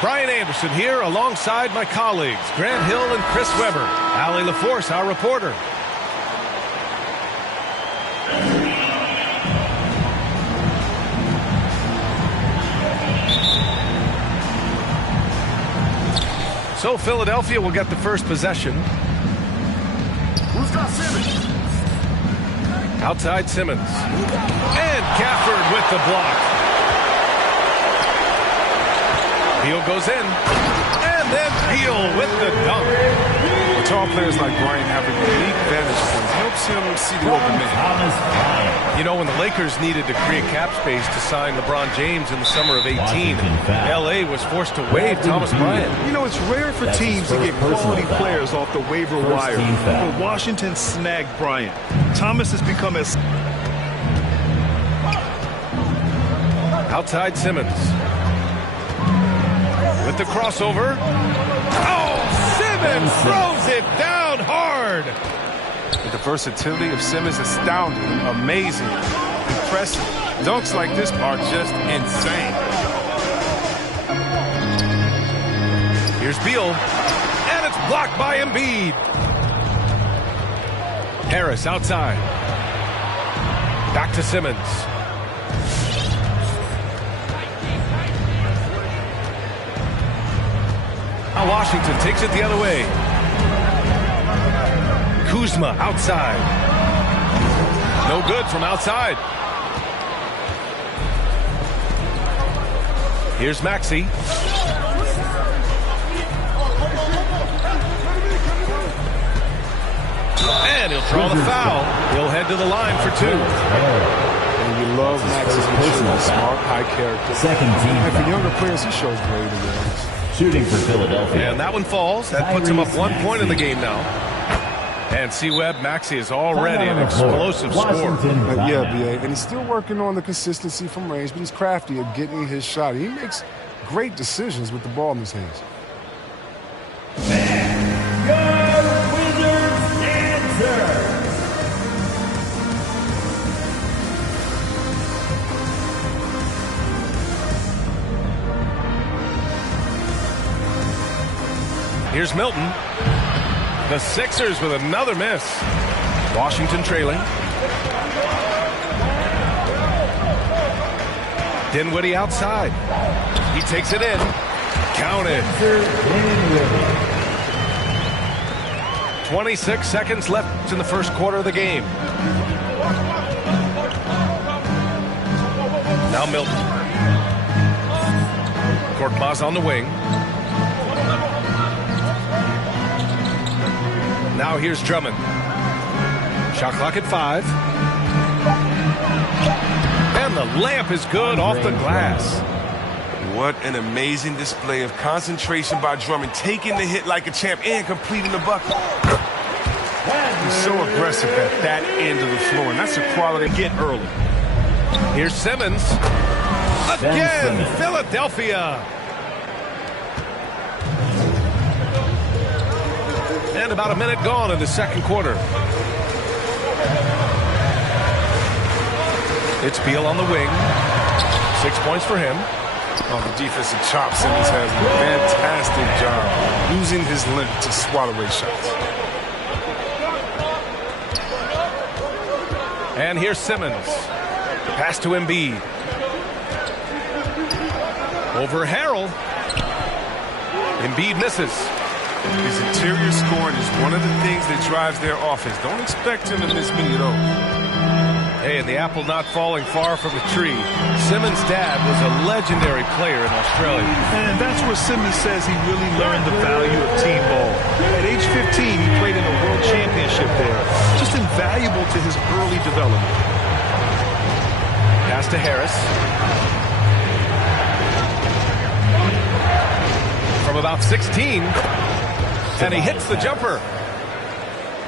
Brian Anderson here alongside my colleagues, Grant Hill and Chris Webber. Allie LaForce, our reporter. So Philadelphia will get the first possession. Who's got Simmons? Outside Simmons. And Gafford with the block. Beal goes in, and then Beal with the dunk. The tall players like Bryant have a unique vantage point. Helps him see the open man. You know, when the Lakers needed to create cap space to sign LeBron James in the summer of 18, L.A. was forced to waive Thomas Bryant. You know, it's rare for teams to get quality players off the waiver wire, but Washington snagged Bryant. Thomas has become as... Outside Simmons. With the crossover. Oh, Simmons throws it down hard. The versatility of Simmons is astounding, amazing, impressive. Dunks like this are just insane. Here's Beal, and it's blocked by Embiid. Harris outside. Back to Simmons. Now Washington takes it the other way. Kuzma outside. No good from outside. Here's Maxey. And he'll draw the foul. He'll head to the line for two. And you love Maxey's maturity, smart, high character. Second team. And for younger players, he shows great awareness. Shooting for Philadelphia. And that one falls. That puts him up 1 point in the game now. And C-Web, Maxey is already an explosive scorer. Yeah, B.A. And he's still working on the consistency from range, but he's crafty at getting his shot. He makes great decisions with the ball in his hands. Your Wizards answer. Here's Milton. The Sixers with another miss. Washington trailing. Dinwiddie outside. He takes it in. Counted. 26 seconds left in the first quarter of the game. Now Milton. Korkmaz on the wing. Now here's Drummond. Shot clock at 5. And the layup is good off the glass. What an amazing display of concentration by Drummond, taking the hit like a champ and completing the bucket. He's so aggressive at that end of the floor, and that's a quality to get early. Here's Simmons. Again, Philadelphia. And about a minute gone in the second quarter. It's Beal on the wing. 6 points for him. On the defensive chop, Simmons has a fantastic job using his length to swallow away shots. And here's Simmons. Pass to Embiid. Over Harrell. Embiid misses. His interior scoring is one of the things that drives their offense. Don't expect him to miss many of those. Hey, and the apple not falling far from the tree. Simmons' dad was a legendary player in Australia. And that's where Simmons says he really learned the value of team ball. At age 15, he played in a world championship there. Just invaluable to his early development. Pass to Harris. from about 16. And he hits the jumper.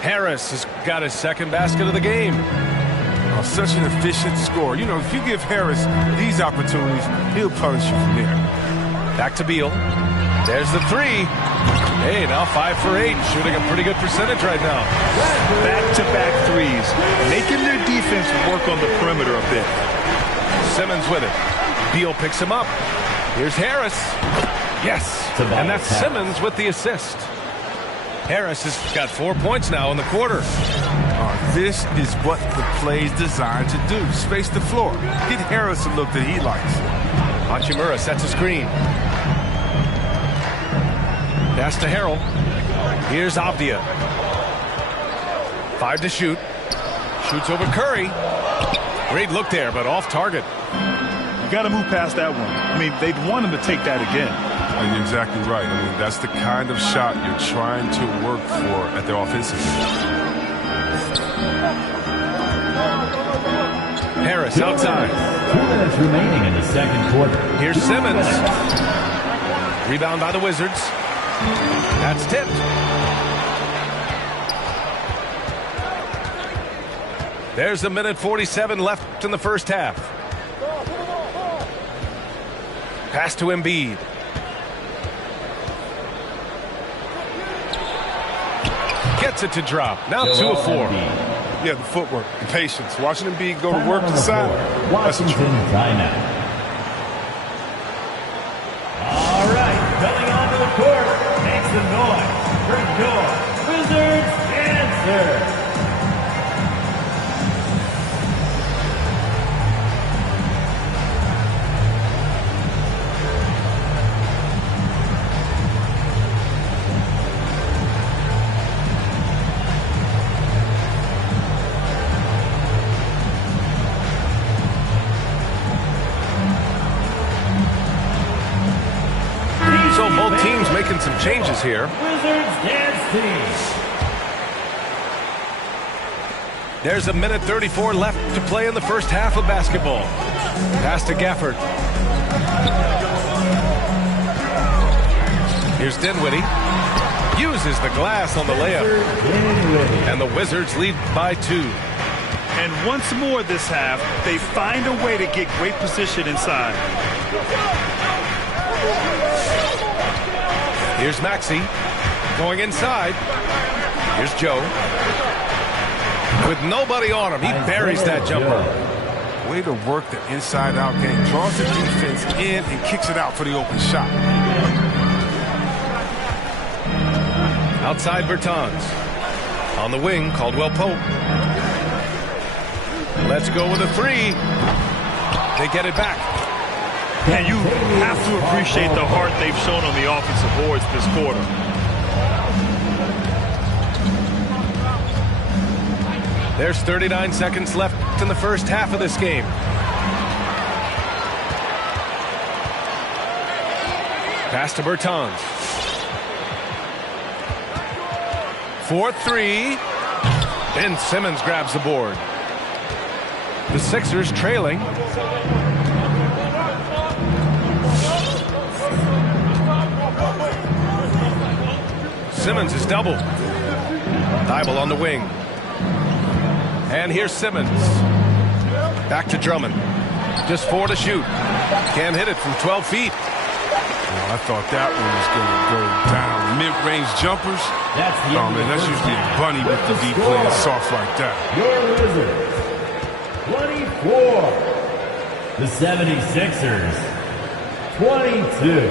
Harris has got his second basket of the game. Oh, such an efficient scorer. You know, if you give Harris these opportunities, he'll punish you from there. Back to Beal. There's the three. Hey, now 5 for 8. Shooting a pretty good percentage right now. Back-to-back threes, making their defense work on the perimeter a bit. Simmons with it. Beal picks him up. Here's Harris. Yes. And that's Simmons with the assist. Harris has got 4 points now in the quarter. This is what the play is designed to do. Space the floor. Get Harris a look that he likes. Hachimura sets a screen. Pass to Harrell. Here's Avdia. 5 to shoot. Shoots over Curry. Great look there, but off target. You got to move past that one. I mean, they'd want him to take that again. And you're exactly right. I mean, that's the kind of shot you're trying to work for at the offensive end. Harris outside. 2 minutes remaining in the second quarter. Here's Simmons. Rebound by the Wizards. That's tipped. There's 1:47 left in the first half. Pass to Embiid. Gets it to drop. Now 2 of 4. Yeah, the footwork, the patience. Watching Embiid go to work inside. Washington timeout. All right, coming onto the court, makes some noise. Bring your Wizards answer. So both teams making some changes here. Wizards dance team. There's 1:34 left to play in the first half of basketball. Pass to Gafford. Here's Dinwiddie. Uses the glass on the layup. And the Wizards lead by 2. And once more this half, they find a way to get great position inside. Here's Maxey going inside. Here's Joe. With nobody on him, he buries that jumper. Way to work the inside-out game. Draws the defense in and kicks it out for the open shot. Outside Bertans. On the wing, Caldwell Pope. Let's go with a 3. They get it back. And you have to appreciate the heart they've shown on the offensive boards this quarter. There's 39 seconds left in the first half of this game. Pass to Bertans. 4-3. Ben Simmons grabs the board. The Sixers trailing. Simmons is doubled. Thibault on the wing. And here's Simmons. Back to Drummond. Just 4 to shoot. Can't hit it from 12 feet. I thought that one was going to go down. Mid-range jumpers. Oh, man, that's usually a bunny with the deep playing soft like that. Your Wizards, 24. The 76ers, 22.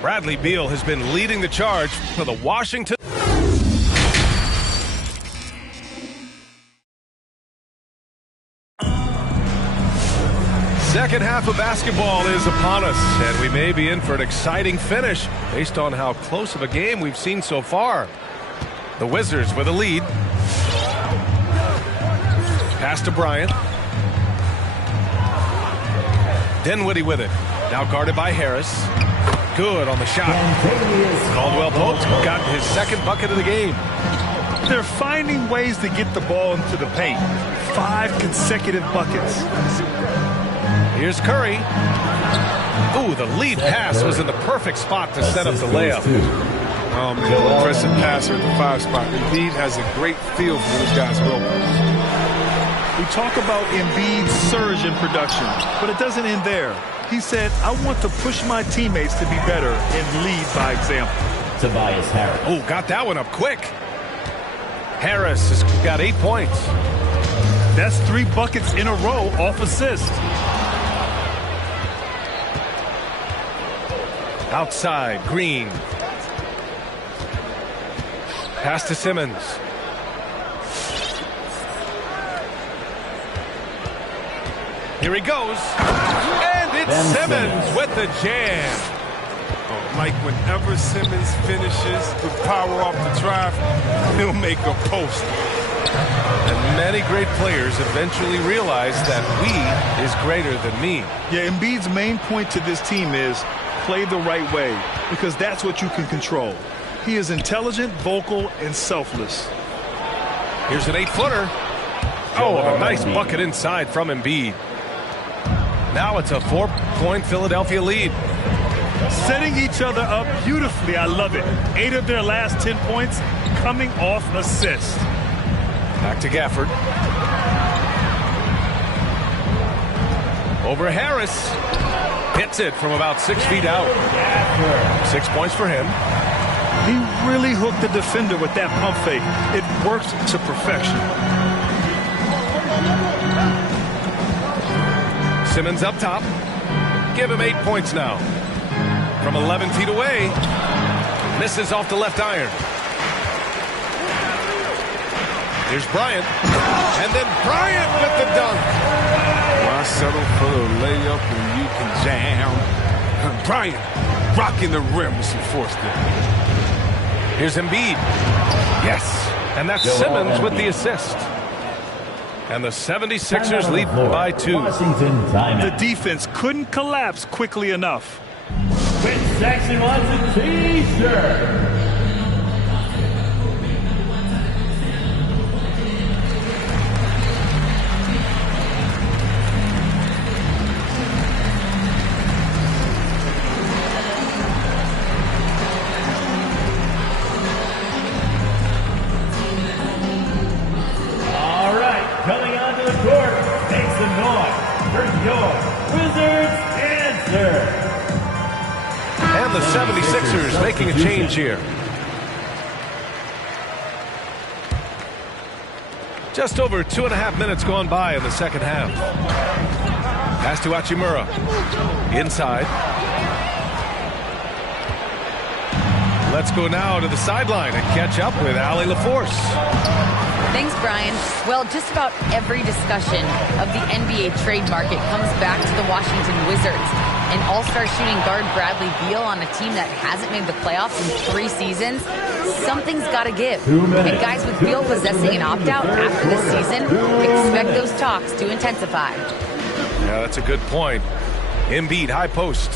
Bradley Beal has been leading the charge for the Washington. Second half of basketball is upon us, and we may be in for an exciting finish based on how close of a game we've seen so far. The Wizards with a lead. Pass to Bryant. Dinwiddie with it. Now guarded by Harris. Good on the shot. Caldwell Pope's got his second bucket of the game. They're finding ways to get the ball into the paint. 5 consecutive buckets. Here's Curry. Ooh, the lead pass was in the perfect spot to set up the layup. Oh, man, impressive passer at the 5 spot. Embiid has a great feel for those guys go. We talk about Embiid's surge in production, but it doesn't end there. He said, I want to push my teammates to be better and lead by example. Tobias Harris. Oh, got that one up quick. Harris has got 8 points. That's 3 buckets in a row off assist. Outside, Green. Pass to Simmons. Here he goes. And it's Simmons with the jam. Oh, Mike, whenever Simmons finishes with power off the drive, he'll make a post. And many great players eventually realize that we is greater than me. Yeah, Embiid's main point to this team is play the right way, because that's what you can control. He is intelligent, vocal, and selfless. Here's an 8-footer. Oh, a nice bucket inside from Embiid. Now it's a 4-point Philadelphia lead. Setting each other up beautifully. I love it. 8 of their last 10 points coming off assists. Back to Gafford. Over Harris. Hits it from about 6 feet out. 6 points for him. He really hooked the defender with that pump fake. It worked to perfection. Simmons up top. Give him 8 points now. From 11 feet away. Misses off the left iron. Here's Bryant. And then Bryant with the dunk. Why settle for the layup when you can jam? Bryant rocking the rim with some force there. Here's Embiid. Yes. And that's Simmons with the assist. And the 76ers lead by 2. The defense couldn't collapse quickly enough. Quinn Sexton wants a T-shirt. All right, coming onto the court, makes the noise for your Wizards answer. And the 76ers making a change here. Just over 2.5 minutes gone by in the second half. Pass to Hachimura. Inside. Let's go now to the sideline and catch up with Allie LaForce. Thanks, Brian. Well, just about every discussion of the NBA trade market comes back to the Washington Wizards. An all-star shooting guard Bradley Beal on a team that hasn't made the playoffs in 3 seasons. Something's got to give. And guys, with Beal possessing an opt-out after this season, expect those talks to intensify. Yeah, that's a good point. Embiid, high post.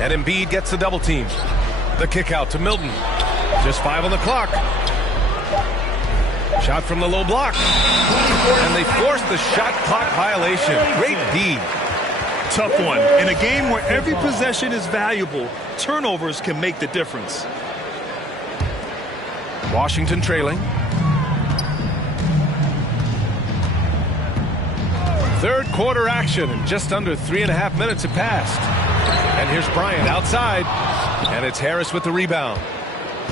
And Embiid gets the double team. The kick out to Milton. Just 5 on the clock. Shot from the low block. And they force the shot clock violation. Great D. Tough one. In a game where every possession is valuable, turnovers can make the difference. Washington trailing. Third quarter action, and just under 3.5 minutes have passed. And here's Bryant outside, and it's Harris with the rebound.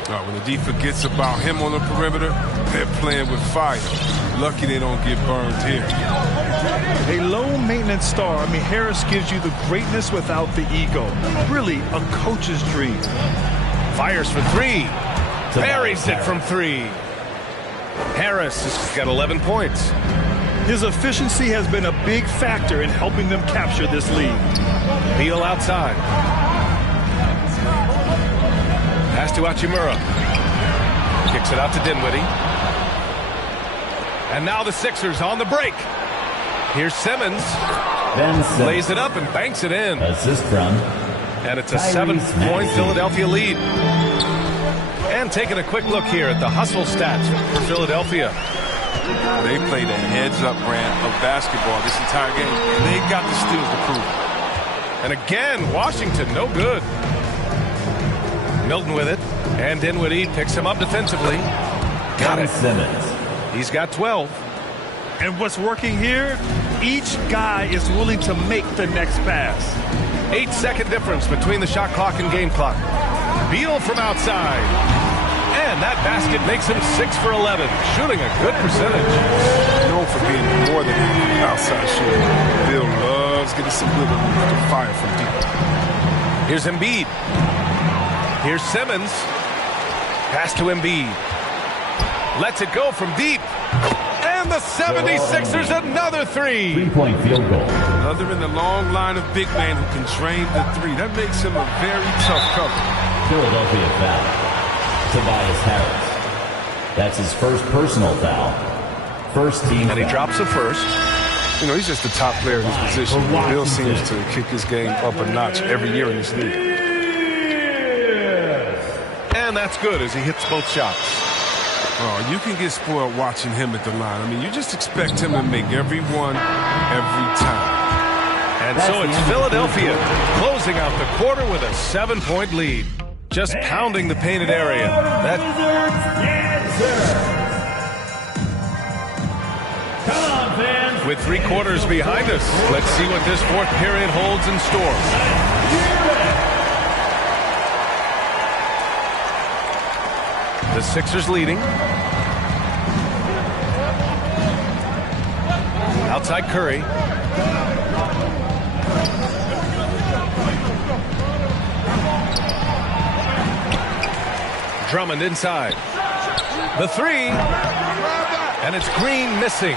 When the D forgets about him on the perimeter, they're playing with fire. Lucky they don't get burned here. A low-maintenance star. I mean, Harris gives you the greatness without the ego. Really, a coach's dream. Fires for 3. Buries it from 3. Harris has got 11 points. His efficiency has been a big factor in helping them capture this lead. Beal outside. Pass to Hachimura. Kicks it out to Dinwiddie. And now the Sixers on the break. Here's Simmons. Lays it up and banks it in. Assist from. And it's a 7-point Philadelphia lead. And taking a quick look here at the hustle stats for Philadelphia. They played a heads-up brand of basketball this entire game, and they got the steals to prove it. And again, Washington, no good. Milton with it, and Dinwiddie picks him up defensively. Got it. Simmons. He's got 12. And what's working here? Each guy is willing to make the next pass. 8-second difference between the shot clock and game clock. Beal from outside. And that basket makes him 6 for 11, shooting a good percentage. Known for being more than an outside shooter. Bill loves getting some good fire from deep. Here's Embiid. Here's Simmons. Pass to Embiid. Lets it go from deep. And the 76ers another three. 3-point field goal. Another in the long line of big men who can drain the three. That makes him a very tough cover. Philadelphia foul. Tobias Harris. That's his first personal foul. First team And he foul. drops a first. You know, he's just the top player in his position. Bill seems to kick his game up a notch every year in this league. And that's good as he hits both shots. Oh, you can get spoiled watching him at the line. I mean, you just expect him to make every one, every time. And so it's Philadelphia closing out the quarter with a 7-point lead. Just pounding the painted area. That Wizards, yes, sir. Come on, fans. with 3 quarters behind us, let's see what this fourth period holds in store. The Sixers leading. Outside Curry. Drummond inside. The three. And it's Green missing.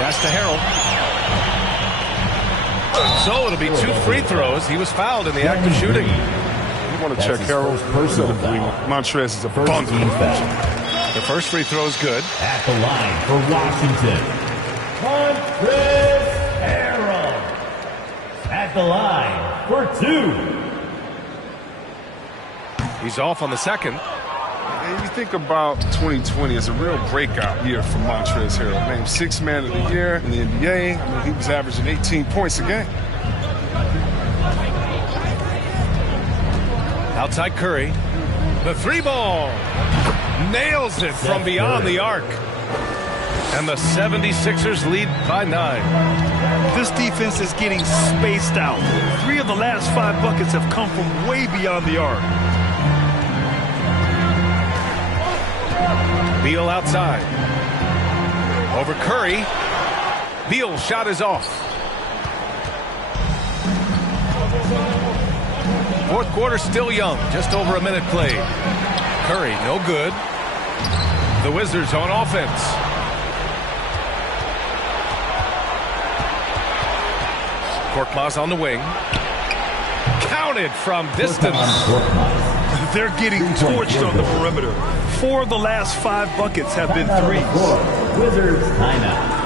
Pass to Harrell. So it'll be 2 free throws. He was fouled in the act of shooting. You want to That's check his Harold. first personal foul. Montrez is a First bundle. team foul. The first free throw is good. At the line for Washington. Montrez Harrell. At the line for 2. He's off on the second. And you think about 2020 as a real breakout year for Montrez Harrell. Named 6th man of the year in the NBA. I mean, he was averaging 18 points a game. Outside Curry. The 3 ball. Nails it from beyond the arc. And the 76ers lead by 9. This defense is getting spaced out. 3 of the last 5 buckets have come from way beyond the arc. Beal outside. Over Curry. Beal's shot is off. Fourth quarter still young. Just over a minute played. Curry, no good. The Wizards on offense. Korkmaz on the wing. Counted from distance. They're getting torched on the perimeter. 4 of the last 5 buckets have been threes. Wizards timeout.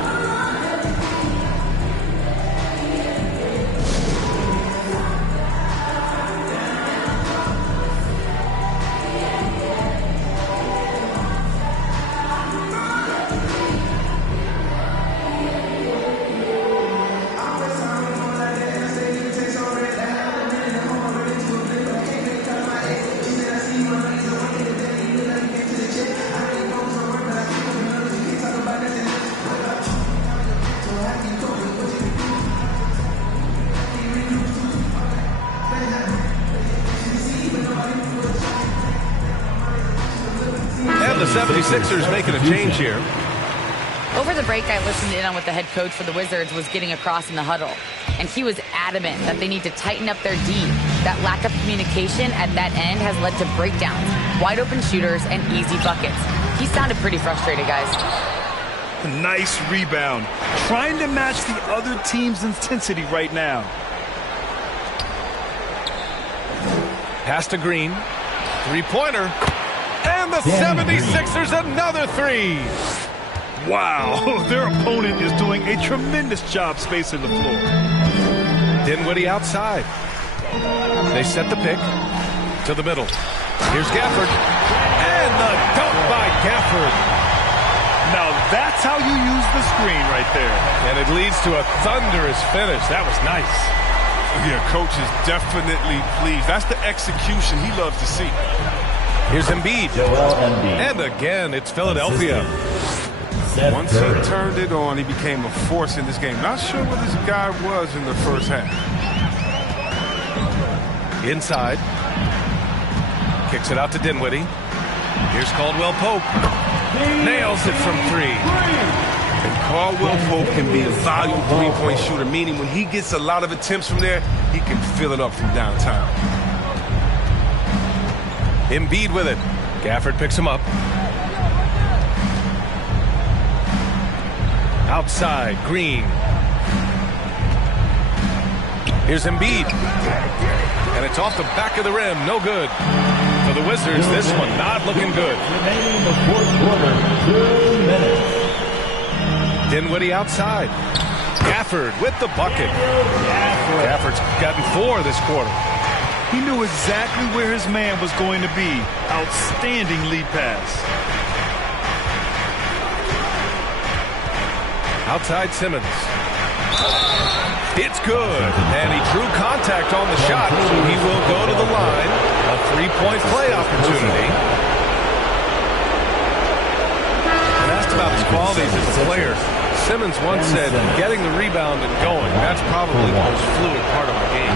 The 76ers making a change here. Over the break, I listened in on what the head coach for the Wizards was getting across in the huddle. And he was adamant that they need to tighten up their D. That lack of communication at that end has led to breakdowns, wide open shooters, and easy buckets. He sounded pretty frustrated, guys. Nice rebound. Trying to match the other team's intensity right now. Pass to Green. 3-pointer. And the 76ers another 3. Wow, their opponent is doing a tremendous job spacing the floor. Dinwiddie outside. They set the pick to the middle. Here's Gafford. And the dunk by Gafford. Now that's how you use the screen right there. And it leads to a thunderous finish. That was nice. Yeah, coach is definitely pleased. That's the execution he loves to see. Here's Embiid. Joel Embiid. And again, it's Philadelphia. Seth Once he Curry. turned it on, he became a force in this game. Not sure what this guy was in the first half. Inside. Kicks it out to Dinwiddie. Here's Caldwell Pope. Nails it from 3. And Caldwell Pope can be a valuable three-point shooter, meaning when he gets a lot of attempts from there, he can fill it up from downtown. Embiid with it. Gafford picks him up. Outside, Green. Here's Embiid. And it's off the back of the rim. No good. For the Wizards, this one not looking good. Remaining in the fourth quarter, 2 minutes. Dinwiddie outside. Gafford with the bucket. Gafford's gotten 4 this quarter. He knew exactly where his man was going to be. Outstanding lead pass. Outside Simmons. It's good. And he drew contact on the shot, so he will go to the line. A 3-point play opportunity. And asked about his qualities as a player, Simmons once said, getting the rebound and going, that's probably the most fluid part of my game.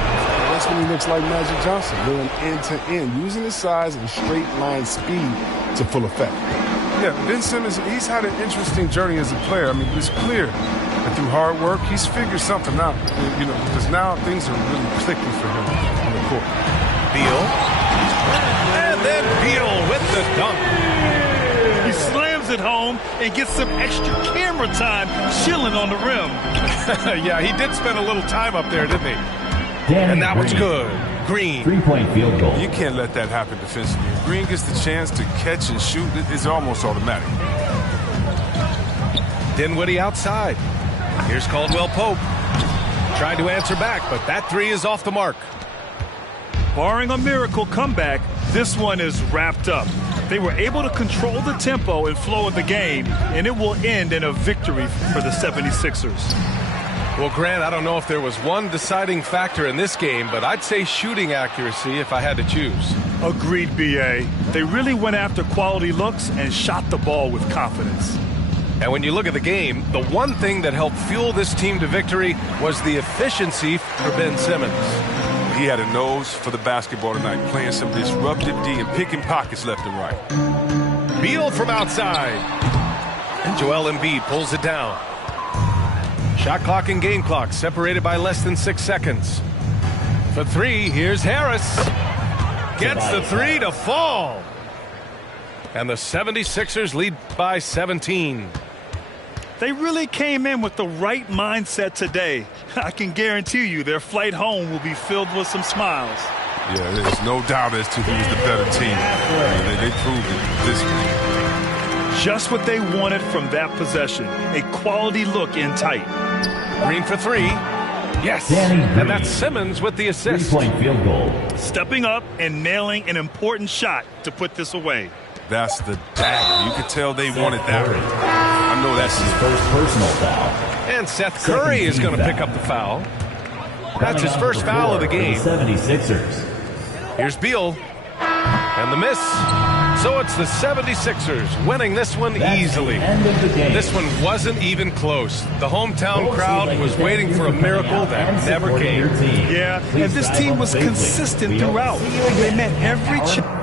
That's when he looks like Magic Johnson, going end-to-end, using his size and straight-line speed to full effect. Yeah, Ben Simmons, he's had an interesting journey as a player. I mean, it's clear that through hard work, he's figured something out, you know, because now things are really clicking for him on the court. Beal. And then Beal with the dunk. He slams it home and gets some extra camera time chilling on the rim. Yeah, he did spend a little time up there, didn't he? Danny And that one's Green. good. Green. 3-point field goal. You can't let that happen defensively. If Green gets the chance to catch and shoot, it's almost automatic. Dinwiddie outside. Here's Caldwell Pope. Tried to answer back, but that 3 is off the mark. Barring a miracle comeback, this one is wrapped up. They were able to control the tempo and flow of the game, and it will end in a victory for the 76ers. Well, Grant, I don't know if there was one deciding factor in this game, but I'd say shooting accuracy if I had to choose. Agreed, B.A. They really went after quality looks and shot the ball with confidence. And when you look at the game, the one thing that helped fuel this team to victory was the efficiency for Ben Simmons. He had a nose for the basketball tonight, playing some disruptive D and picking pockets left and right. Beal from outside. And Joel Embiid pulls it down. Shot clock and game clock separated by less than 6 seconds. For 3, here's Harris. Gets the 3 to fall. And the 76ers lead by 17. They really came in with the right mindset today. I can guarantee you their flight home will be filled with some smiles. Yeah, there's no doubt as to who's the better team. They proved it this week. Just what they wanted from that possession. A quality look in tight. Green for 3. Yes. Danny Green. And that's Simmons with the assist. 3-point field goal. Stepping up and nailing an important shot to put this away. That's the dagger. You could tell they wanted that. Curry. I know that's His first personal foul. And Seth Curry is going to pick up the foul. That's his Coming first off the foul of the floor game. for the 76ers. Here's Beal. And the miss. So it's the 76ers winning this one That's easily. the end of the game. This one wasn't even close. The hometown Folks, crowd we'd like was to thank waiting you for a coming miracle out that and never supporting came. your team. Yeah, Please and this drive team home was safely. consistent We hope to throughout. see you again They met every next hour.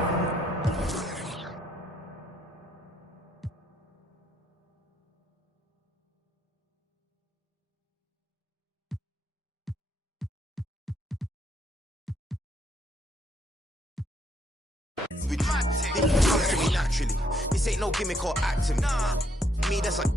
It comes to me naturally. This ain't no gimmick or acting. Me, that's like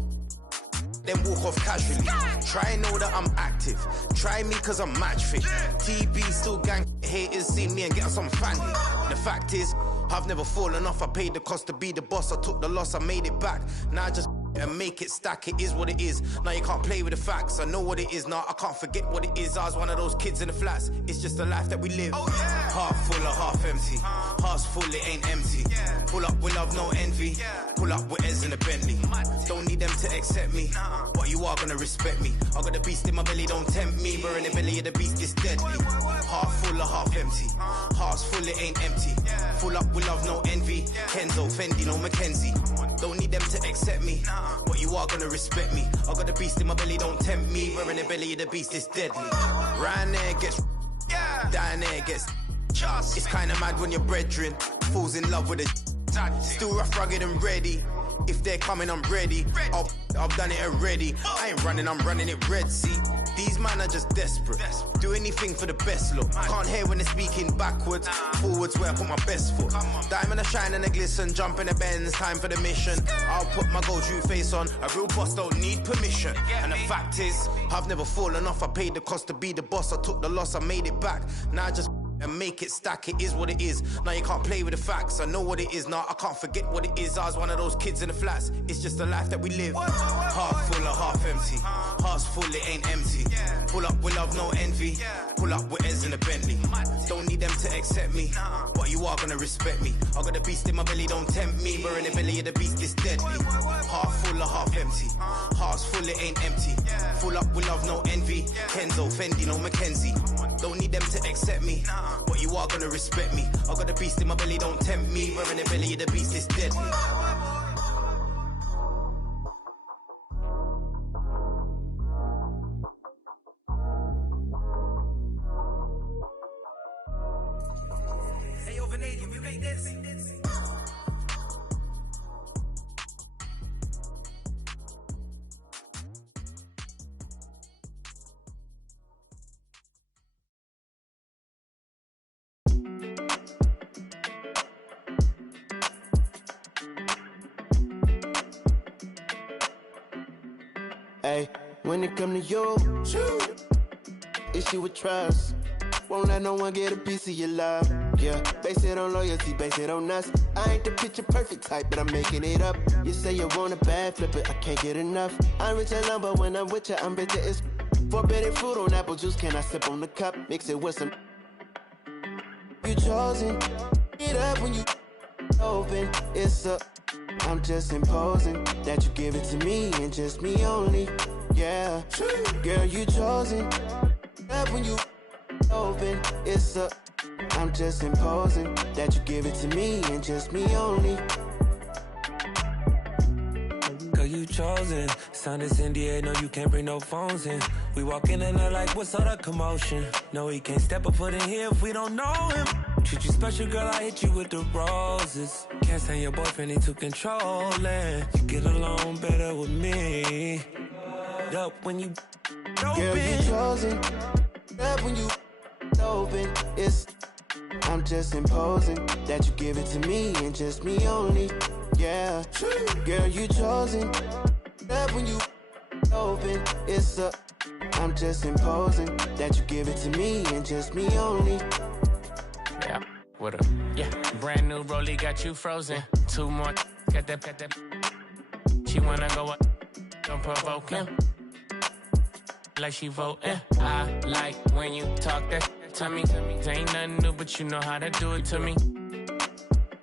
then walk off casually. Try and know that I'm active. Try me cause I'm match fit. TB still gang haters see me and get some fangy. The fact is, I've never fallen off. I paid the cost to be the boss. I took the loss, I made it back. Now I just and make it stack, it is what it is. Now you can't play with the facts, I know what it is. Now I can't forget what it is. I was one of those kids in the flats. It's just the life that we live. Half full or half empty. Heart's full, it ain't empty. Pull up with love, no envy. Pull up with Ez in a Bentley. Don't need them to accept me, but you are gonna respect me. I got the beast in my belly, don't tempt me. We're in the belly of the beast, it's deadly. Half full or half empty. Heart's full, it ain't empty. Full up with love, no envy. Kenzo, Fendi, no Mackenzie. Don't need them to accept me, but you are gonna respect me. I got the beast in my belly, don't tempt me. We're in the belly of the beast, it's deadly. Round there gets, down there gets. It's kinda mad when your brethren falls in love with a. Still rough, rugged and ready. If they're coming, I'm ready. I've done it already. I ain't running, I'm running it red. See, these man are just desperate. Do anything for the best look. Can't hear when they're speaking backwards. Forwards where I put my best foot. Diamond a shine and a glisten. Jump in the Benz, time for the mission. I'll put my gold true face on. A real boss don't need permission. And the fact is, I've never fallen off. I paid the cost to be the boss. I took the loss, I made it back. Now I just and make it stack, it is what it is. Now you can't play with the facts, I know what it is. Now I can't forget what it is. I was one of those kids in the flats. It's just the life that we live. Half full or half empty. Heart's full, it ain't empty. Pull up with love, no envy. Pull up with Ez in a Bentley. Don't need them to accept me, but you are gonna respect me. I got the beast in my belly, don't tempt me. We're in the belly of the beast, it's deadly. Half full or half empty. Heart's full, it ain't empty. Full up with love, no envy. Kenzo, Fendi, no Mackenzie. Don't need them to accept me, but you are gonna respect me. I got the beast in my belly, don't tempt me. We're in the belly of the beast, it's deadly. Hey, yo, Vanadium, you made this. Hey, when it come to you, issue with trust. Won't let no one get a piece of your love. Yeah, base it on loyalty, base it on us. I ain't the picture perfect type, but I'm making it up. You say you want a bad flip it, I can't get enough. I'm rich alone, but when I'm with you, I'm bitter. It's forbidden fruit on apple juice. Can I sip on the cup? Mix it with some. You chosen. It up when you open. It's up. I'm just imposing that you give it to me and just me only. Yeah, girl, you chosen. Up when you open, it's up. I'm just imposing that you give it to me and just me only. Girl, you chosen. Sign this NDA, no, you can't bring no phones in. We walk in and they're like, what's all the commotion? No, he can't step a foot in here if we don't know him. Treat you special, girl, I hit you with the roses. Can't stand your boyfriend, he too controlling. You get along better with me. Up when you open. Girl, you chosen. Up when you open. It's I'm just imposing that you give it to me and just me only. Yeah, girl, you chosen. Up when you open. It's up. I'm just imposing that you give it to me and just me only. Yeah, what up? Yeah, brand new rollie got you frozen. Two more, got that. She wanna go up, don't provoke him. Like she voting. I like when you talk that to me. Ain't nothing new, but you know how to do it to me.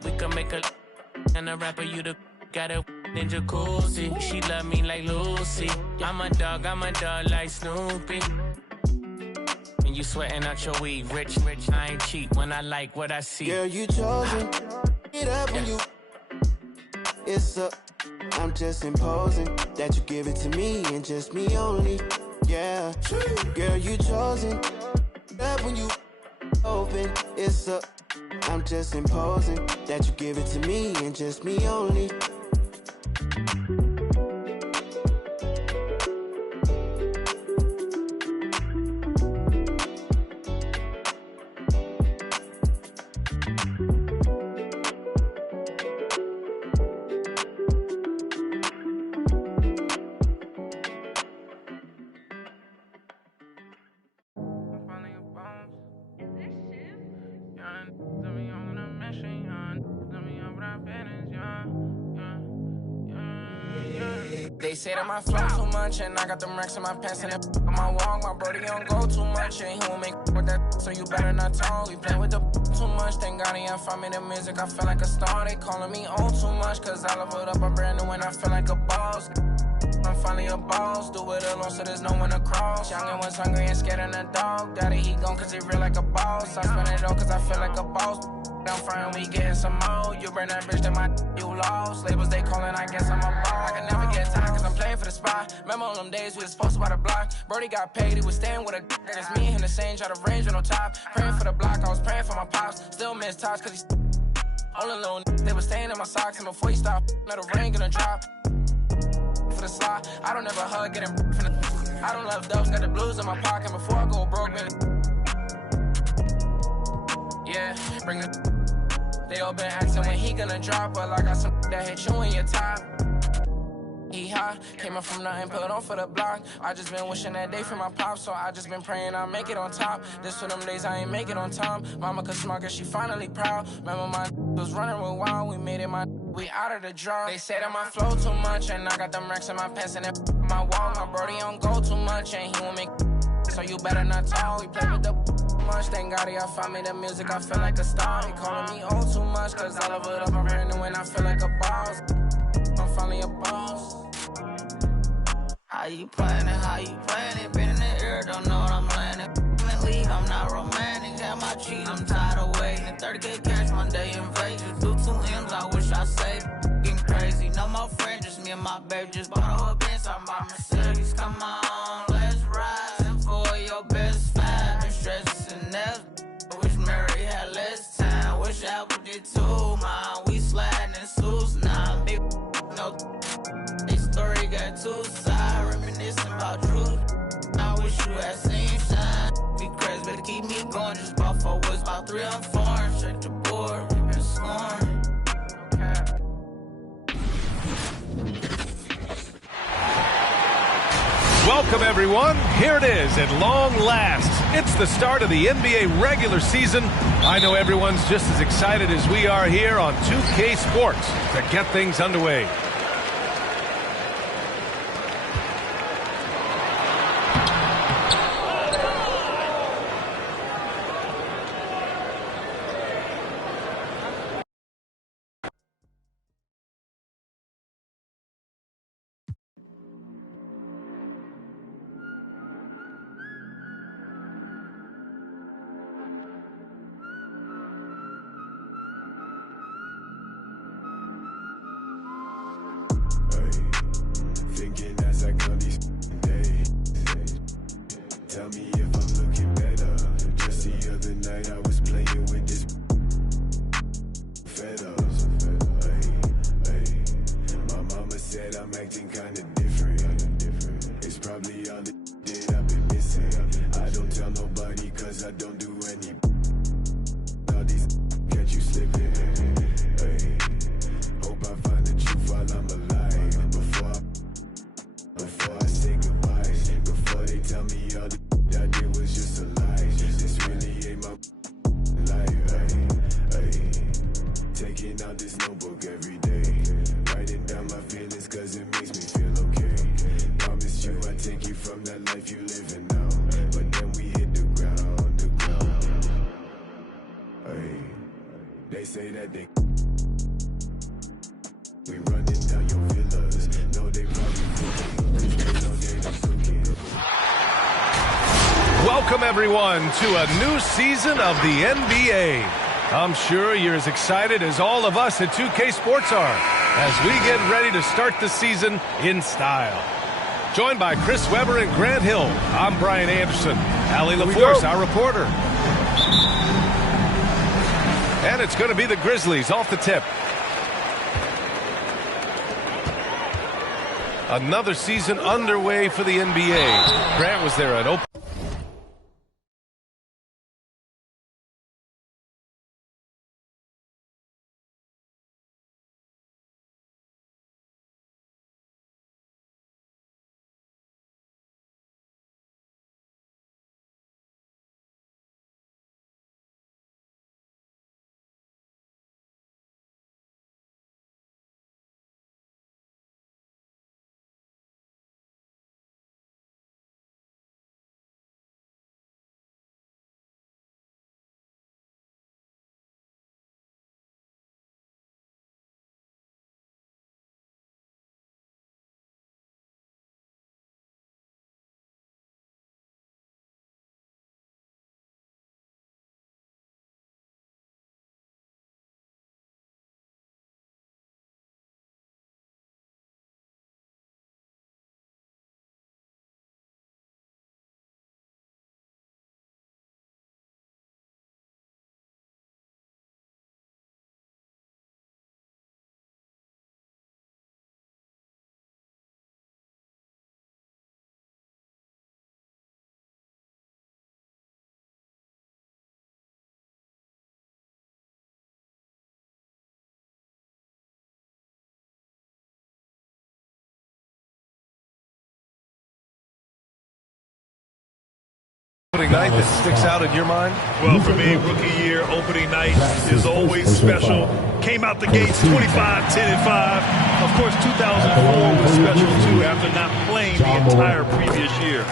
We can make a and a rapper, you the got a ninja jacuzzi. She love me like Lucy. I'm a dog like Snoopy. You sweating out your weed, rich, I ain't cheap when I like what I see. Girl, you chosen. It up when you. It's up. I'm just imposing that you give it to me and just me only. Yeah, girl, you chosen. Up when you open. It's up. I'm just imposing that you give it to me and just me only. They say that my flow too much, and I got them racks in my pants, and it on my walk. My brody don't go too much, and he won't make with that, so you better not talk. We play with the too much, thank God he find me the music. I feel like a star, they calling me on too much, cause I leveled up, I'm brand new, and I feel like a boss. I'm finally a boss, do it alone so there's no one to cross. Youngin' was hungry and scared of the dog. Daddy, he gone cause he real like a boss. I spend it all cause I feel like a boss. I'm frying, we getting some more. You burn that bitch, then my you lost. Labels they calling, I guess I'm a boss. I can never get time cause I'm playing for the spot. Remember on them days we was posted by the block. Brody got paid, he was staying with a that is me and him the same, try to range with no top. Praying for the block, I was praying for my pops. Still miss touch cause he's all alone. They was staying in my socks and before he stopped, let the rain gonna drop. For the slide, I don't ever hug, get him from the I don't love dubs, got the blues in my pocket before I go broke, man. Yeah, bring it. They all been asking when he gonna drop, but I got some that hit you in your top. He high, came up from nothing, put on for the block. I just been wishing that day for my pop, so I just been praying I'll make it on top. This for them days I ain't make it on time. Mama could smart, cause she finally proud. Remember my was running with wild, we made it we out of the draw. They say that my flow too much, and I got them racks in my pants and it my wall. My brody don't go too much, and he won't make so you better not talk. We play with the much, thank God he found me the music, I feel like a star. He calling me on too much, cause I love it up, I'm brand new and I feel like a boss. I'm finally a boss. How you playing it, been in the air, don't know what I'm landing. League, I'm not romantic, have my cheese, I'm tired of waiting. 30K cash Monday in Vegas, do 2 M's, I wish I saved. Getting crazy, no more friends, just me and my babe. Just bought a whole Benz, I'm by Mercedes. Come on, let's ride. Send for your best five, the stresses and nails. Wish Mary had less time, wish Apple did too, man. We sliding in suits, nah, big no. This story got 2 sides, reminiscing about truth. I wish you had seen shine. Be crazy, better keep me going. Just bought 4 woods, about 3 on 4. Check the board, and scoring. Welcome, everyone. Here it is at long last. It's the start of the NBA regular season. I know everyone's just as excited as we are here on 2K Sports to get things underway. Thinking as I count these days. Tell me if I'm looking better. Just the other night I was playing with this fed up. My mama said I'm acting kinda different. It's probably all the that I've been missing. I don't tell nobody cause I don't do any. All these catch you slipping. Hope I find the truth while I'm alive. Before I say goodbye, before they tell me all the I did was just a lie. This really ain't my life. Taking out this notebook every day, writing down my feelings cause it makes me feel okay. Promise you I take you from that life you living now, but then we hit the ground. They say that they we running down your villas. No, they probably cooking. Welcome, everyone, to a new season of the NBA. I'm sure you're as excited as all of us at 2K Sports are as we get ready to start the season in style. Joined by Chris Webber and Grant Hill, I'm Brian Anderson. Allie LaForce, our reporter. And it's going to be the Grizzlies off the tip. Another season underway for the NBA. Grant was there at open. Opening night that sticks out in your mind? Well, for me, rookie year, opening night is always special. Came out the gates 25, 10, and 5. Of course, 2004 was special, too, after not playing the entire previous year.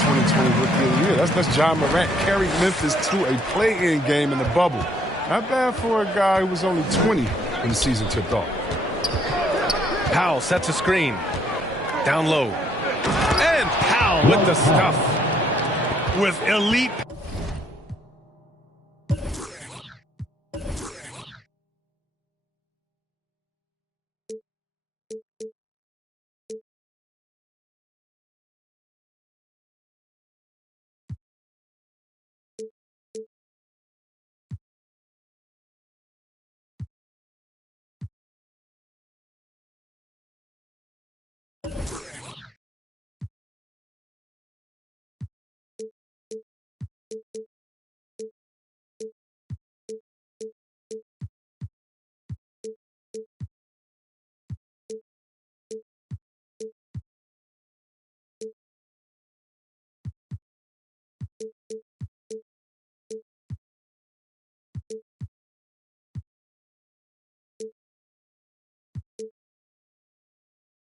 2020 Rookie of the Year. That's Ja Morant carried Memphis to a play-in game in the bubble. Not bad for a guy who was only 20 when the season tipped off. Powell sets a screen. Down low. And Powell with the stuff. With elite.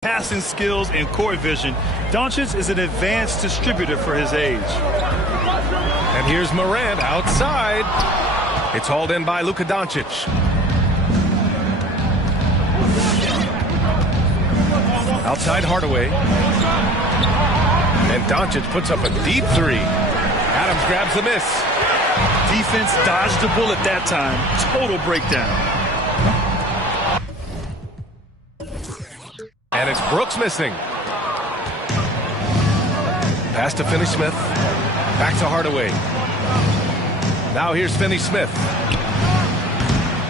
Passing skills and court vision, Doncic is an advanced distributor for his age. And here's Morant outside. It's hauled in by Luka Doncic. Outside Hardaway. And Doncic puts up a deep three. Adams grabs the miss. Defense dodged the bullet that time. Total breakdown. And it's Brooks missing. Pass to Finney-Smith. Back to Hardaway. Now here's Finney-Smith.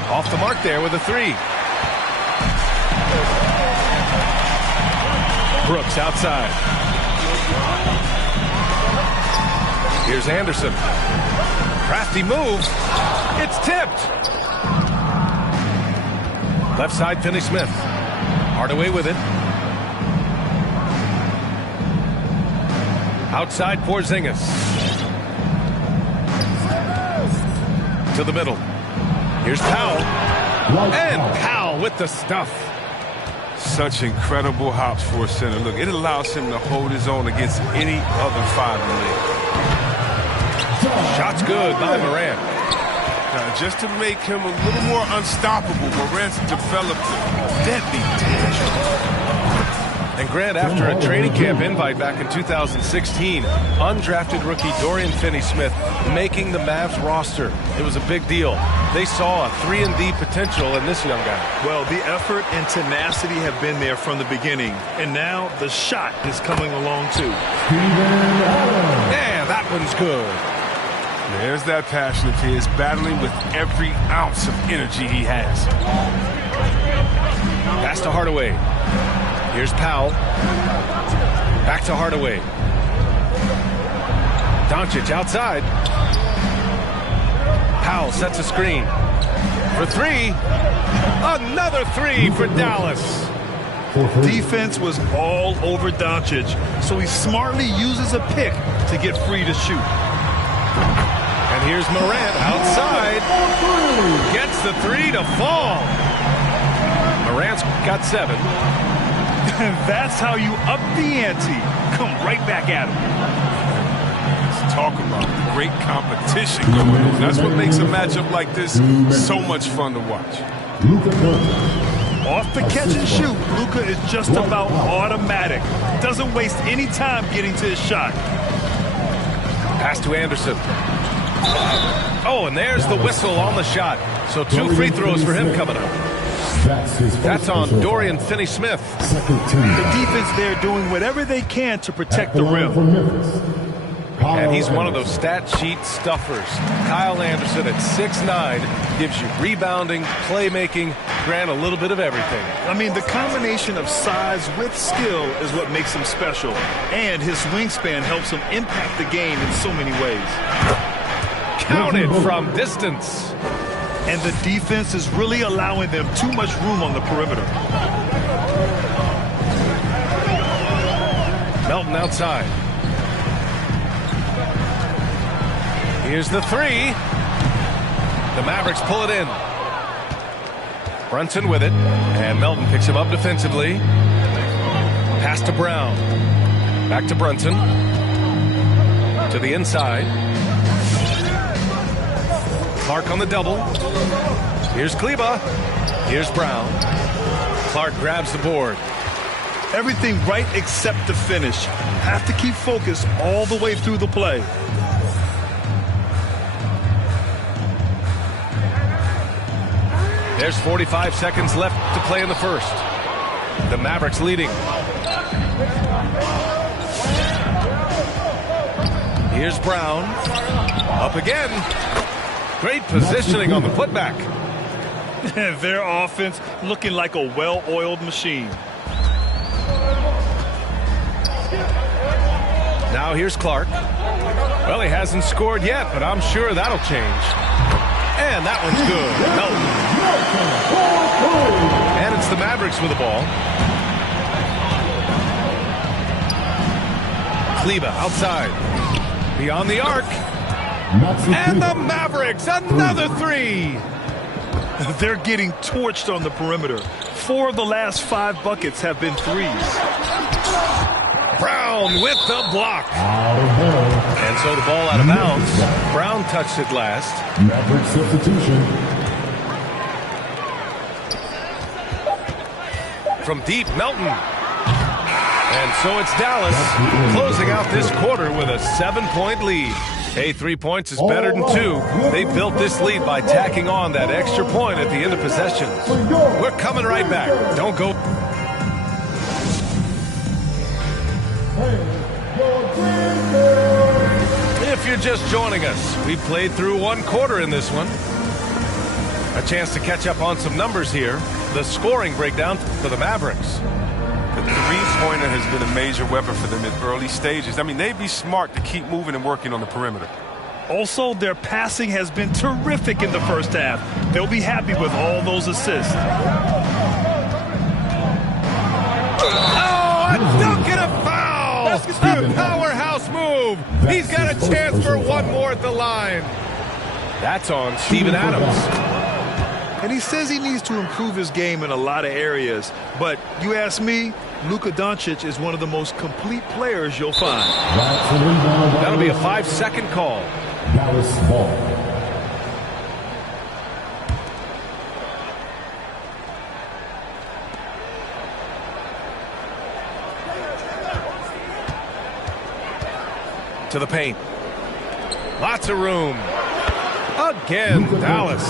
Off the mark there with a three. Brooks outside. Here's Anderson. Crafty move. It's tipped. Left side Finney-Smith. Hardaway with it. Outside Porzingis. To the middle. Here's Powell. And Powell with the stuff. Such incredible hops for a center. Look, it allows him to hold his own against any other five in the league. Shot's good by Morant. Just to make him a little more unstoppable, Morant's developed a deadly potential. And Grant, after a training camp invite back in 2016, undrafted rookie Dorian Finney-Smith making the Mavs roster. It was a big deal. They saw a 3-and-D potential in this young guy. Well, the effort and tenacity have been there from the beginning. And now the shot is coming along, too. Yeah, that one's good. There's that passion of his, battling with every ounce of energy he has. Pass to Hardaway. Here's Powell. Back to Hardaway. Doncic outside. Powell sets a screen. For three. Another three for Dallas. Defense was all over Doncic, so he smartly uses a pick to get free to shoot. And here's Morant outside. Gets the three to fall. Morant's got 7. That's how you up the ante. Come right back at him. Let's talk about great competition going on. That's what makes a matchup like this so much fun to watch. Off the catch and shoot, Luka is just about automatic. Doesn't waste any time getting to his shot. Pass to Anderson. Oh, and there's the whistle on the shot. So 2 free throws for him coming up. That's on Dorian Finney-Smith. The defense there doing whatever they can to protect the rim. And he's one of those stat sheet stuffers. Kyle Anderson at 6'9" gives you rebounding, playmaking, Grant, a little bit of everything. I mean, the combination of size with skill is what makes him special. And his wingspan helps him impact the game in so many ways. Counted from distance. And the defense is really allowing them too much room on the perimeter. Melton outside. Here's the three. The Mavericks pull it in. Brunson with it, and Melton picks him up defensively. Pass to Brown. Back to Brunson. To the inside. Clark on the double. Here's Kleba. Here's Brown. Clark grabs the board. Everything right except the finish. Have to keep focused all the way through the play. There's 45 seconds left to play in the first. The Mavericks leading. Here's Brown. Up again. Great positioning on the putback. Their offense looking like a well-oiled machine. Now here's Clark. Well, he hasn't scored yet, but I'm sure that'll change. And that one's good. Melton. And it's the Mavericks with the ball. Kleba outside. Beyond the arc. And the Mavericks, another three. They're getting torched on the perimeter. 4 of the last 5 buckets have been threes. Brown with the block. And so the ball out of bounds. Brown touched it last. Maverick substitution. From deep, Melton. And so it's Dallas closing out this quarter with a 7-point lead. Hey, 3 points is better than 2. They built this lead by tacking on that extra point at the end of possession. We're coming right back. Don't go. If you're just joining us, we played through 1 quarter in this one. A chance to catch up on some numbers here. The scoring breakdown for the Mavericks. The three-pointer has been a major weapon for them in early stages. I mean, they'd be smart to keep moving and working on the perimeter. Also, their passing has been terrific in the first half. They'll be happy with all those assists. Oh, a dunk and a foul! A powerhouse move! He's got a chance for one more at the line. That's on Steven Adams. And he says he needs to improve his game in a lot of areas. But you ask me, Luka Doncic is one of the most complete players you'll find. That'll be a 5-second call. Dallas ball. To the paint. Lots of room. Again, Dallas.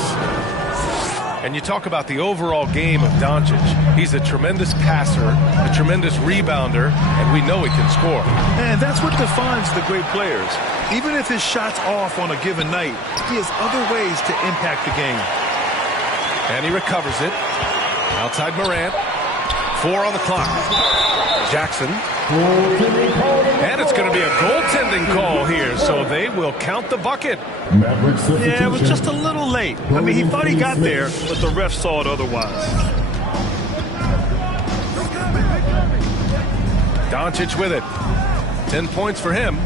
And you talk about the overall game of Doncic. He's a tremendous passer, a tremendous rebounder, and we know he can score. And that's what defines the great players. Even if his shot's off on a given night, he has other ways to impact the game. And he recovers it. Outside Morant. 4 on the clock. Jackson. And it's going to be a goaltending call here, so they will count the bucket. Yeah, it was just a little late. I mean, he thought he got there, but the ref saw it otherwise. Doncic with it. 10 points for him.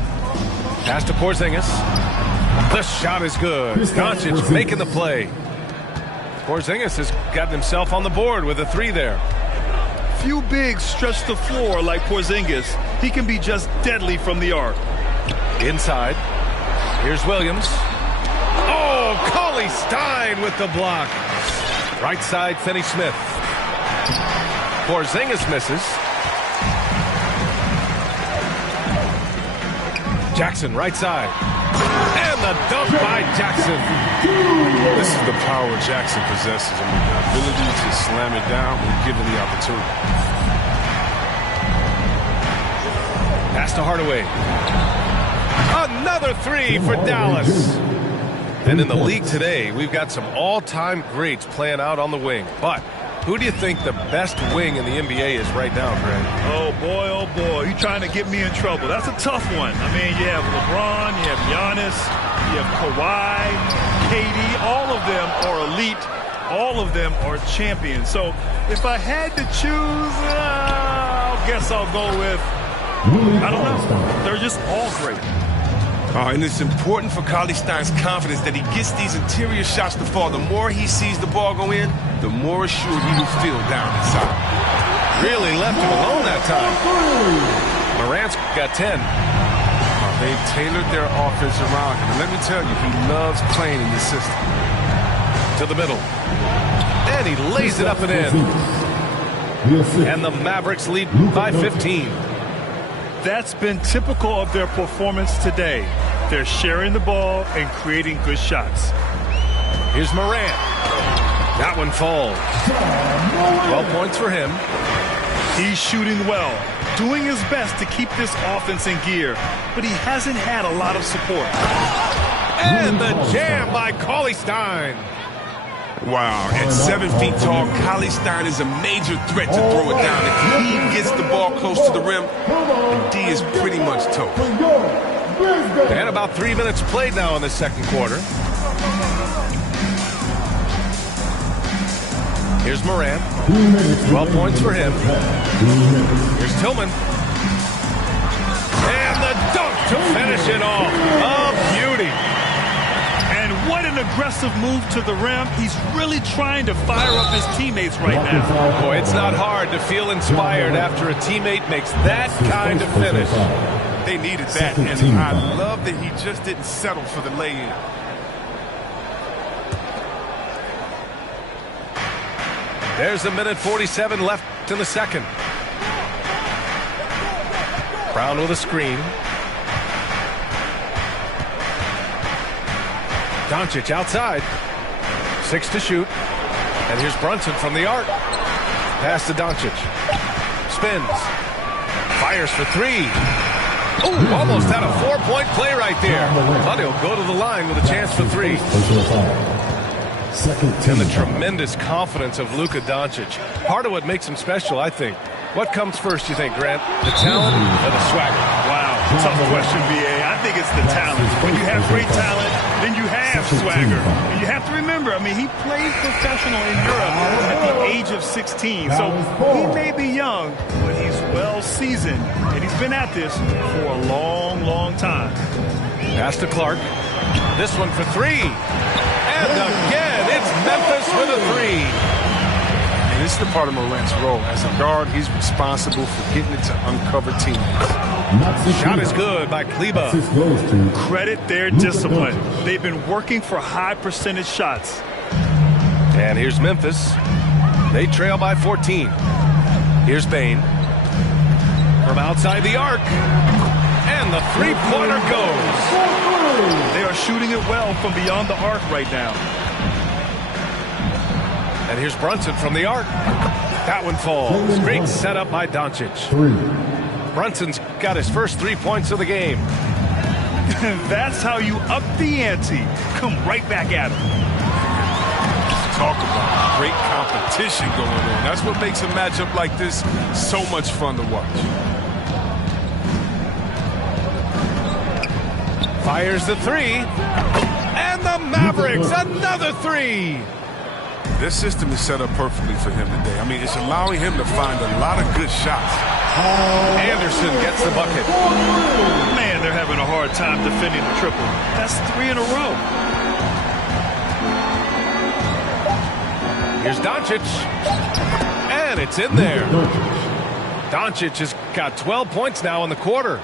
Pass to Porzingis. The shot is good. Doncic making the play. Porzingis has gotten himself on the board with a 3 there. Few bigs stretch the floor like Porzingis. He can be just deadly from the arc. Inside. Here's Williams. Oh, Cauley Stein with the block. Right side, Finney-Smith. Porzingis misses. Jackson, right side. And the dunk by Jackson. This is the power Jackson possesses. I mean, the ability to slam it down when given the opportunity. Pass to Hardaway. Another 3 for Dallas. And in the league today, we've got some all-time greats playing out on the wing. But who do you think the best wing in the NBA is right now, Greg? Oh, boy, you're trying to get me in trouble. That's a tough one. I mean, you have LeBron, you have Giannis, you have Kawhi, KD. All of them are elite. All of them are champions. So if I had to choose, I guess I'll go with, I don't know. They're just all great. And it's important for Cauley-Stein's confidence that he gets these interior shots to fall. The more he sees the ball go in, the more assured he will feel down inside. Really left him alone that time. Morant's got 10. They've tailored their offense around him. And let me tell you, he loves playing in this system. To the middle. And he lays it up and in. And the Mavericks lead by 15. That's been typical of their performance today. They're sharing the ball and creating good shots. Here's Morant. That one falls. 12 points for him. He's shooting well, doing his best to keep this offense in gear, but he hasn't had a lot of support. And the jam by Cauley-Stein. Wow, at 7 feet tall, Cauley-Stein is a major threat to throw it down. If he gets the ball close to the rim, D is pretty much toast. And about 3 minutes played now in the second quarter. Here's Morant. 12 points for him. Here's Tillman. And the dunk to finish it off. A beauty. And what an aggressive move to the rim. He's really trying to fire up his teammates right now. Boy, it's not hard to feel inspired after a teammate makes that kind of finish. They needed that, and I love that he just didn't settle for the lay-in. There's a minute 47 left in the second. Brown with a screen. Doncic outside. 6 to shoot. And here's Brunson from the arc. Pass to Doncic. Spins. Fires for 3. Ooh, almost had a 4-point play right there. But he'll go to the line with a chance for 3. And the tremendous confidence of Luka Doncic. Part of what makes him special, I think. What comes first, you think, Grant? The talent or the swagger? Wow, tough question, B.A. I think it's the talent. When you have great talent, then you have swagger. And you have to remember, I mean, he played professional in Europe at the age of 16. So he may be young, but he's well seasoned. And he's been at this for a long, long time. Pass to Clark. This one for 3. And again, it's Memphis with a 3. And this is the part of Morant's role. As a guard, he's responsible for getting it to uncover teammates. Shot is good by Kleba. Credit their discipline. They've been working for high percentage shots. And here's Memphis. They trail by 14. Here's Bane. From outside the arc. And the three-pointer goes. They are shooting it well from beyond the arc right now. And here's Brunson from the arc. That one falls. Great setup by Doncic. Brunson's got his first 3 points of the game. That's how you up the ante. Come right back at him. Talk about great competition going on. That's what makes a matchup like this so much fun to watch. Fires the 3. And the Mavericks, another 3. This system is set up perfectly for him today. I mean, it's allowing him to find a lot of good shots. Anderson gets the bucket. Man, they're having a hard time defending the triple. That's 3 in a row. Here's Doncic. And it's in there. Doncic has got 12 points now in the quarter.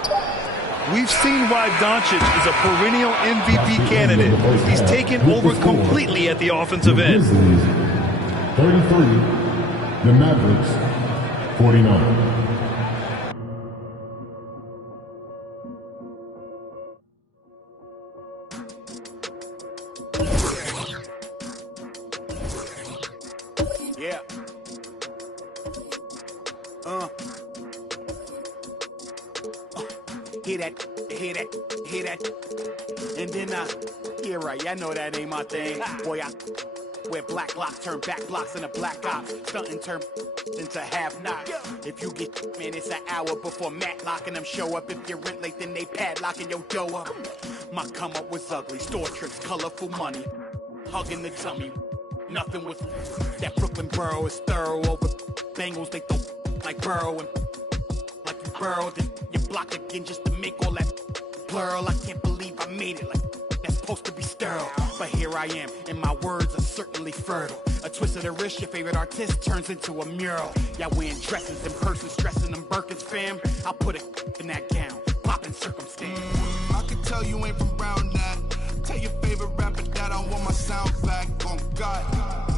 We've seen why Doncic is a perennial MVP candidate. He's taken over completely at the offensive end. 33, the Mavericks, 49. Yeah. Hear that, hear that, hear that. And then yeah, right, I know that ain't my thing. Boy, I wear black locks, turn back blocks into black ops. Stunting turn into half knocks. If you get, man, it's an hour before Matlock and them show up. If you're rent late, then they padlocking your dough up. My come up was ugly, store trips, colorful money. Hugging the tummy, nothing was that Brooklyn borough is thorough over Bengals. They throw like Burrow and like you burrowed and you block again just to make all that girl. I can't believe I made it like that's supposed to be sterile. But here I am, and my words are certainly fertile. A twist of the wrist, your favorite artist turns into a mural. Y'all wearing dresses in person, stressing them Birkins, fam. I'll put it in that gown, poppin' circumstance. I can tell you ain't from Brown that. Tell your favorite rapper that I want my sound back. On God,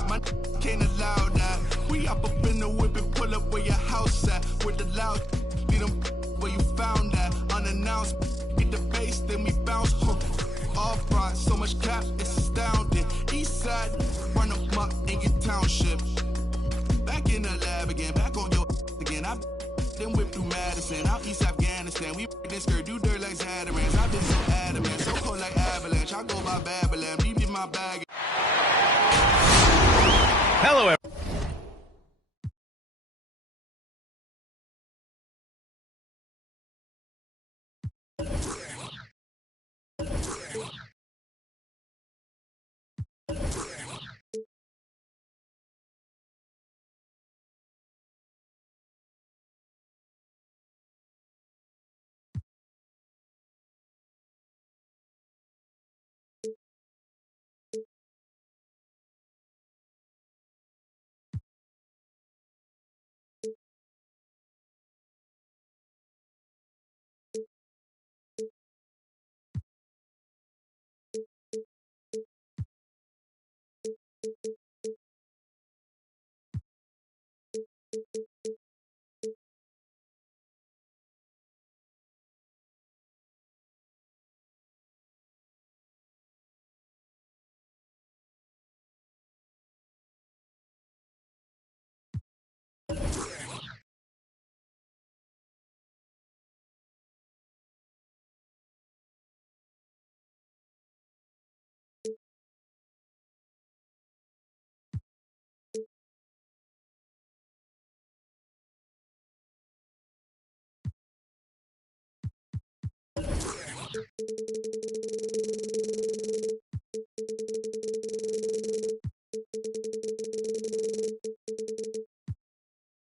my can't allow that. We up in the whip and pull up where your house at. With the loud, beat them where you found that. Unannounced, get the bass, then we bounce. All front, so much cap, it's astounding. East side, run them up in your township. Back in the lab again, back on your again. I then whip through Madison, out East Afghanistan. We this skirt, do dirt like Zatarans. I've been so adamant, so cold like avalanche. I go by Babylon, leave in my bag. Hello, everyone.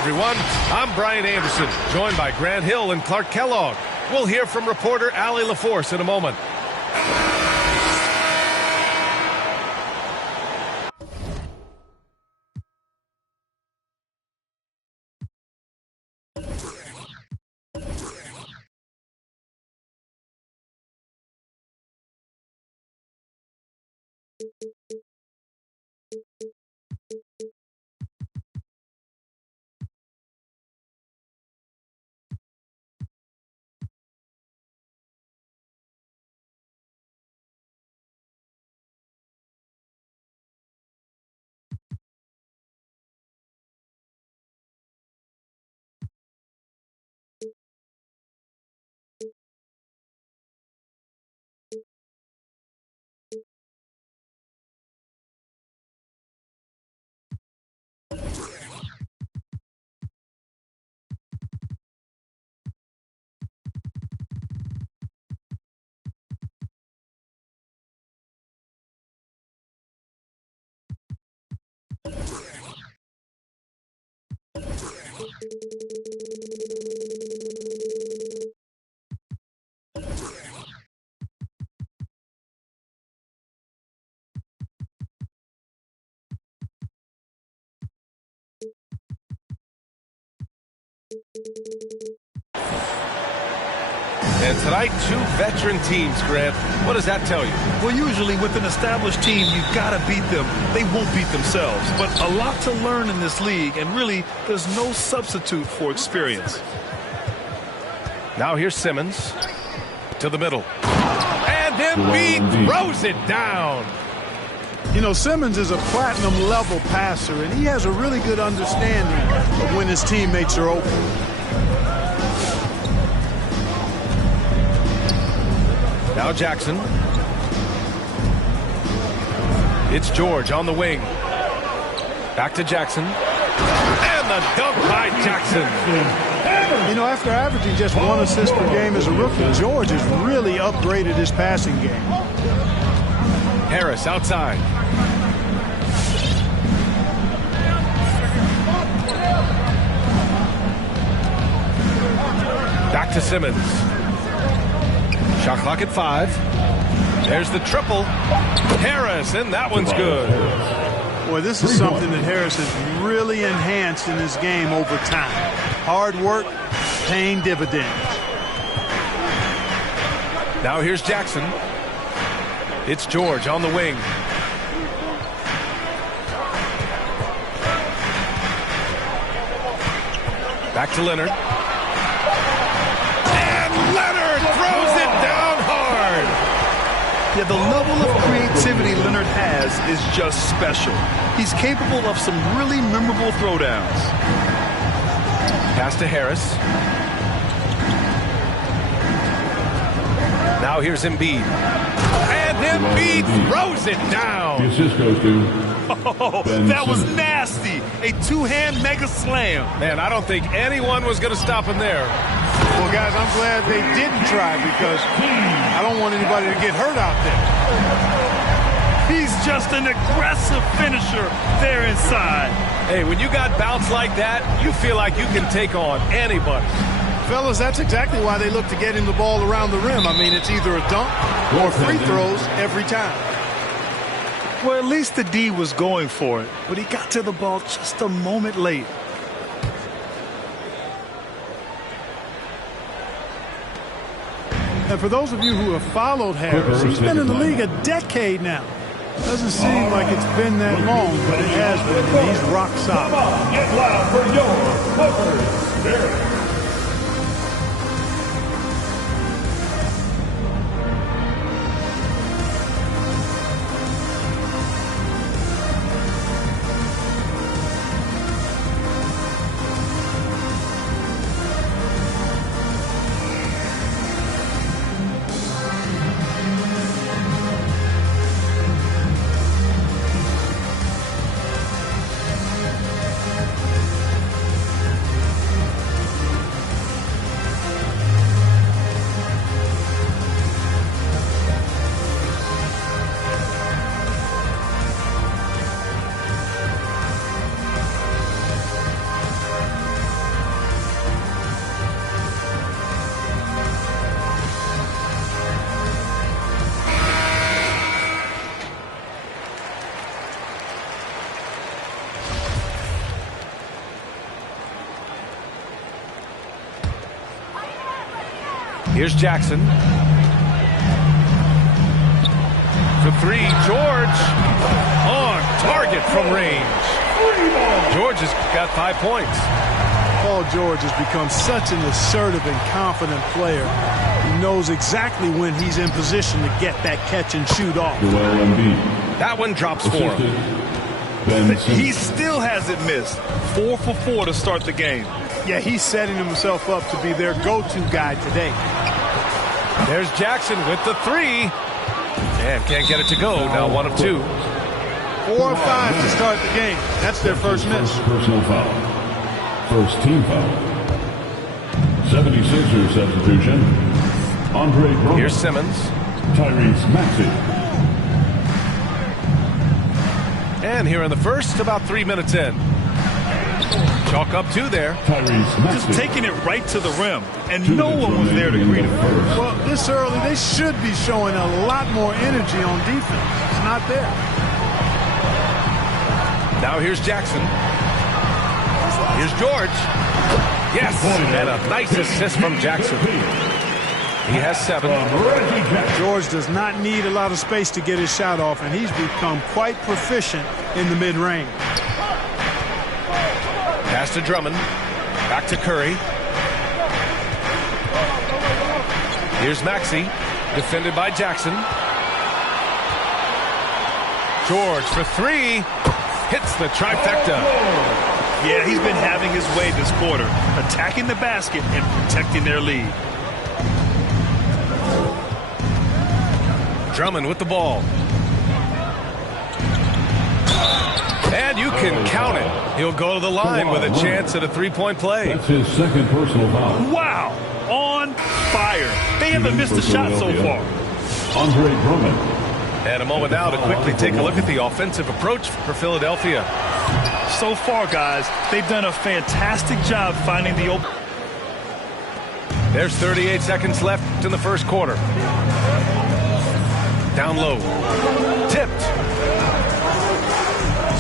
Everyone, I'm Brian Anderson, joined by Grant Hill and Clark Kellogg. We'll hear from reporter Allie LaForce in a moment. And tonight, two veteran teams, Grant. What does that tell you? Well, usually with an established team, you've got to beat them. They won't beat themselves. But a lot to learn in this league, and really, there's no substitute for experience. Now here's Simmons to the middle. And Embiid throws it down. You know, Simmons is a platinum-level passer, and he has a really good understanding of when his teammates are open. Now Jackson. It's George on the wing. Back to Jackson. And the dunk by Jackson. You know, after averaging just 1 assist per game as a rookie, George has really upgraded his passing game. Harris outside. Back to Simmons. Shot clock at 5. There's the triple. Harris, and that one's good. Boy, this is something that Harris has really enhanced in his game over time. Hard work, paying dividends. Now here's Jackson. It's George on the wing. Back to Leonard. And Leonard throws it down hard. Yeah, the level of creativity Leonard has is just special. He's capable of some really memorable throwdowns. Pass to Harris. Now here's Embiid. And Embiid throws it down. The assist goes to Oh, that was nasty. A two-hand mega slam. Man, I don't think anyone was going to stop him there. Well, guys, I'm glad they didn't try because I don't want anybody to get hurt out there. He's just an aggressive finisher there inside. Hey, when you got bounce like that, you feel like you can take on anybody. Fellas, that's exactly why they look to get him the ball around the rim. I mean, it's either a dunk or free throws every time. Well, at least the D was going for it, but he got to the ball just a moment late. And for those of you who have followed Harris, he's been in the league a decade now. Doesn't seem like it's been that long, but it has been, and he's rock solid. Come on, get loud for your Clippers. Here's Jackson. For 3, George. On target from range. George has got 5 points. Paul George has become such an assertive and confident player. He knows exactly when he's in position to get that catch and shoot off. That one drops for him. He still hasn't missed. 4 for 4 to start the game. Yeah, he's setting himself up to be their go-to guy today. There's Jackson with the 3. And can't get it to go. Now 1 of 2. 4 of 5 to start the game. That's their first miss. Personal foul. First team foul. 76ers substitution. Andre Drummond. Here's Simmons. Tyrese Maxey. And here in the first, about 3 minutes in. Chalk up 2 there. Just taking it right to the rim, and no one was there to greet him. Well, this early, they should be showing a lot more energy on defense. It's not there. Now here's Jackson. Here's George. Yes, and a nice assist from Jackson. He has 7. George does not need a lot of space to get his shot off, and he's become quite proficient in the mid-range. Pass to Drummond. Back to Curry. Here's Maxey. Defended by Jackson. George for 3. Hits the trifecta. Yeah, he's been having his way this quarter, attacking the basket and protecting their lead. Drummond with the ball. And you can count it. He'll go to the line with a chance at a 3-point play. That's his second personal foul. Wow! On fire. They haven't missed a shot so far. Andre Drummond. And a moment now to quickly take a look at the offensive approach for Philadelphia. So far, guys, they've done a fantastic job finding the open. There's 38 seconds left in the first quarter. Down low. Tipped.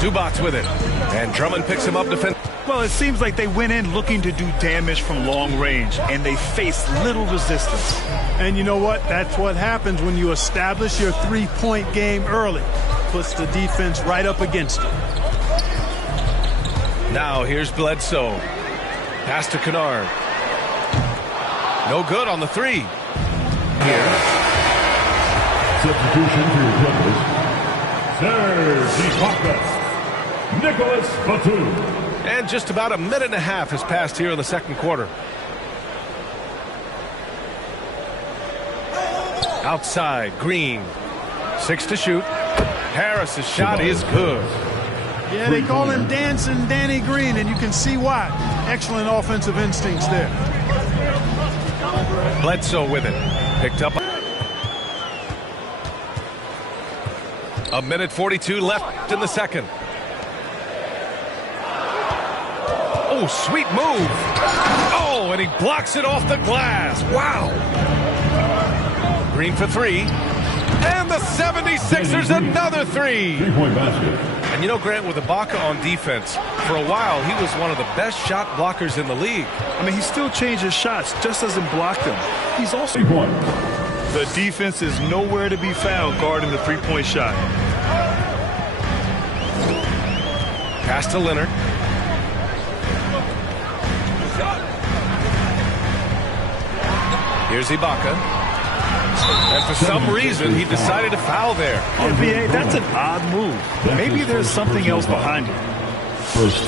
Zubac with it. And Drummond picks him up defensively. Well, it seems like they went in looking to do damage from long range, and they faced little resistance. And you know what? That's what happens when you establish your three-point game early. Puts the defense right up against it. Now here's Bledsoe. Pass to Kennard. No good on the three. Here. Substitution for your Clippers. Serge Ibaka. Nicholas Batum. And just about a minute and a half has passed here in the second quarter. Outside, Green. 6 to shoot. Harris's shot is good. Yeah, they call him Dancing Danny Green, and you can see why. Excellent offensive instincts there. Bledsoe with it. Picked up. A minute 42 left in the second. Oh, sweet move. Oh, and he blocks it off the glass. Wow. Green for three. And the 76ers another three. Three-point basket. And you know, Grant, with Ibaka on defense, for a while he was one of the best shot blockers in the league. I mean, he still changes shots, just doesn't block them. He's also... The defense is nowhere to be found guarding the three-point shot. Pass to Leonard. Here's Ibaka. And for some reason, he decided to foul there. NBA, that's an odd move. Maybe there's something else behind it.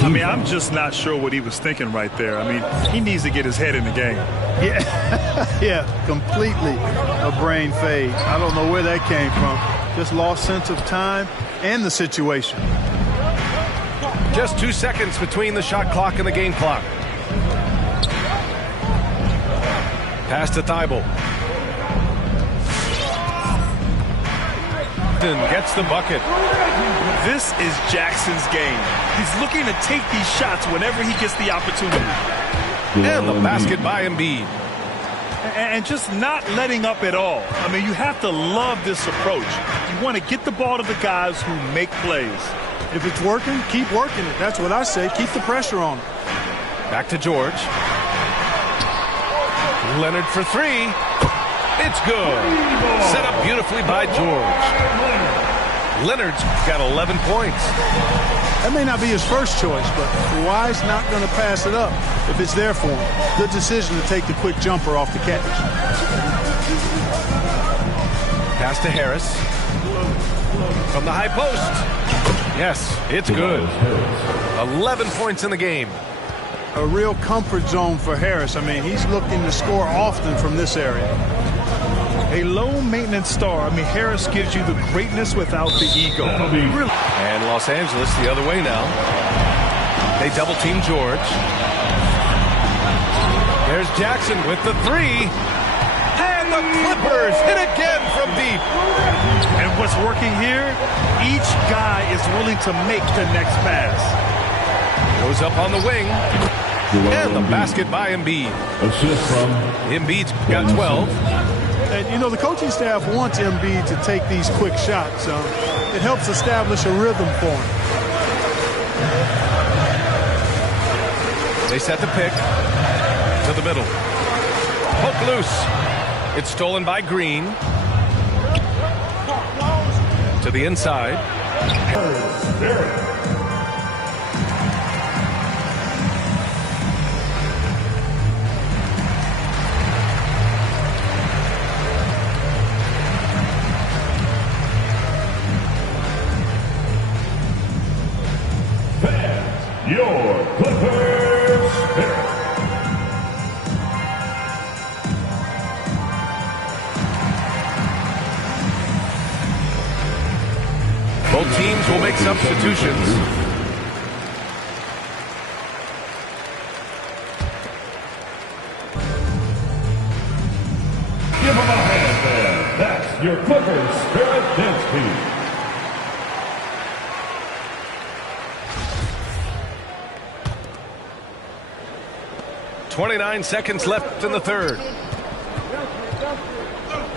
I mean, I'm just not sure what he was thinking right there. I mean, he needs to get his head in the game. Yeah, yeah, completely a brain fade. I don't know where that came from. Just lost sense of time and the situation. Just 2 seconds between the shot clock and the game clock. Pass to Thibault. Gets the bucket. This is Jackson's game. He's looking to take these shots whenever he gets the opportunity. And the basket by Embiid. And just not letting up at all. I mean, you have to love this approach. You want to get the ball to the guys who make plays. If it's working, keep working it. That's what I say. Keep the pressure on him. Back to George. Leonard for three. It's good. Set up beautifully by George. Leonard's got 11 points. That may not be his first choice, but Kawhi's not going to pass it up if it's there for him. Good decision to take the quick jumper off the catch. Pass to Harris. From the high post. Yes, it's good. 11 points in the game. A real comfort zone for Harris. I mean, he's looking to score often from this area. A low-maintenance star. I mean, Harris gives you the greatness without the ego. Really. And Los Angeles the other way now. They double-team George. There's Jackson with the three. And the Clippers hit again from deep. And what's working here, each guy is willing to make the next pass. Goes up on the wing. And the basket by Embiid. Assist from Embiid's got 12. And, you know, the coaching staff wants Embiid to take these quick shots. It helps establish a rhythm for him. They set the pick to the middle. Poke loose. It's stolen by Green. To the inside. your Clippers Spirit. Both teams will make substitutions. Give them a hand there. That's your Clippers Spirit dance team. 29 seconds left in the third.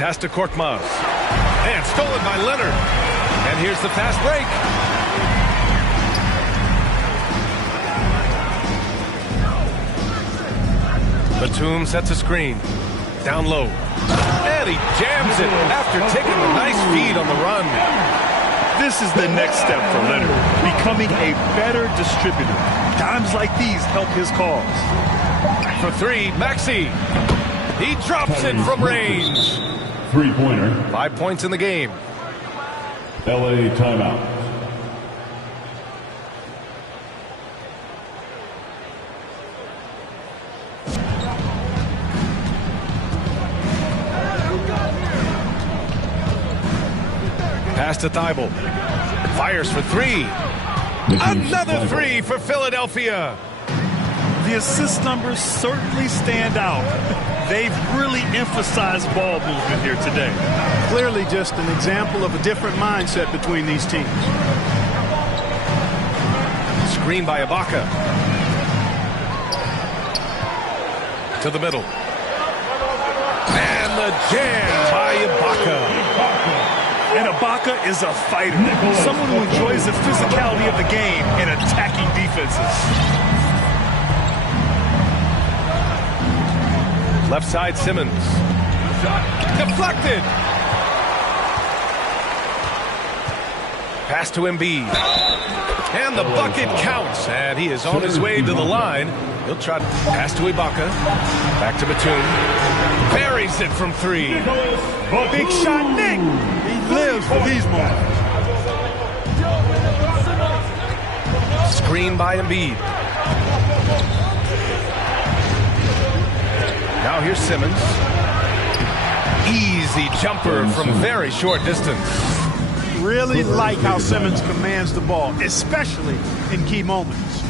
Pass to Korkmaz. And stolen by Leonard. And here's the fast break. Batum sets a screen. Down low. And he jams it after taking a nice feed on the run. This is the next step for Leonard, becoming a better distributor. Dimes like these help his cause. For three, Maxey. He drops it from range. Three-pointer. 5 points in the game. LA timeout. Pass to Thibault. Fires for three. Another three for Philadelphia. The assist numbers certainly stand out. They've really emphasized ball movement here today. Clearly just an example of a different mindset between these teams. Screen by Ibaka. To the middle. And the jam by Ibaka. And Ibaka is a fighter. Someone who enjoys the physicality of the game and attacking defenses. Left side, Simmons. Deflected. Pass to Embiid. And the bucket counts. And he is on his way to the line. He'll try to pass to Ibaka. Back to Batum. Buries it from three. Big shot, Nick. He lives for these moments. Screen by Embiid. Now here's Simmons. Easy jumper from very short distance. Really like how Simmons commands the ball, especially in key moments.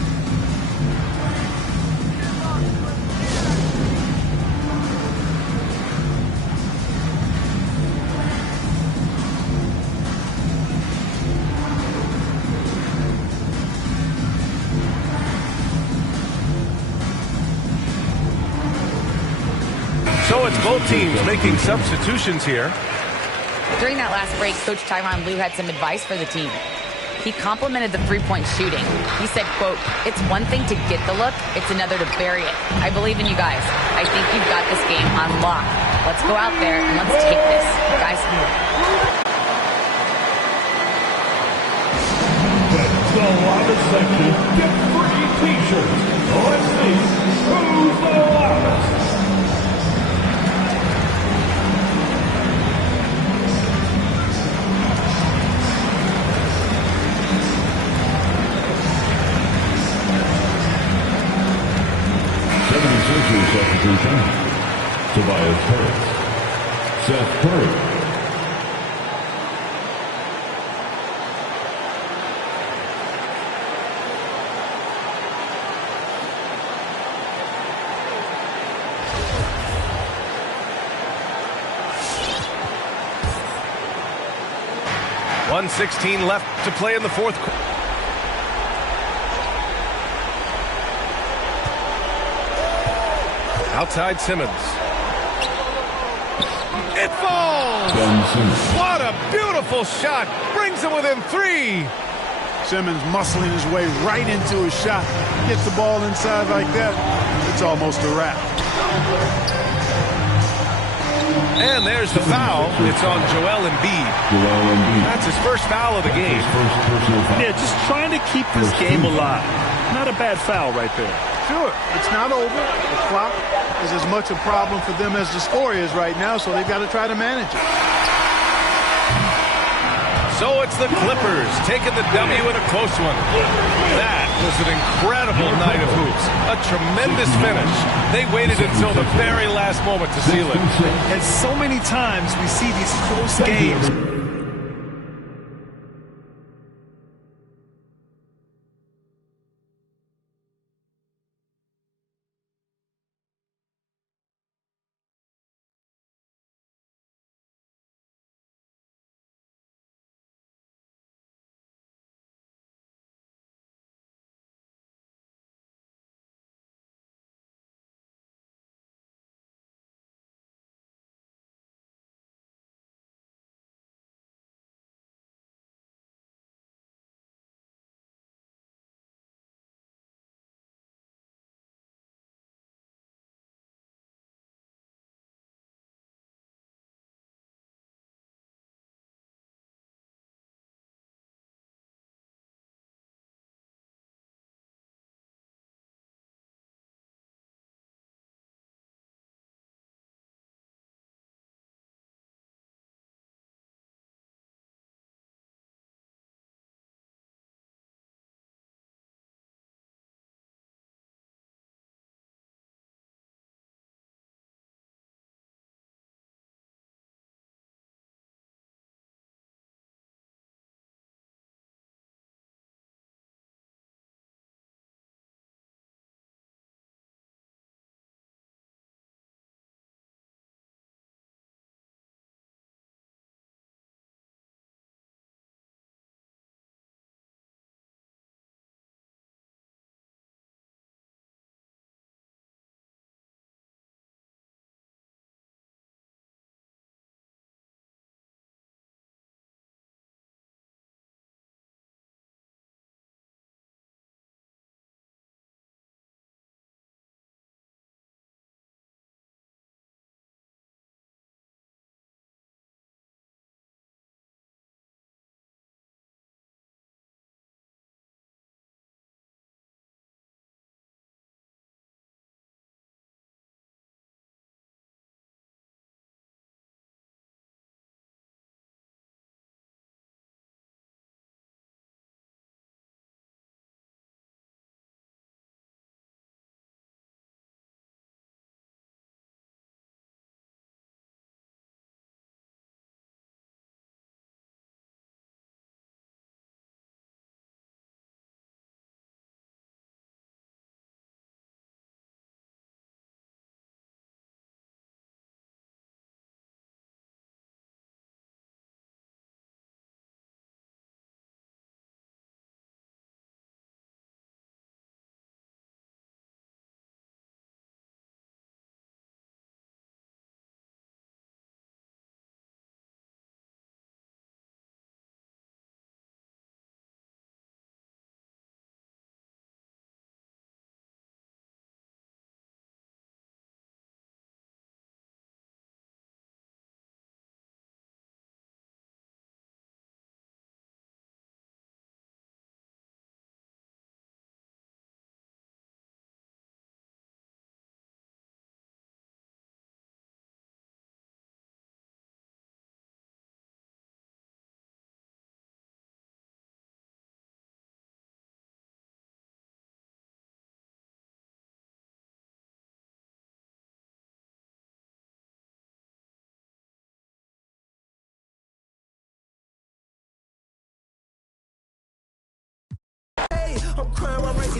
So it's both teams making substitutions here. During that last break, Coach Tyronn Lue had some advice for the team. He complimented the three-point shooting. He said, quote, "It's one thing to get the look, it's another to bury it. I believe in you guys. I think you've got this game on lock. Let's go out there and let's take this. Guys, The loudest section, get free t-shirts. Let's see who's the loudest. Substitution, Tobias Harris, Seth Curry. .116 left to play in the fourth quarter. Outside Simmons. It falls! What a beautiful shot! Brings him within three! Simmons muscling his way right into his shot. Gets the ball inside like that, it's almost a wrap. And there's the foul. It's on Joel Embiid. That's his first foul of the game. Yeah, just trying to keep this game alive. Not a bad foul right there. Sure, it's not over. The clock is as much a problem for them as the score is right now, so they've got to try to manage it. So it's the Clippers taking the W in a close one. That was an incredible night of hoops. A tremendous finish. They waited until the very last moment to seal it. And so many times we see these close games.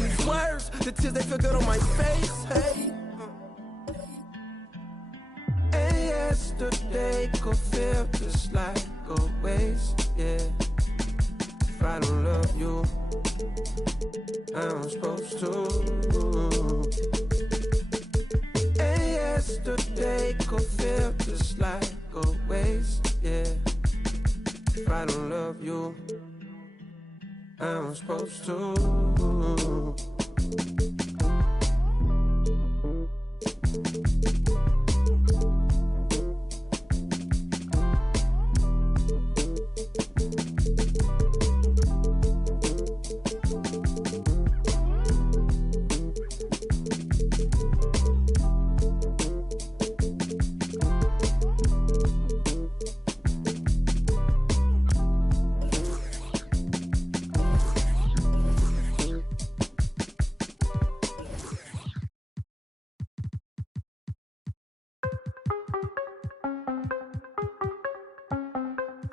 these words, the tears they feel good on my face. Hey. And yesterday could feel just like a waste, yeah. If I don't love you, I'm supposed to. And yesterday could feel just like a waste, yeah. If I don't love you, I'm supposed to.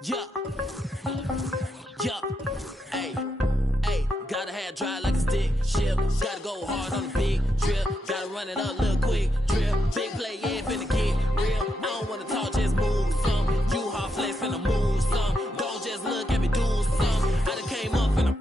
Yeah, yeah, hey, hey, gotta have dry like a stick ship. Gotta go hard on the big trip. Gotta run it up, little quick trip. Big play, yeah, finna get real. I don't wanna talk, just move some. You hard flex, finna move some. Don't just look at me, do some. I done came up, finna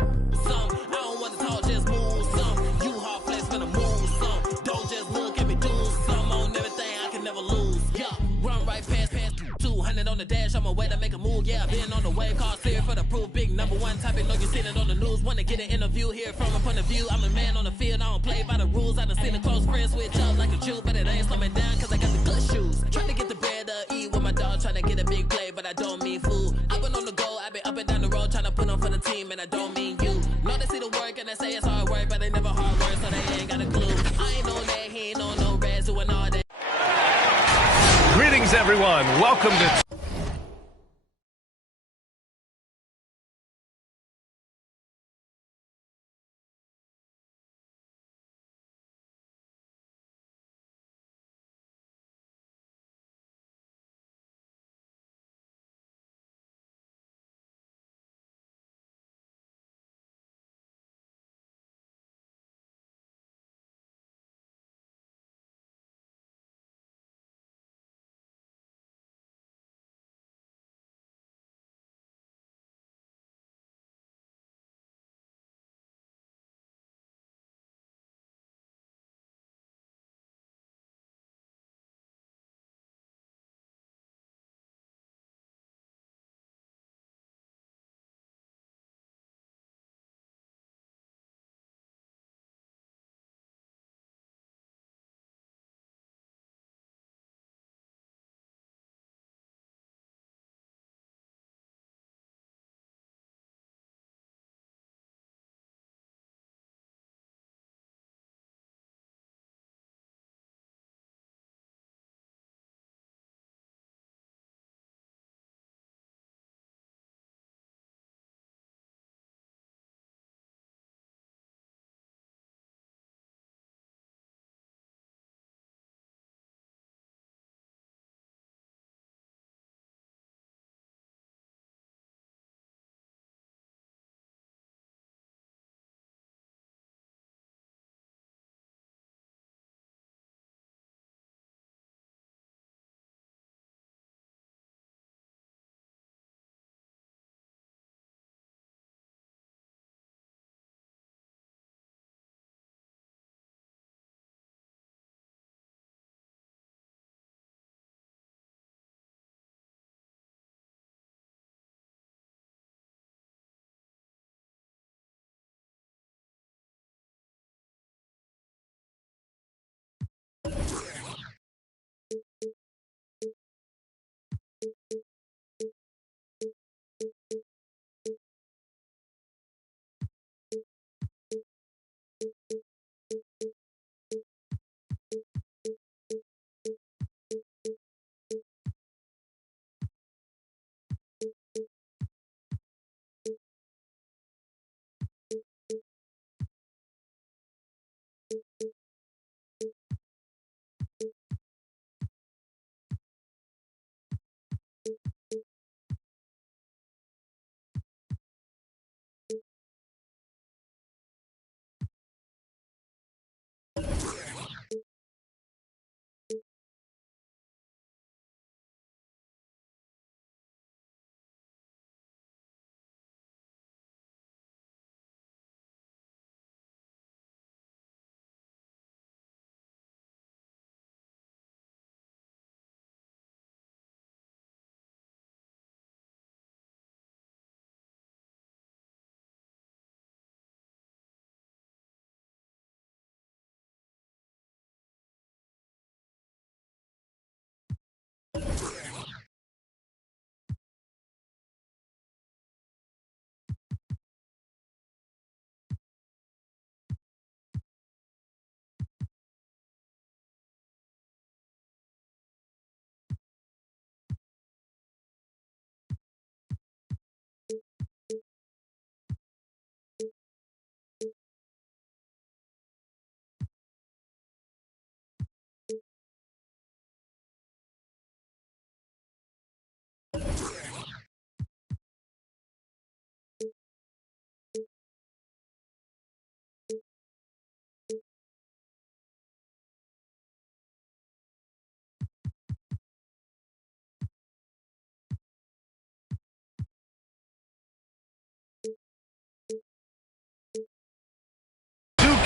some. I don't wanna talk, just move some. You hard flex, finna move some. Don't just look at me, do some. On everything, I can never lose. Yeah, run right past 200 on the dash. I'm a way to make a move. Yeah, been on the wave, call clear for the proof. Big number one topic, know you seen it on the news. Wanna get an interview here from a point of view. I'm a man on the field, I don't play by the rules. I done seen a close friend switch up like a Jew, but it ain't slowing down cause I got the good shoes. Trying to get the bread to eat with my dog, trying to get a big play, but I don't mean food. I've been on the go, I've been up and down the road, trying to put on for the team, and I don't mean you. Know they see the work and they say it's hard work, but they never hard work, so they ain't got a clue. I ain't on that, he ain't on no res doing all that. Greetings, everyone. Welcome to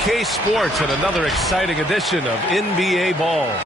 BK Sports and another exciting edition of NBA Ball.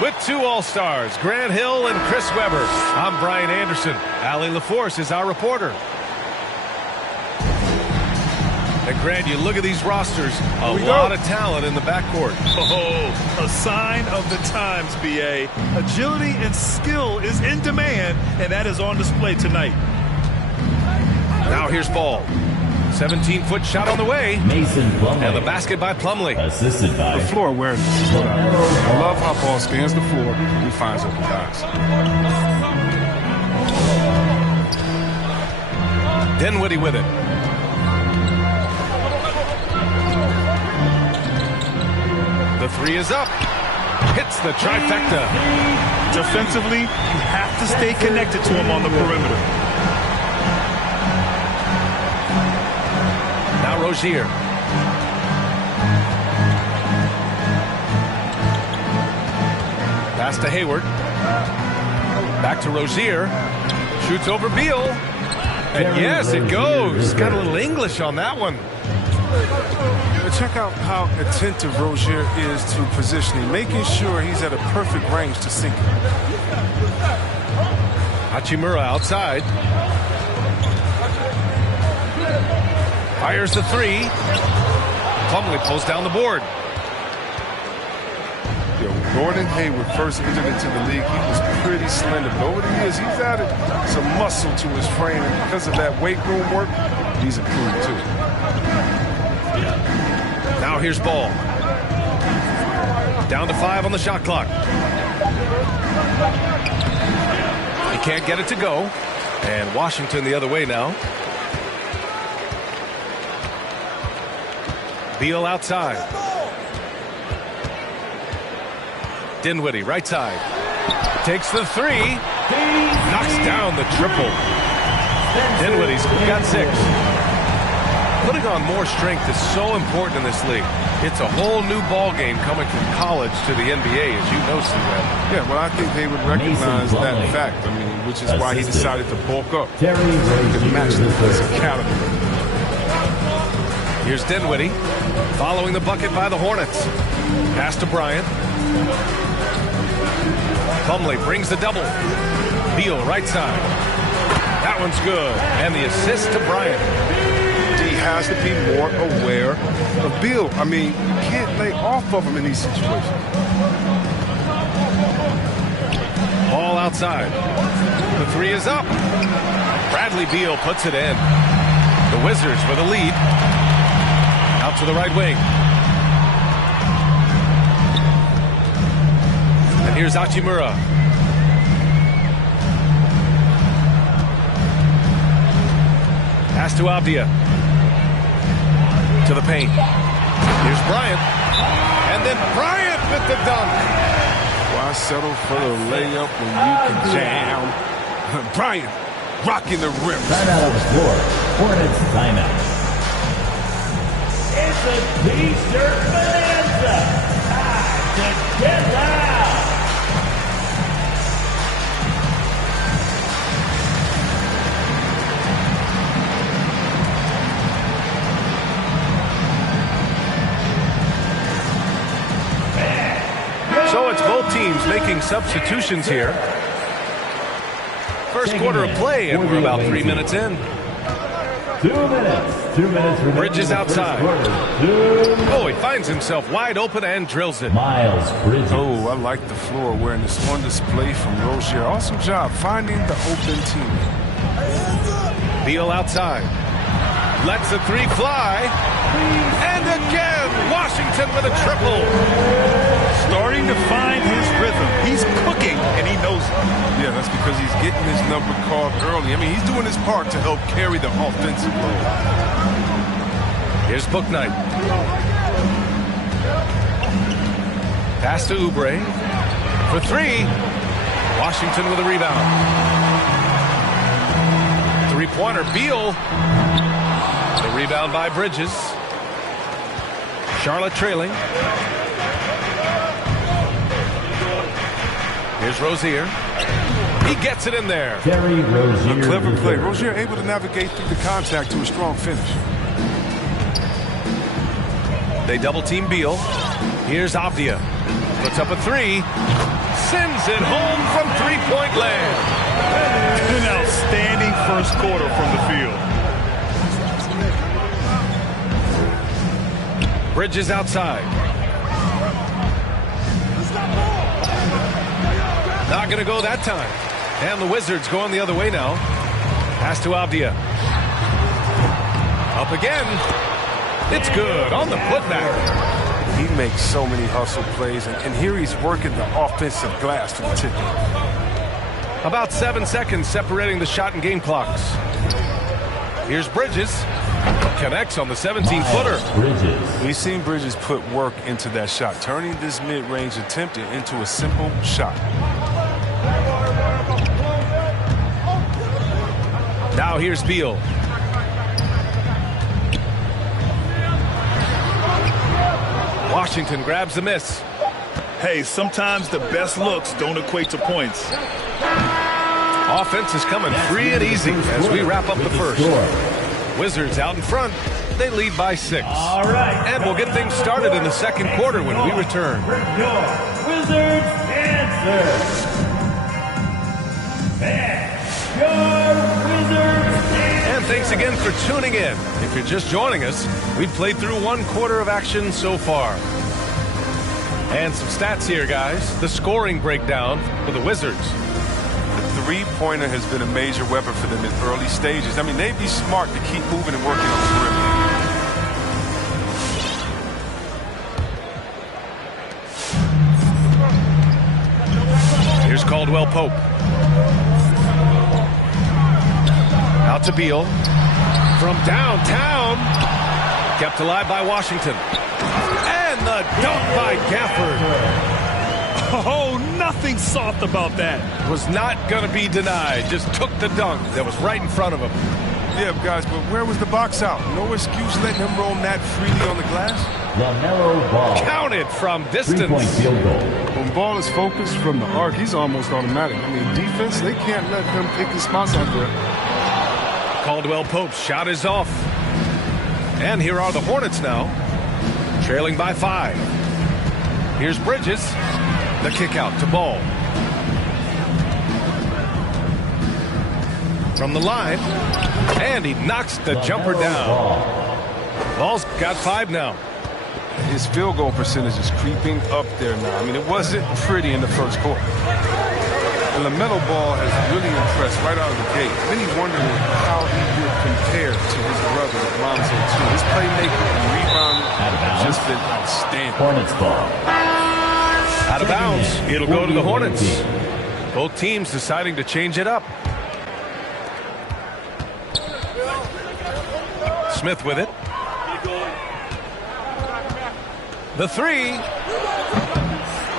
With two All-Stars, Grant Hill and Chris Webber, I'm Brian Anderson. Allie LaForce is our reporter. And Grant, you look at these rosters, a lot of talent in the backcourt. Oh, a sign of the times, B.A. Agility and skill is in demand, and that is on display tonight. Now here's Ball. 17-foot shot on the way. Mason Plumlee. And the basket by Plumlee. Assisted by The floor awareness is what I love how Ball scans the floor and he finds open guys. Dinwiddie with it. The three is up. Hits the trifecta. Defensively, you have to stay connected to him on the perimeter. Now Rozier. Pass to Hayward. Back to Rozier. Shoots over Beal. And yes, it goes. Got a little English on that one. Check out how attentive Rozier is to positioning, making sure he's at a perfect range to sink it. Hachimura outside. Fires the three. Plumlee pulls down the board. Gordon Hayward first entered into the league. He was pretty slender, but over the years, he's added some muscle to his frame, and because of that weight room work, he's improved too. Now here's Ball. Down to 5 on the shot clock. He can't get it to go. And Washington the other way now. Beal outside. Dinwiddie right side. Takes the three. Knocks down the triple. Dinwiddie's got 6. Putting on more strength is so important in this league. It's a whole new ball game coming from college to the NBA, as you know, Steve. Yeah, well, I think they would recognize that fact. I mean, which is why he decided to bulk up. So he could match the physicality. Here's Dinwiddie, following the bucket by the Hornets. Pass to Bryant. Plumlee brings the double. Beal right side. That one's good. And the assist to Bryant. He has to be more aware of Beal. I mean, you can't lay off of him in these situations. Ball outside. The three is up. Bradley Beal puts it in. The Wizards with a lead. Out to the right wing. And here's Hachimura. Pass to Avdia. To the paint. Here's Bryant. And then Bryant with the dunk. Why settle for the layup when you can jam? Bryant rocking the rim. Timeout on the floor. Hornets timeout. It's a T-shirt bonanza. Time to get loud. So it's both teams making substitutions here. First quarter of play, and we're about 3 minutes in. 2 minutes 2 minutes remaining. Bridges outside. Oh, he finds himself wide open and drills it. Miles Bridges. Oh, I like the floor awareness on display from Rozier. Awesome job finding the open teammate. Beal outside. Lets the three fly. And again, Washington with a triple. Starting to find his rhythm. He's cooking, and he knows it. Yeah, that's because he's getting his number called early. I mean, he's doing his part to help carry the offensive load. Here's Bouknight. Pass to Oubre. For three. Washington with a rebound. Three-pointer, Beal. The rebound by Bridges. Charlotte trailing. Here's Rozier. He gets it in there. Terry Rozier. A clever play. Rozier able to navigate through the contact to a strong finish. They double-team Beal. Here's Avdia. Puts up a three. Sends it home from three-point land. An outstanding first quarter from the field. Bridges outside. Not going to go that time. And the Wizards going the other way now. Pass to Avdia. Up again. It's good on the putback. He makes so many hustle plays, and here he's working the offensive glass to the tip. About 7 seconds separating the shot and game clocks. Here's Bridges. Connects on the 17-footer. We've seen Bridges put work into that shot, turning this mid-range attempt into a simple shot. Now here's Beal. Washington grabs the miss. Hey, sometimes the best looks don't equate to points. Offense is coming free and easy as we wrap up the first. Wizards out in front. They lead by 6. All right. And we'll get things started in the second quarter when we return. Your Wizards answer. And your Wizards answer. And thanks again for tuning in. If you're just joining us, we've played through 1 quarter of action so far. And some stats here, guys. The scoring breakdown for the Wizards. The three-pointer has been a major weapon for them in early stages. I mean, they'd be smart to keep moving and working on the perimeter. Here's Caldwell Pope. Out to Beal. From downtown. Kept alive by Washington. And the dunk by Gafford. Oh, nothing soft about that. Was not going to be denied. Just took the dunk that was right in front of him. Yeah, guys, but where was the box out? No excuse letting him roam that freely on the glass? LaMelo Ball. Counted from distance. 3-point field goal. When Ball is focused from the arc, he's almost automatic. I mean, defense, they can't let him pick his spots out there. Caldwell Pope's shot is off. And here are the Hornets now. Trailing by 5. Here's Bridges. The kick out to Ball. From the line. And he knocks the jumper down. Ball's got 5 now. His field goal percentage is creeping up there now. I mean, it wasn't pretty in the first quarter. And LaMelo Ball has really impressed right out of the gate. Then he wondered how he would compare to his brother, Lonzo, too. His playmaking and rebounding has just been outstanding. Hornets ball. Out of bounds. It'll go to the Hornets. Both teams deciding to change it up. Smith with it. The three.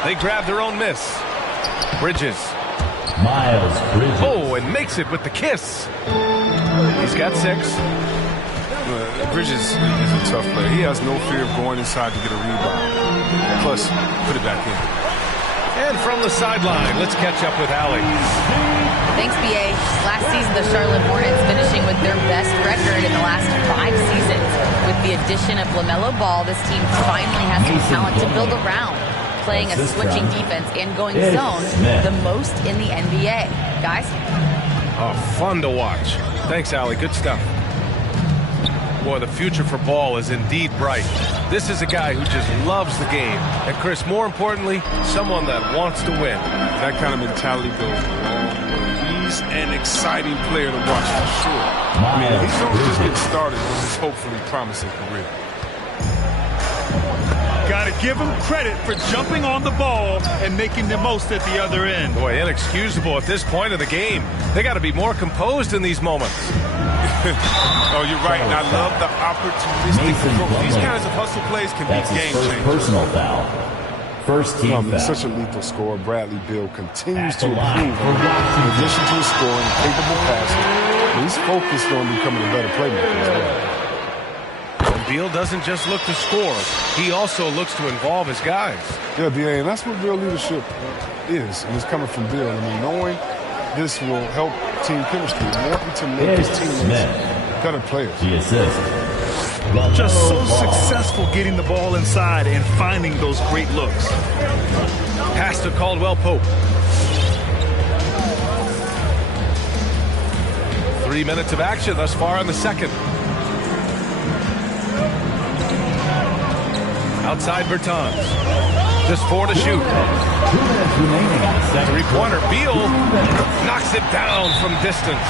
They grab their own miss. Bridges. Miles Bridges. Oh, and makes it with the kiss. He's got 6. Bridges is a tough player. He has no fear of going inside to get a rebound. Plus, put it back in. And from the sideline, let's catch up with Allie. Thanks, B.A. Last season, the Charlotte Hornets finishing with their best record in the last 5 seasons. With the addition of LaMelo Ball, this team finally has some talent to build around, playing a switching defense and going zone the most in the NBA. Guys? Oh, fun to watch. Thanks, Allie. Good stuff. Boy, the future for Ball is indeed bright. This is a guy who just loves the game. And, Chris, more importantly, someone that wants to win. That kind of mentality goes a long way. He's an exciting player to watch for sure. I mean, he's only just getting started with his hopefully promising career. Got to give him credit for jumping on the ball and making the most at the other end. Boy, inexcusable at this point of the game. They got to be more composed in these moments. Oh, you're right, and I love the opportunistic approach. These kinds of hustle plays can be game changers. Personal foul. First team foul. Such a lethal scorer. Bradley Beal continues to improve. In addition to his scoring, capable passing, he's focused on becoming a better playmaker as well. And Beal doesn't just look to score. He also looks to involve his guys. Yeah, B.A., and that's what real leadership is, and it's coming from Beal. I mean, knowing this will help team chemistry, wanting to make his teammates better players. Just so successful getting the ball inside and finding those great looks. Pass to Caldwell Pope. 3 minutes of action thus far in the second. Outside Bertans. Just 4 to shoot. 3-pointer. Beal knocks it down from distance.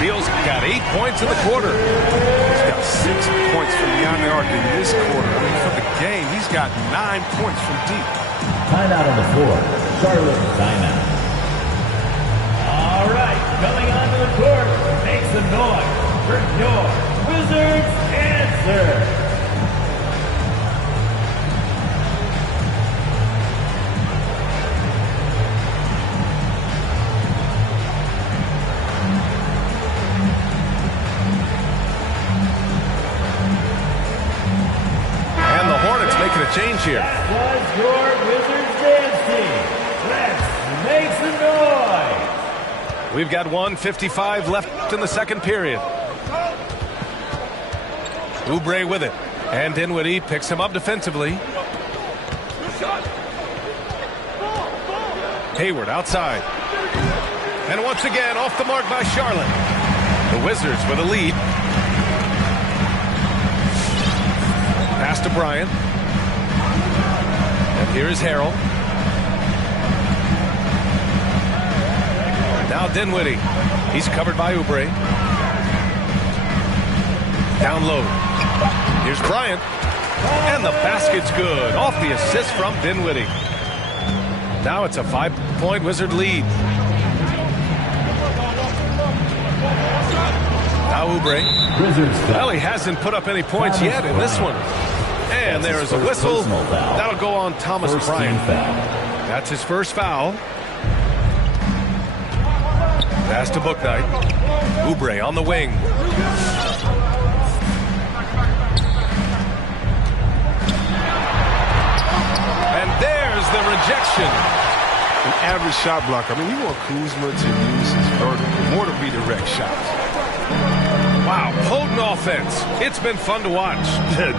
Beal's got 8 points in the quarter. He's got 6 points from beyond the arc in this quarter. I mean, for the game, he's got 9 points from deep. Timeout on the floor. Charlotte timeout. All right, coming onto the court, make some noise for your Wizards answer. Change here. That was your Wizards dance team. Let's make some noise. We've got 1:55 left in the second period. Oubre with it. And Dinwiddie picks him up defensively. Hayward outside. And once again off the mark by Charlotte. The Wizards with a lead. Pass to Bryant. Here is Harrell. Now Dinwiddie. He's covered by Oubre. Down low. Here's Bryant. And the basket's good. Off the assist from Dinwiddie. Now it's a 5-point Wizard lead. Now Oubre. Well, he hasn't put up any points yet in this one. And there is a whistle. That'll go on Thomas Bryant. That's his first foul. Pass to Bouknight. Oubre on the wing. And there's the rejection. An average shot blocker. I mean, you want Kuzma to use his vertical more to redirect shots. Wow, potent offense. It's been fun to watch.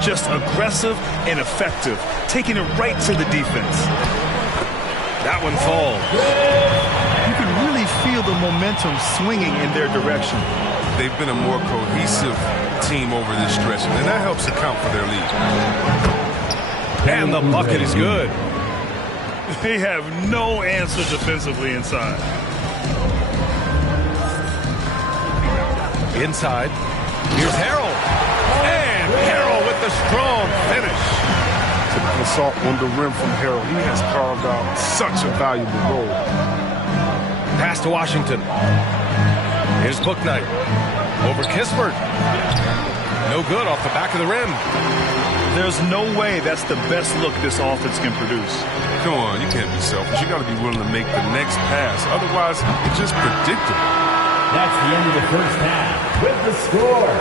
Just aggressive and effective, taking it right to the defense. That one falls. You can really feel the momentum swinging in their direction. They've been a more cohesive team over this stretch, and that helps account for their lead. And the bucket is good. They have no answer defensively inside. Inside. Here's Harrell. And Harrell with the strong finish. An assault on the rim from Harrell. He has carved out such a valuable role. Pass to Washington. Here's Bouknight. Over Kispert. No good off the back of the rim. There's no way that's the best look this offense can produce. Come on, you can't be selfish. You got to be willing to make the next pass. Otherwise, it's just predictable. That's the end of the first half. With the score,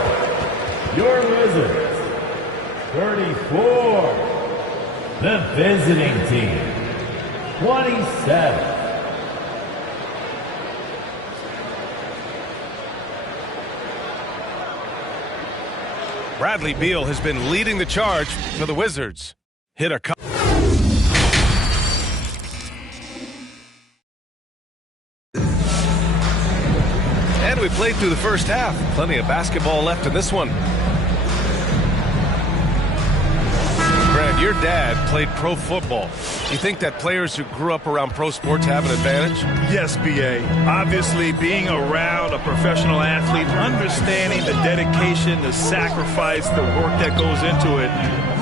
your Wizards 34, the visiting team 27. Bradley Beal has been leading the charge for the Wizards. Hit a couple. And we played through the first half. Plenty of basketball left in this one. Brad, your dad played pro football. You think that players who grew up around pro sports have an advantage? Yes, B.A. Obviously, being around a professional athlete, understanding the dedication, the sacrifice, the work that goes into it,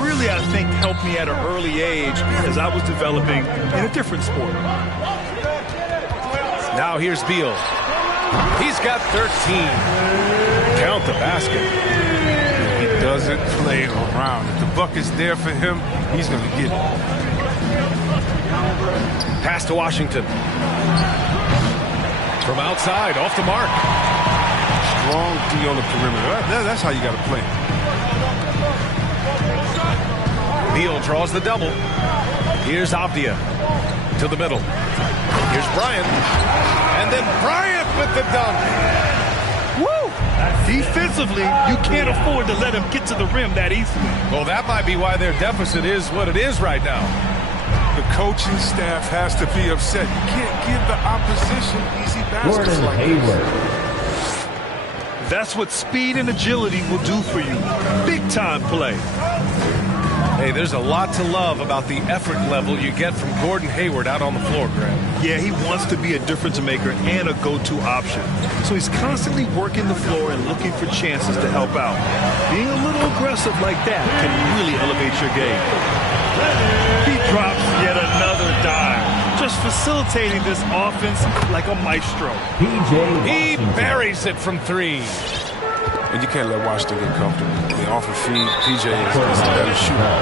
really, I think, helped me at an early age as I was developing in a different sport. Now here's Beal. He's got 13. Count the basket. He doesn't play around. If the buck is there for him, he's going to get it. Pass to Washington. From outside, off the mark. Strong D on the perimeter. That's how you got to play. Beal draws the double. Here's Avdia to the middle. Here's Bryant. And then Bryant with the dunk. Woo! Defensively, you can't afford to let him get to the rim that easily. Well, that might be why their deficit is what it is right now. The coaching staff has to be upset. You can't give the opposition easy baskets like this. That's what speed and agility will do for you. Big-time play. Hey, there's a lot to love about the effort level you get from Gordon Hayward out on the floor, Grant. Yeah, he wants to be a difference maker and a go-to option. So he's constantly working the floor and looking for chances to help out. Being a little aggressive like that can really elevate your game. He drops yet another dive, just facilitating this offense like a maestro. He buries it from 3. And you can't let Washington get comfortable. They offer feed. PJ is a better shooter.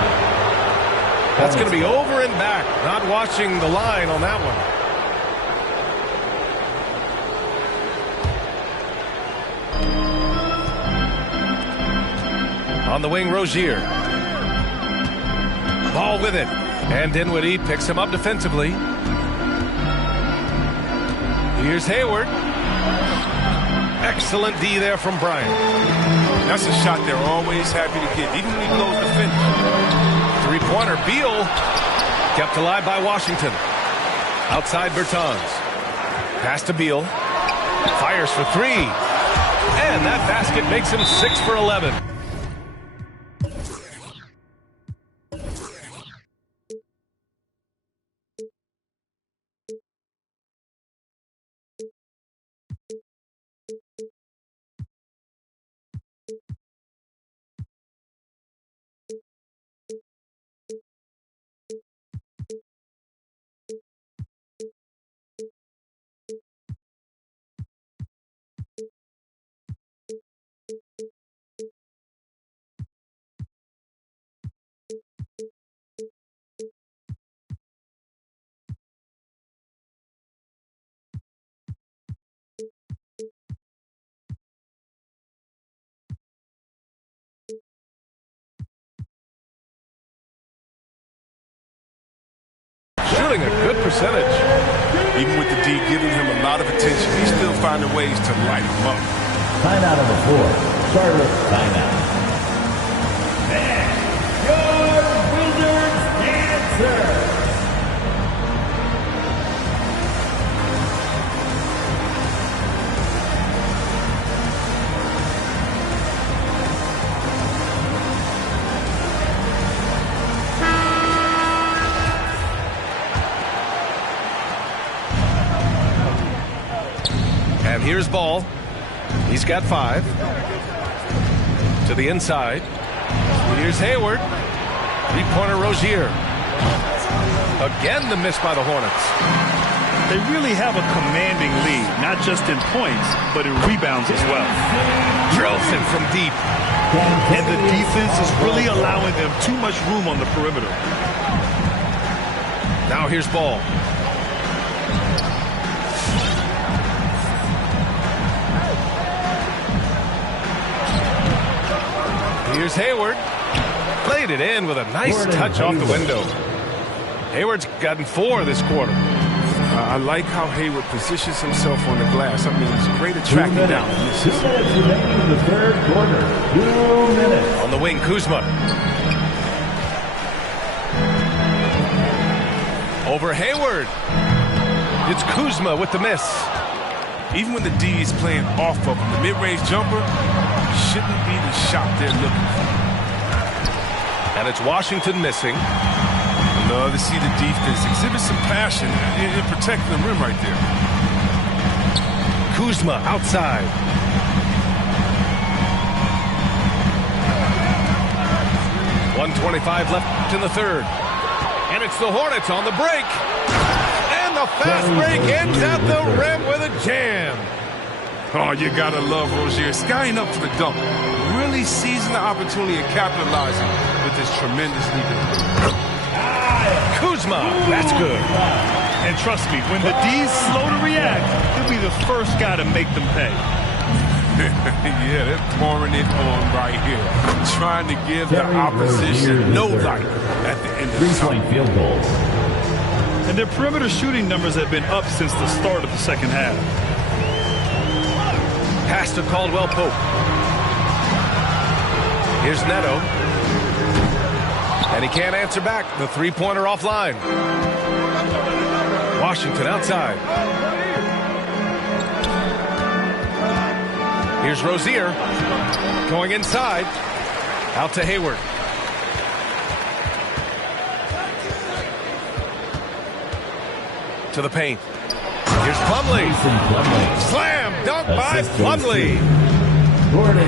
That's going to be over and back. Not watching the line on that one. On the wing, Rozier. Ball with it. And Dinwiddie picks him up defensively. Here's Hayward. Excellent D there from Bryant. That's a shot they're always happy to get, even when he blows the finish. Three-pointer. Beal kept alive by Washington. Outside Bertans. Pass to Beal. Fires for 3. And that basket makes him 6 for 11. Shooting a good percentage. Even with the D giving him a lot of attention, he's still finding ways to light him up. Timeout on the floor. Charlotte timeout. And your Wizards answer. And here's Ball. He's got 5. To the inside. Here's Hayward. Three-pointer Rozier. Again the miss by the Hornets. They really have a commanding lead, not just in points, but in rebounds as well. Drills it from deep. And the defense is really allowing them too much room on the perimeter. Now here's Ball. Here's Hayward. Played it in with a nice touch off the window. Hayward's gotten 4 this quarter. I like how Hayward positions himself on the glass. I mean, he's great at tracking down. 2 minutes remaining in the third quarter. 2 minutes. On the wing, Kuzma. Over Hayward. It's Kuzma with the miss. Even when the D is playing off of him, the mid-range jumper shouldn't be the shot they're looking for. And it's Washington missing. I love to see the defense exhibit some passion in protecting the rim right there. Kuzma outside. .125 left in the third. And it's the Hornets on the break. And the fast break ends at the rim with a jam. Oh, you gotta love Rozier. Skying up for the dunk. Really seizing the opportunity and capitalizing with this tremendous lead. Kuzma, that's good. And trust me, when the D's slow to react, he'll be the first guy to make them pay. Yeah, they're pouring it on right here. Trying to give the opposition no light at the end of the Three-point field goals. And their perimeter shooting numbers have been up since the start of the second half. Pass to Caldwell Pope. Here's Neto. And he can't answer back. The three-pointer offline. Washington outside. Here's Rozier. Going inside. Out to Hayward. To the paint. Here's Plumlee. Slam dunk by Plumlee.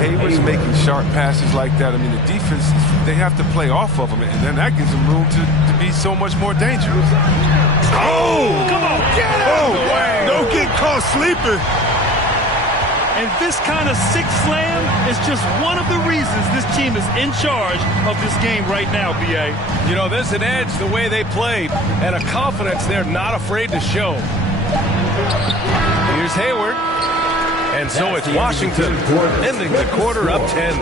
Hayward's making sharp passes like that. I mean, the defense, they have to play off of him, and then that gives them room to be so much more dangerous. Oh! Come on, get out! Don't get caught sleeping. And this kind of sick slam is just one of the reasons this team is in charge of this game right now, B.A. You know, there's an edge the way they played and a confidence they're not afraid to show. Here's Hayward. And so it's Washington ending the quarter up 10.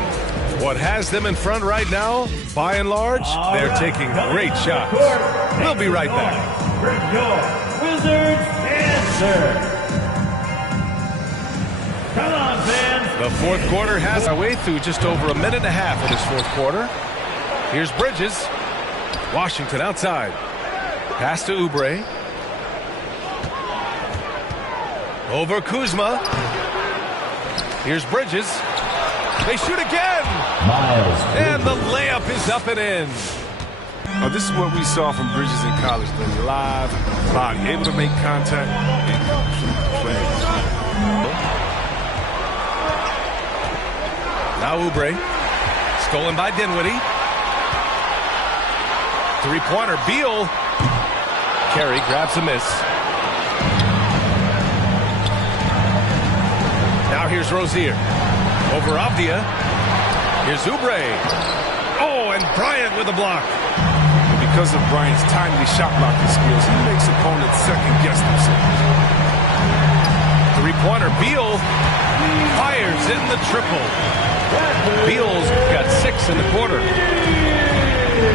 What has them in front right now, by and large, they're taking great shots. We'll be right back. Wizards answer. Come on, fans. The fourth quarter has our way through just over a minute and a half of this fourth quarter. Here's Bridges. Washington outside. Pass to Oubre. Over Kuzma. Here's Bridges. They shoot again. Miles. And the layup is up and in. Oh, this is what we saw from Bridges in college. The live body. Able to make contact and complete plays. Now Oubre. Stolen by Dinwiddie. Three-pointer. Beal. Carey grabs a miss. Now here's Rozier. Over Avdia. Here's Oubre. Oh, and Bryant with a block. And because of Bryant's timely shot blocking skills, he makes opponents second-guess themselves. Three-pointer. Beal fires in the triple. Beal's got 6 in the quarter.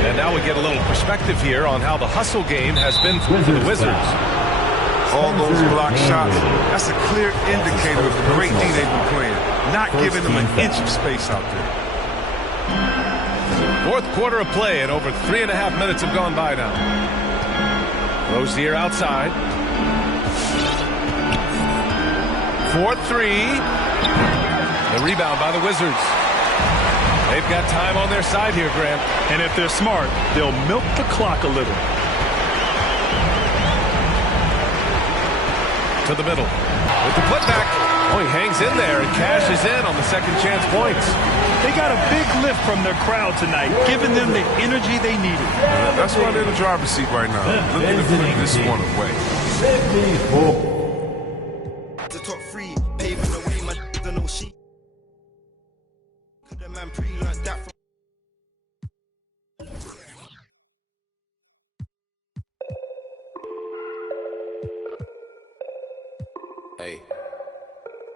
And now we get a little perspective here on how the hustle game has been for the Wizards. All those block shots, that's a clear indicator of the great D they've been playing. Not giving them an inch of space out there. Fourth quarter of play, and over 3.5 minutes have gone by now. Rozier outside. 4-3. The rebound by the Wizards. They've got time on their side here, Grant. And if they're smart, they'll milk the clock a little. To the middle. With the putback. Oh, he hangs in there and cashes in on the second chance points. They got a big lift from their crowd tonight, giving them the energy they needed. That's why they're in the driver's seat right now. Looking to flip this one away. The top three, paving the way, my don't know she. Could the man pre-learned that from.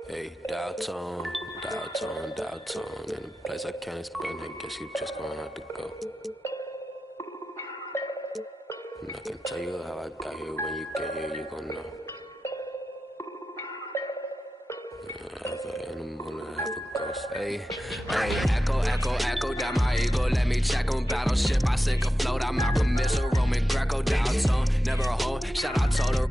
Hey, dial tone, in a place I can't explain, I guess you just gonna have to go. And I can tell you how I got here, when you get here, you gon' know. Half an animal and half a ghost. Hey, echo, down my ego, let me check on battleship. I sink afloat, I'm Malcolm Missile, Roman Greco, dial tone, never a hoe, shout out to the.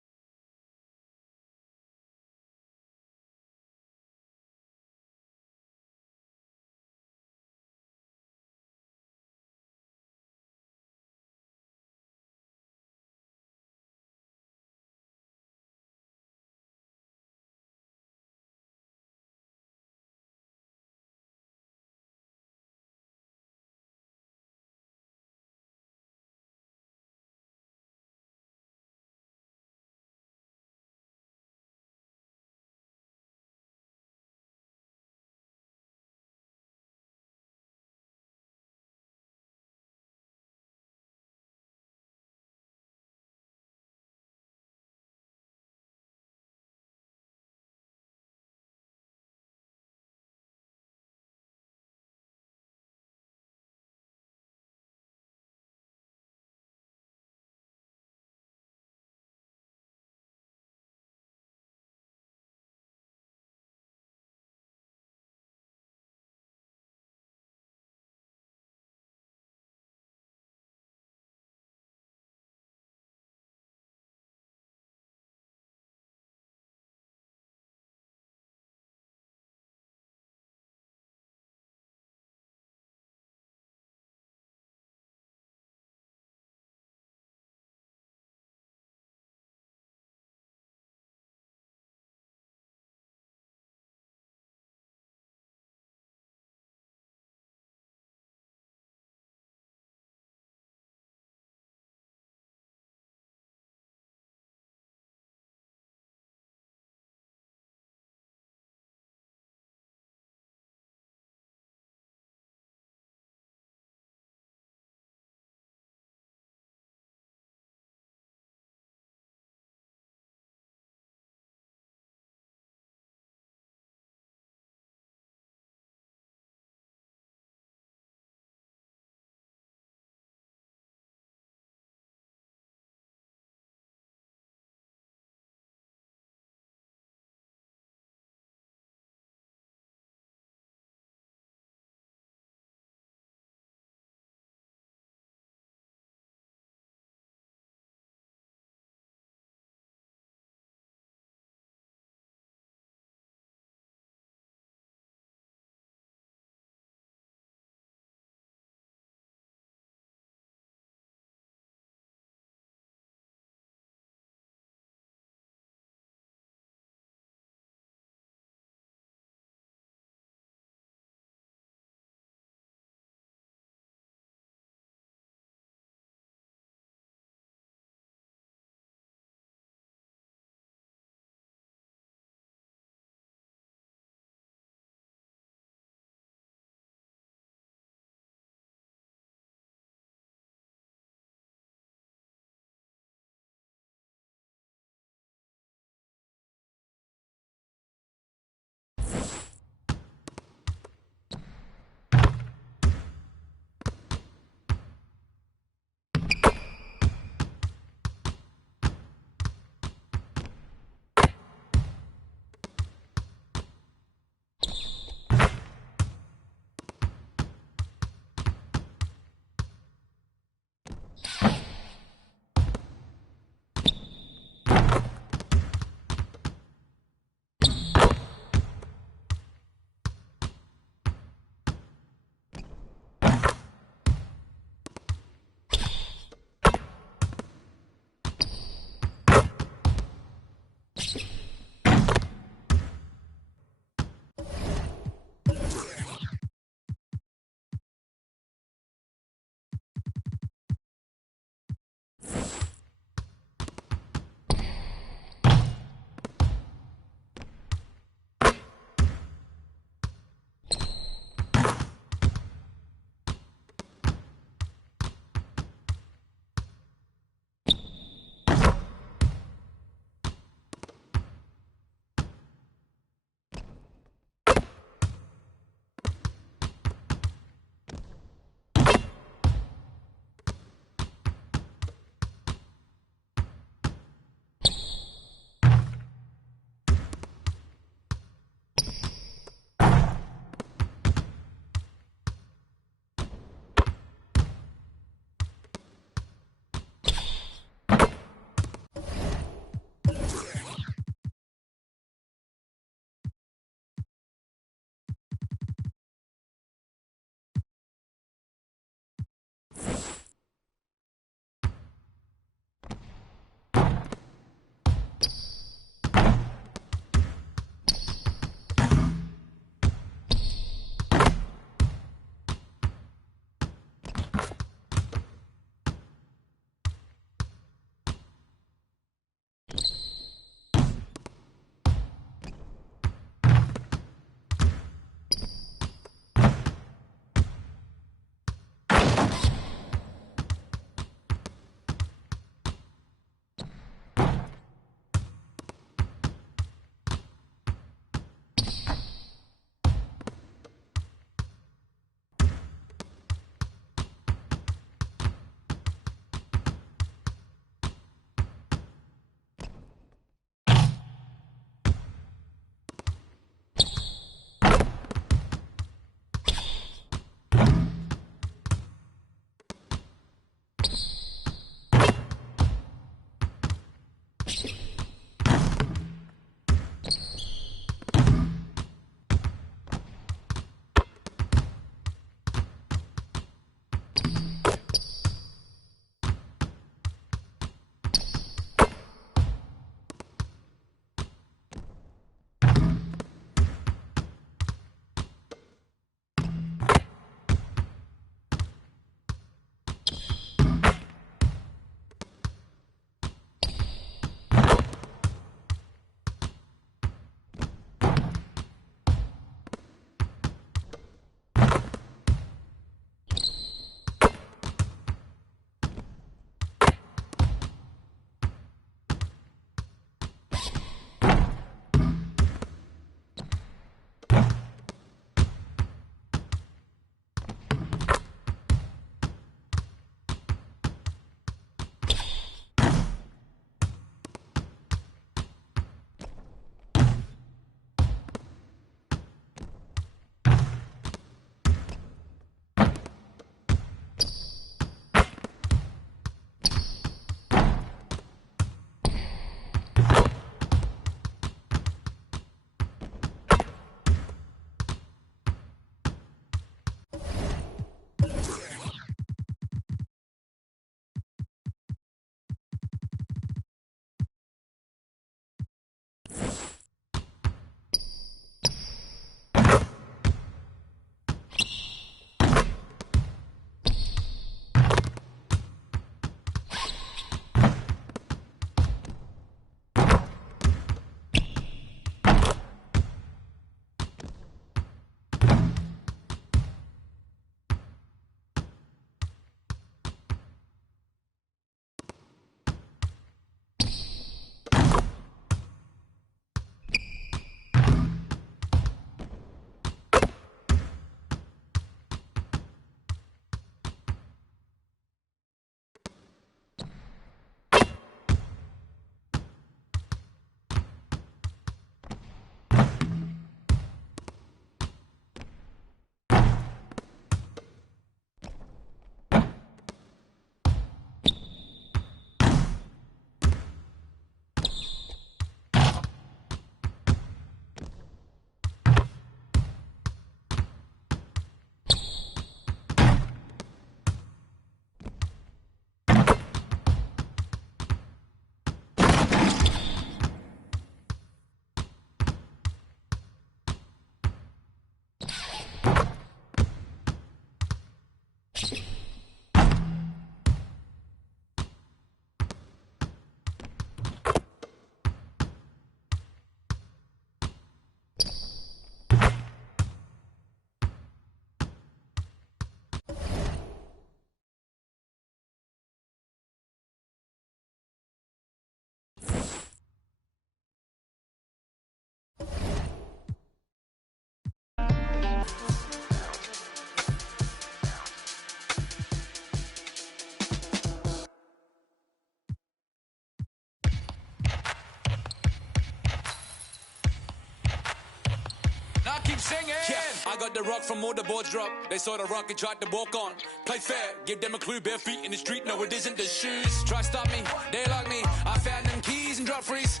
singing. Yeah, I got the rock from all the boards drop. They saw the rock and tried to walk on. Play fair, give them a clue. Bare feet in the street, no it isn't the shoes. Try stop me, they like me. I found them keys and drop freeze.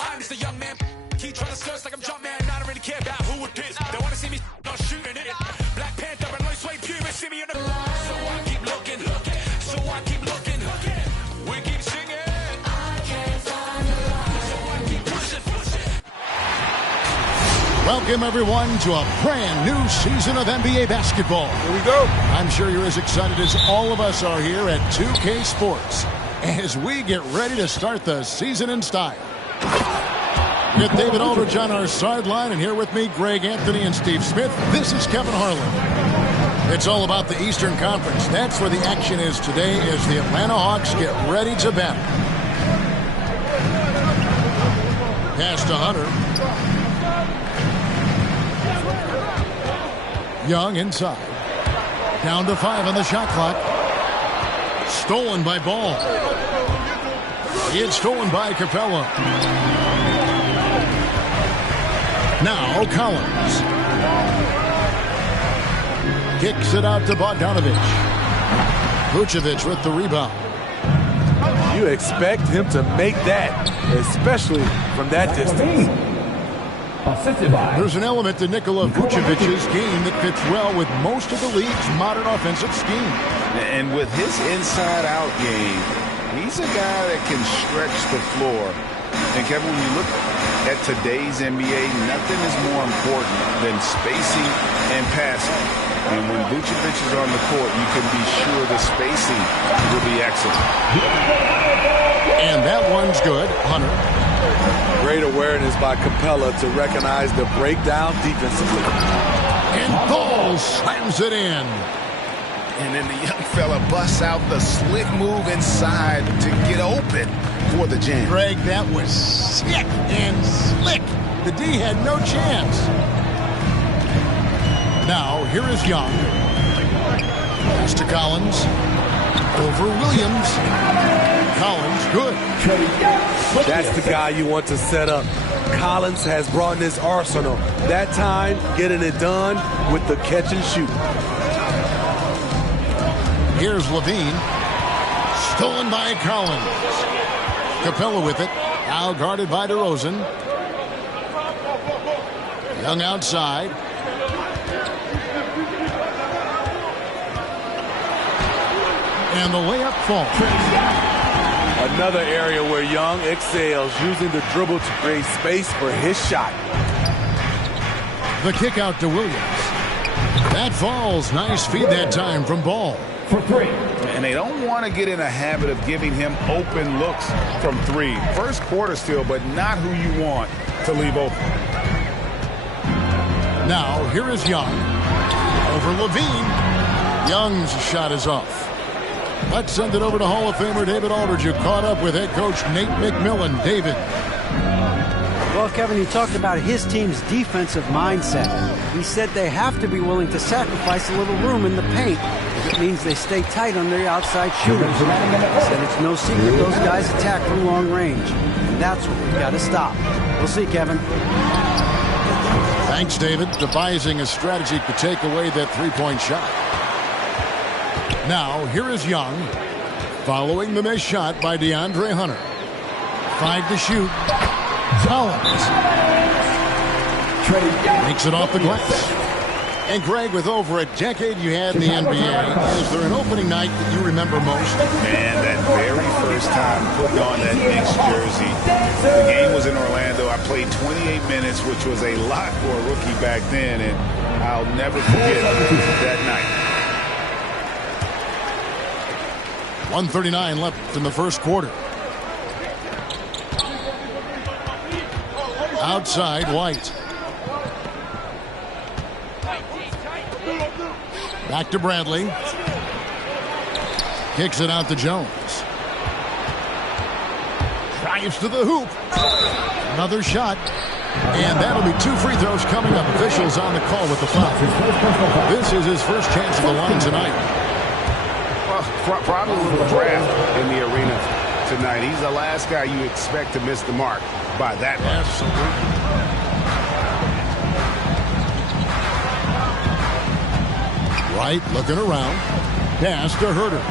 I'm just a young man. Keep trying to search like I'm Jumpman. I don't really care about who it is. They wanna see me not shooting it. Black Panther and low suede pubis. See me in the. So I keep looking. So I keep looking. We keep singing. I can't find the light. So I keep pushing. Welcome, everyone, to a brand new season of NBA basketball. Here we go. I'm sure you're as excited as all of us are here at 2K Sports as we get ready to start the season in style. With David Aldridge on our sideline, and here with me, Greg Anthony and Steve Smith. This is Kevin Harlan. It's all about the Eastern Conference. That's where the action is today as the Atlanta Hawks get ready to battle. Pass to Hunter. Young inside. Down to 5 on the shot clock. Stolen by Ball. It's stolen by Capella. Now Collins. Kicks it out to Bogdanovic. Vucevic with the rebound. You expect him to make that, especially from that distance. There's an element to Nikola Vucevic's game that fits well with most of the league's modern offensive scheme. And with his inside-out game, he's a guy that can stretch the floor. And Kevin, when you look at today's NBA, nothing is more important than spacing and passing. And when Vucevic is on the court, you can be sure the spacing will be excellent. And that one's good. Hunter. Great awareness by Capella to recognize the breakdown defensively. And Ball slams it in. And then the young fella busts out the slick move inside to get open for the jam. Greg, that was sick and slick. The D had no chance. Now, here is Young. Pass to Collins. Over Williams. Collins, good. That's the guy you want to set up. Collins has brought in his arsenal. That time, getting it done with the catch and shoot. Here's Levine. Stolen by Collins. Capella with it. Now guarded by DeRozan. Young outside. And the layup falls. Another area where Young excels, using the dribble to create space for his shot. The kick out to Williams. That falls. Nice feed that time from Ball. For 3. And they don't want to get in a habit of giving him open looks from 3. First quarter still, but not who you want to leave open. Now, here is Young. Over Levine. Young's shot is off. Let's send it over to Hall of Famer David Aldridge, who caught up with head coach Nate McMillan. David. Well, Kevin, he talked about his team's defensive mindset. He said they have to be willing to sacrifice a little room in the paint. It means they stay tight on their outside shooters. He said it's no secret those guys attack from long range. And that's what we've got to stop. We'll see, Kevin. Thanks, David. Devising a strategy to take away that three-point shot. Now, here is Young. Following the missed shot by DeAndre Hunter. 5 to shoot. Collins. Makes it off the glass. And Greg, with over a decade you had in the NBA, is there an opening night that you remember most? Man, that very first time putting on that Knicks jersey. The game was in Orlando. I played 28 minutes, which was a lot for a rookie back then, and I'll never forget that night. 1:39 left in the first quarter. Outside, White. Back to Bradley. Kicks it out to Jones. Drives to the hoop. Another shot. And that'll be 2 free throws coming up. Officials on the call with the foul. This is his first chance at the line tonight. Well, probably a little draft in the arena tonight. He's the last guy you expect to miss the mark by that much. Wright looking around. Pass to Herter.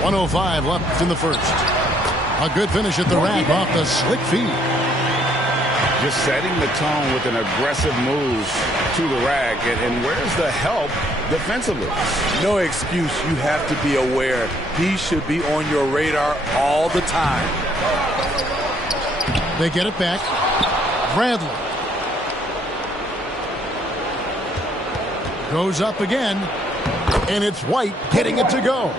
.105 left in the first. A good finish at the rack off the slick feed. Just setting the tone with an aggressive move to the rack. And where's the help defensively? No excuse. You have to be aware. He should be on your radar all the time. They get it back. Bradley. Goes up again. And it's White getting it to go.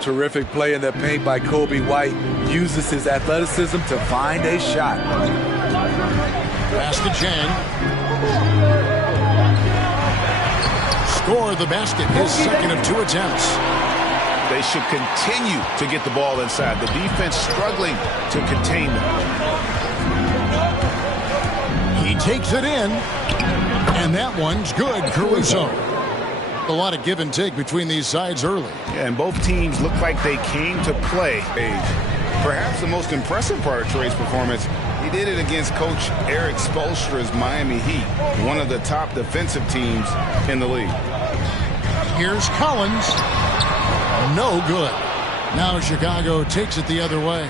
Terrific play in the paint by Kobe White. Uses his athleticism to find a shot. Pass to Chang. Score the basket. His second of 2 attempts. They should continue to get the ball inside. The defense struggling to contain them. He takes it in. And that one's good. Caruso. A lot of give and take between these sides early. Yeah, and both teams look like they came to play. Perhaps the most impressive part of Trey's performance, he did it against Coach Eric Spoelstra's Miami Heat, one of the top defensive teams in the league. Here's Collins. No good. Now Chicago takes it the other way.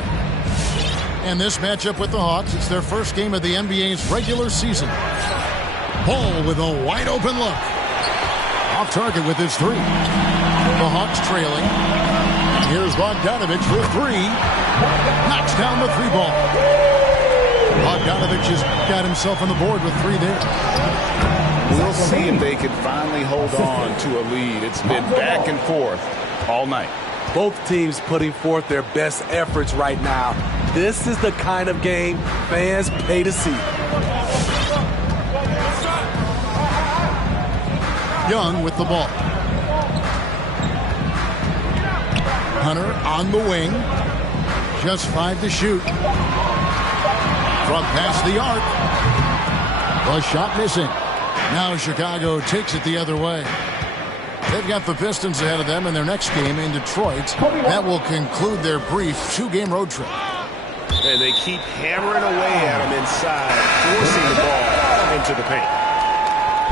And this matchup with the Hawks, it's their first game of the NBA's regular season. Ball with a wide open look. Off target with his 3. The Hawks trailing. Here's Bogdanovich for 3. Knocks down the 3 ball. Bogdanovich has got himself on the board with 3 there. We'll see if they can finally hold on to a lead. It's been back and forth all night. Both teams putting forth their best efforts right now. This is the kind of game fans pay to see. Young with the ball. Hunter on the wing. Just 5 to shoot. From past the arc. The shot missing. Now Chicago takes it the other way. They've got the Pistons ahead of them in their next game in Detroit. That will conclude their brief 2-game road trip. And they keep hammering away at him inside, forcing the ball into the paint.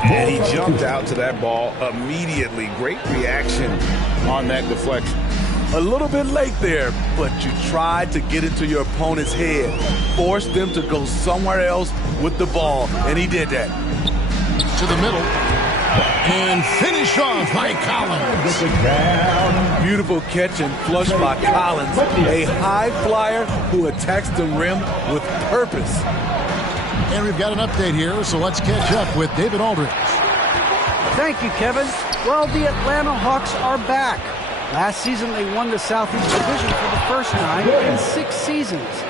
And he jumped out to that ball immediately. Great reaction on that deflection. A little bit late there, but you tried to get into your opponent's head. Forced them to go somewhere else with the ball, and he did that. To the middle. And finish off by Collins. Beautiful catch and flush by Collins. A high flyer who attacks the rim with purpose. And we've got an update here, so let's catch up with David Aldridge. Thank you, Kevin. Well, the Atlanta Hawks are back. Last season, they won the Southeast Division for the first time in 6 seasons.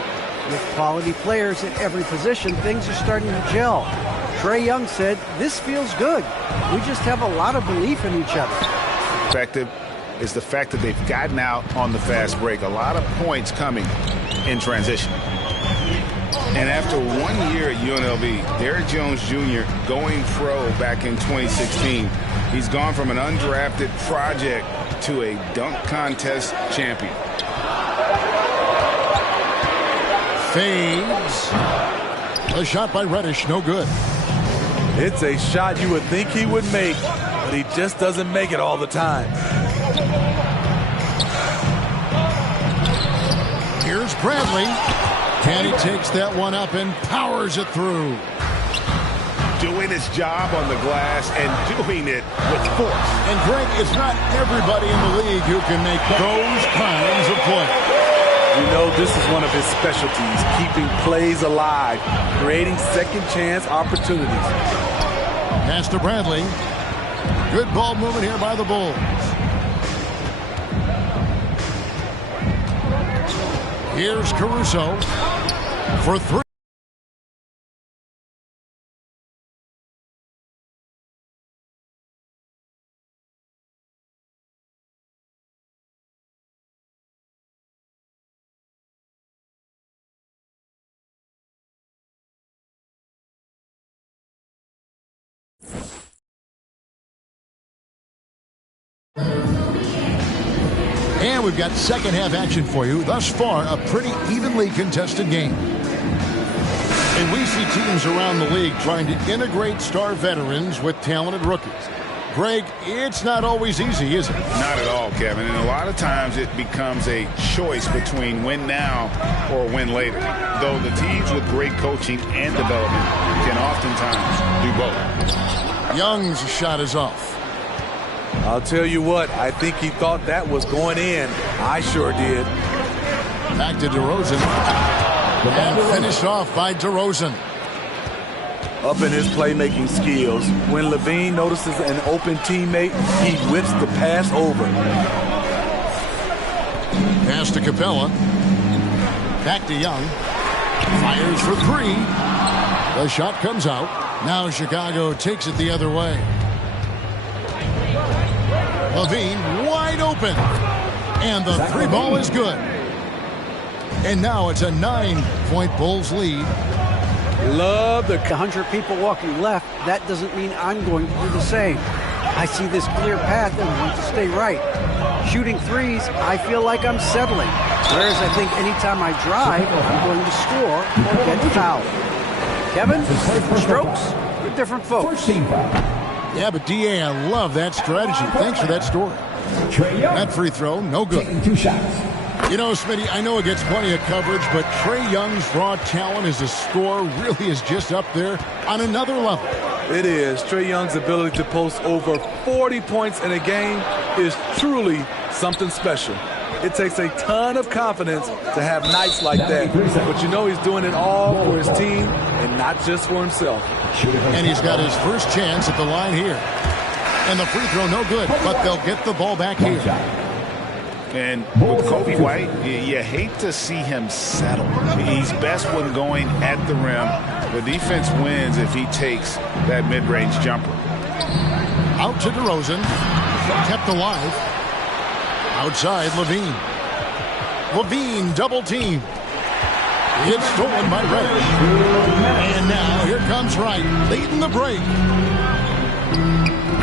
With quality players at every position, things are starting to gel. Trae Young said, "This feels good. We just have a lot of belief in each other." Effective is the fact that they've gotten out on the fast break. A lot of points coming in transition. And after 1 year at UNLV, Derrick Jones Jr. going pro back in 2016, he's gone from an undrafted project to a dunk contest champion. Fades. A shot by Reddish, no good. It's a shot you would think he would make, but he just doesn't make it all the time. Here's Bradley. And he takes that one up and powers it through. Doing his job on the glass and doing it with force. And Greg, it's not everybody in the league who can make those kinds of plays. You know, this is one of his specialties, keeping plays alive, creating second chance opportunities. Pass to Bradley. Good ball movement here by the Bulls. Here's Caruso for 3. And we've got second half action for you. Thus far, a pretty evenly contested game. And we see teams around the league trying to integrate star veterans with talented rookies. Greg, it's not always easy, is it? Not at all, Kevin. And a lot of times it becomes a choice between win now or win later. Though the teams with great coaching and development can oftentimes do both. Young's shot is off. I'll tell you what, I think he thought that was going in. I sure did. Back to DeRozan. And finished off by DeRozan. Up in his playmaking skills, when Levine notices an open teammate, he whips the pass over. Pass to Capella. Back to Young. Fires for three. The shot comes out. Now Chicago takes it the other way. Levine wide open. And the three ball is good. And now it's a 9-point Bulls lead. Love the 100 people walking left. That doesn't mean I'm going to do the same. I see this clear path and want to stay right. Shooting threes, I feel like I'm settling. Whereas I think anytime I drive, I'm going to score or get fouled. Kevin, different strokes for different folks. Yeah, but D.A., I love that strategy. Thanks for that story. That free throw, no good. You know, Smitty, I know it gets plenty of coverage, but Trae Young's raw talent as a scorer really is just up there on another level. It is. Trae Young's ability to post over 40 points in a game is truly something special. It takes a ton of confidence to have nights like that. But you know he's doing it all for his team and not just for himself. And he's got his first chance at the line here. And the free throw no good, but they'll get the ball back here. And with Kobe White, you hate to see him settle. He's best when going at the rim. The defense wins if he takes that mid-range jumper. Out to DeRozan. Kept alive. Outside, Levine. Levine double team. It's stolen by Reddish. And now here comes Wright, leading the break.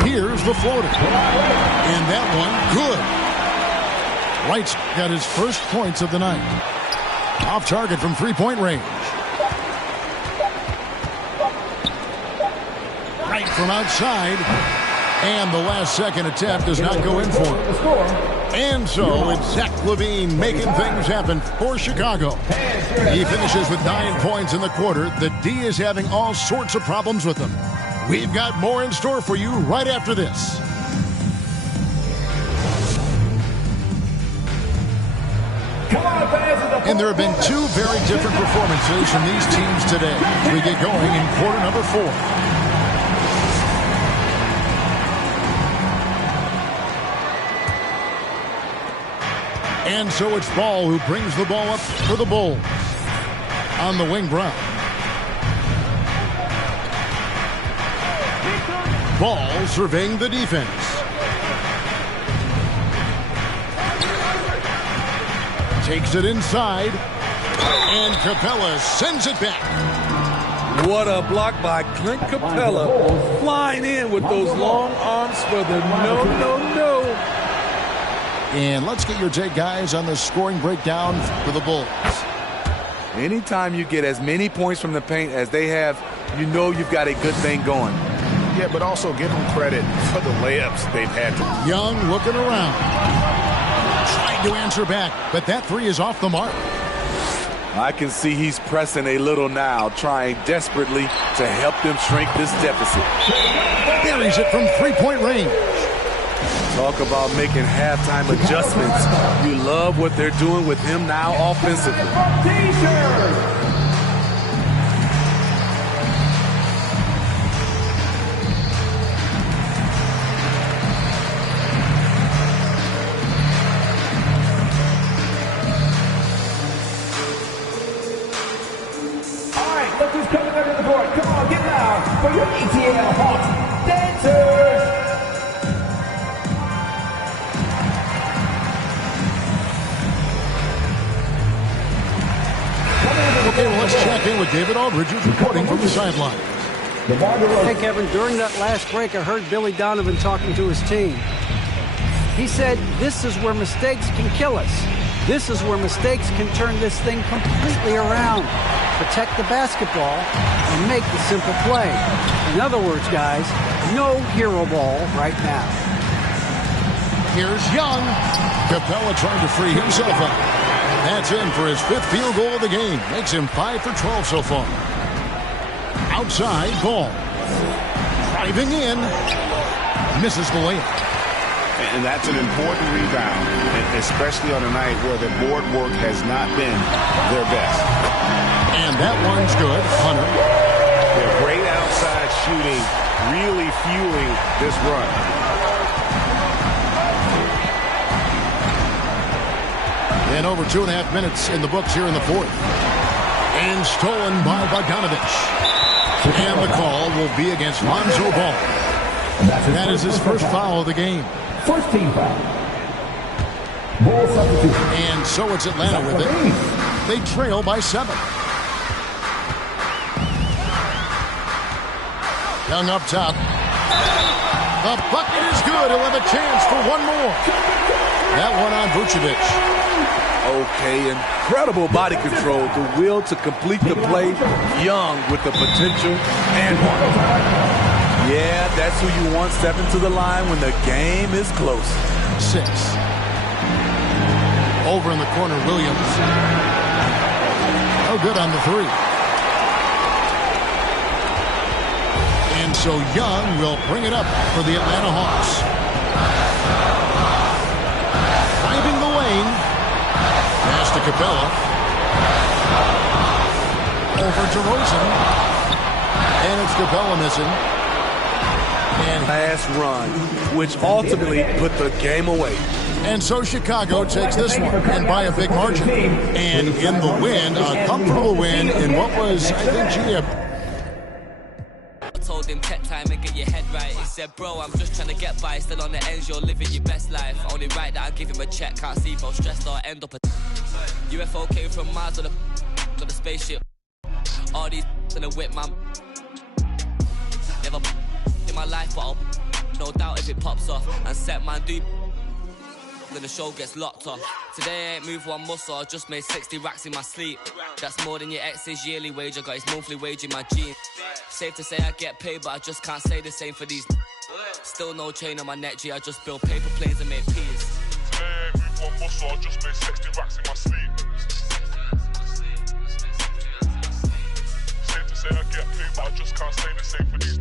Here's the floater. And that one, good. Wright's got his first points of the night. Off target from three-point range. Wright from outside. And the last second attempt does not go in for him. And so it's Zach LaVine making things happen for Chicago. He finishes with 9 points in the quarter. The D is having all sorts of problems with him. We've got more in store for you right after this. And there have been two very different performances from these teams today as we get going in quarter number 4. And so it's Ball who brings the ball up for the Bulls. On the wing, Brown. Ball surveying the defense. Takes it inside. And Capella sends it back. What a block by Clint Capella. Flying in with those long arms for the no. And let's get your take, guys, on the scoring breakdown for the Bulls. Anytime you get as many points from the paint as they have, you know you've got a good thing going. Yeah, but also give them credit for the layups they've had. Young looking around. Trying to answer back, but that three is off the mark. I can see he's pressing a little now, trying desperately to help them shrink this deficit. Buries it from three-point range. Talk about making halftime adjustments. You love what they're doing with him now offensively. All right, look who's coming under the board. Come on, get loud for your ETL Hawks dancers. Okay, well, let's check in with David Aldridge, who's reporting from the sideline. Hey, Kevin, during that last break, I heard Billy Donovan talking to his team. He said, this is where mistakes can kill us. This is where mistakes can turn this thing completely around. Protect the basketball and make the simple play. In other words, guys, no hero ball right now. Here's Young. Capella trying to free himself up. That's in for his 5th field goal of the game. Makes him 5 for 12 so far. Outside, Ball. Driving in. Misses the layup. And that's an important rebound, especially on a night where the board work has not been their best. And that one's good. Hunter. Their great outside shooting really fueling this run. And over 2.5 minutes in the books here in the 4th. And stolen by Bogdanovich. And the call will be against Lonzo Ball. That is his first foul of the game. First team foul. Ball substitution. And so it's Atlanta with it. They trail by 7. Young up top. The bucket is good. He'll have a chance for one more. That one on Vucevic. Okay, incredible body control. The will to complete the play. Young with the potential and one. Yeah, that's who you want stepping to the line when the game is close. 6. Over in the corner, Williams. No good on the 3. And so Young will bring it up for the Atlanta Hawks. Driving the lane. Pass to Capella. Over to Rosen. And it's Capella missing. And last run, which ultimately put the game away. And so Chicago takes this one, and by a big margin. And in the win, a comfortable win in what was, I think, I told him tech time and get your head right. He said, bro, I'm just trying to get by. Still on the ends, you're living your best life. Only right that I give him a check. Can't see both stressed or end up a UFO came from Mars on the spaceship. All these in a whip, man. Never in my life, but I'll no doubt if it pops off and set man do. Then the show gets locked off. Today I ain't moved one muscle, I just made 60 racks in my sleep. That's more than your ex's yearly wage, I got his monthly wage in my jeans. Safe to say I get paid, but I just can't say the same for these. Still no chain on my neck, G, I just build paper planes and make peas. Today I ain't moved one muscle, I just made 60 racks in my sleep. Safe to say I get paid, but I just can't say the same for these.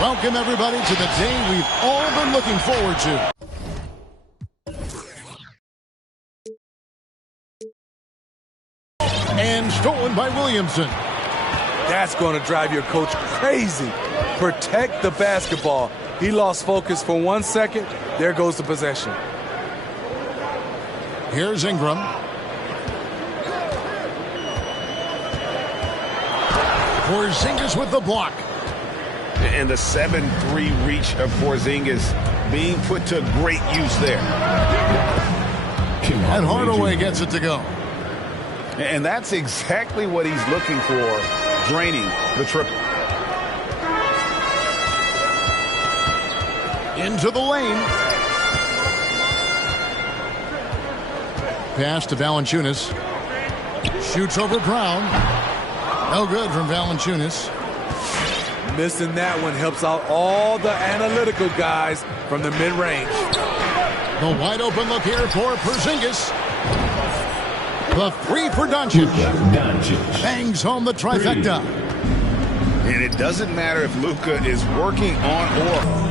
Welcome, everybody, to the day we've all been looking forward to. And stolen by Williamson. That's going to drive your coach crazy. Protect the basketball. He lost focus for 1 second. There goes the possession. Here's Ingram. Porzingis with the block. And the 7-3 reach of Porzingis being put to great use there. And Hardaway gets it to go. And that's exactly what he's looking for, draining the triple. Into the lane. Pass to Valanciunas. Shoots over Brown. No good from Valanciunas. Missing that one helps out all the analytical guys from the mid-range. The wide open look here for Porzingis. The 3 for Doncic. Bangs home the trifecta. And it doesn't matter if Luka is working on or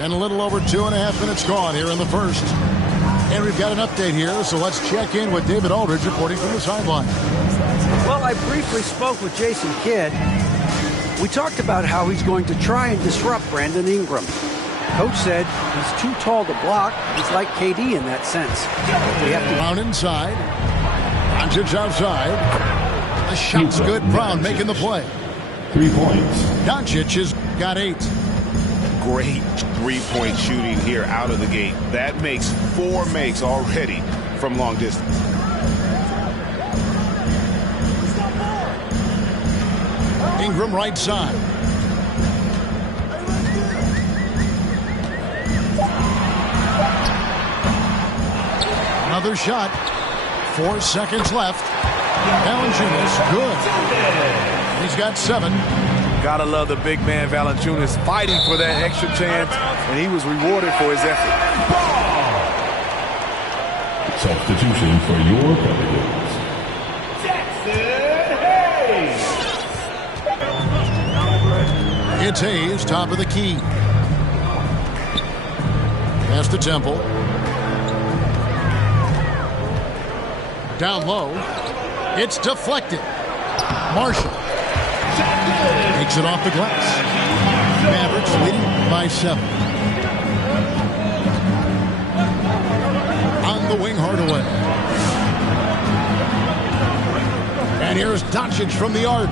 And a little over 2.5 minutes gone here in the first. And we've got an update here, so let's check in with David Aldridge reporting from the sideline. Well, I briefly spoke with Jason Kidd. We talked about how he's going to try and disrupt Brandon Ingram. Coach said he's too tall to block. He's like KD in that sense. We have to Brown inside. Doncic outside. The shot's good. Brown making the play. 3 points. Doncic has got 8. Great three-point shooting here out of the gate. That makes 4 makes already from long distance. Ingram right side. Another shot. 4 seconds left. Valanciunas, good. He's got 7. Gotta love the big man Valanciunas fighting for that extra chance, and he was rewarded for his effort. Substitution for your Pelicans. It's Hayes, top of the key. Pass to Temple. Down low. It's deflected. Marshall takes it off the glass. Mavericks leading by 7. On the wing, Hardaway. And here's Doncic from the arc.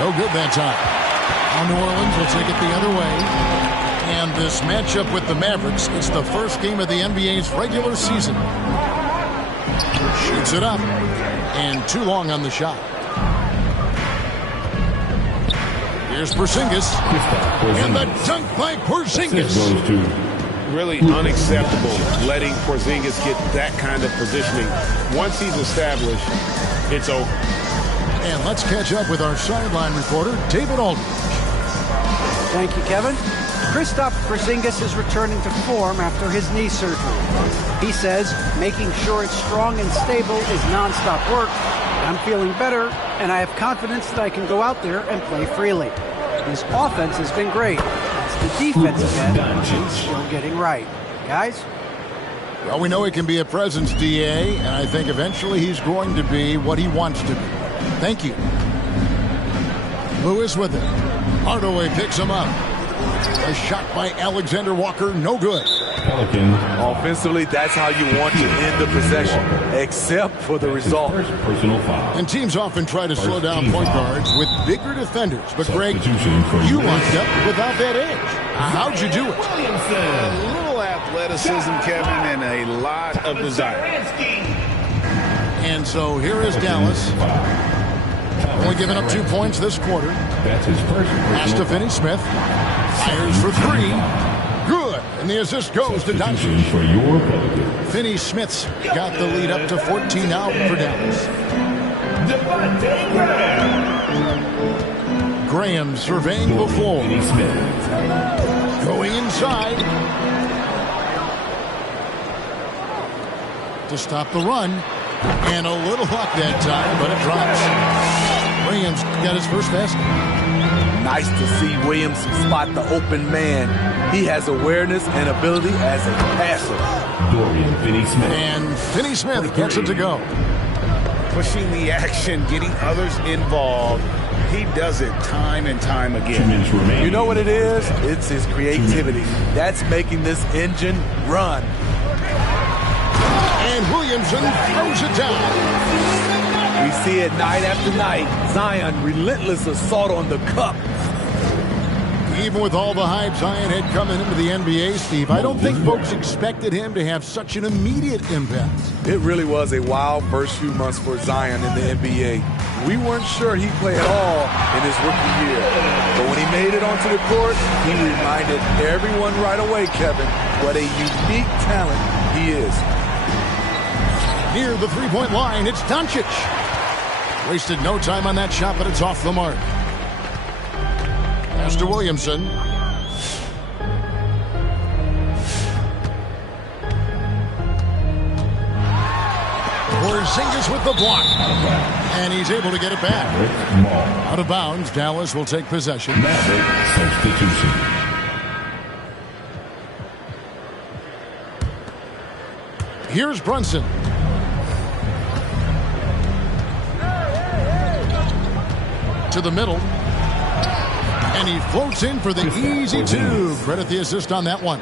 No good that time. Now New Orleans will take it the other way. And this matchup with the Mavericks is the first game of the NBA's regular season. Shoots it up. And too long on the shot. Here's Porzingis. And the dunk by Porzingis. Really unacceptable letting Porzingis get that kind of positioning. Once he's established, it's over. And let's catch up with our sideline reporter, David Aldridge. Thank you, Kevin. Kristaps Porzingis is returning to form after his knee surgery. He says making sure it's strong and stable is nonstop work. I'm feeling better, and I have confidence that I can go out there and play freely. His offense has been great. It's the defensive end he's still getting right. Guys? Well, we know he can be a presence, DA, and I think eventually he's going to be what he wants to be. Thank you. Lewis with it. Hardaway picks him up. A shot by Alexander Walker, no good. Pelicans. Offensively, that's how you want to end the possession, except for the result. Personal foul. And teams often try to slow down point guards with bigger defenders. But, Greg, you locked up without that edge. How'd you do it? A little athleticism, Kevin, and a lot of desire. And so here is Dallas. Only giving up 2 points this quarter. That's his first. Pass to Finney-Smith. Fires for 3. Good. And the assist goes to Doncic. For your Pelicans. Finney-Smith's got the lead up to 14 out for Dallas. Graham surveying the floor. Going inside. To stop the run. And a little luck that time, but it drops. Williams got his first basket. Nice to see Williams spot the open man. He has awareness and ability as a passer. Dorian Finney-Smith. And Finney-Smith gets it to go. Pushing the action, getting others involved. He does it time and time again. You know what it is? It's his creativity. That's making this engine run. And Williamson throws it down. We see it night after night. Zion, relentless assault on the cup. Even with all the hype Zion had coming into the NBA, Steve, I don't think folks expected him to have such an immediate impact. It really was a wild first few months for Zion in the NBA. We weren't sure he'd play at all in his rookie year. But when he made it onto the court, he reminded everyone right away, Kevin, what a unique talent he is. Near the three-point line, it's Doncic. Wasted no time on that shot, but it's off the mark. Pass to Williamson. Porzingis with the block. And he's able to get it back. Out of bounds, Dallas will take possession. Maverick substitution. Here's Brunson. To the middle. And he floats in for the easy two. Credit the assist on that one.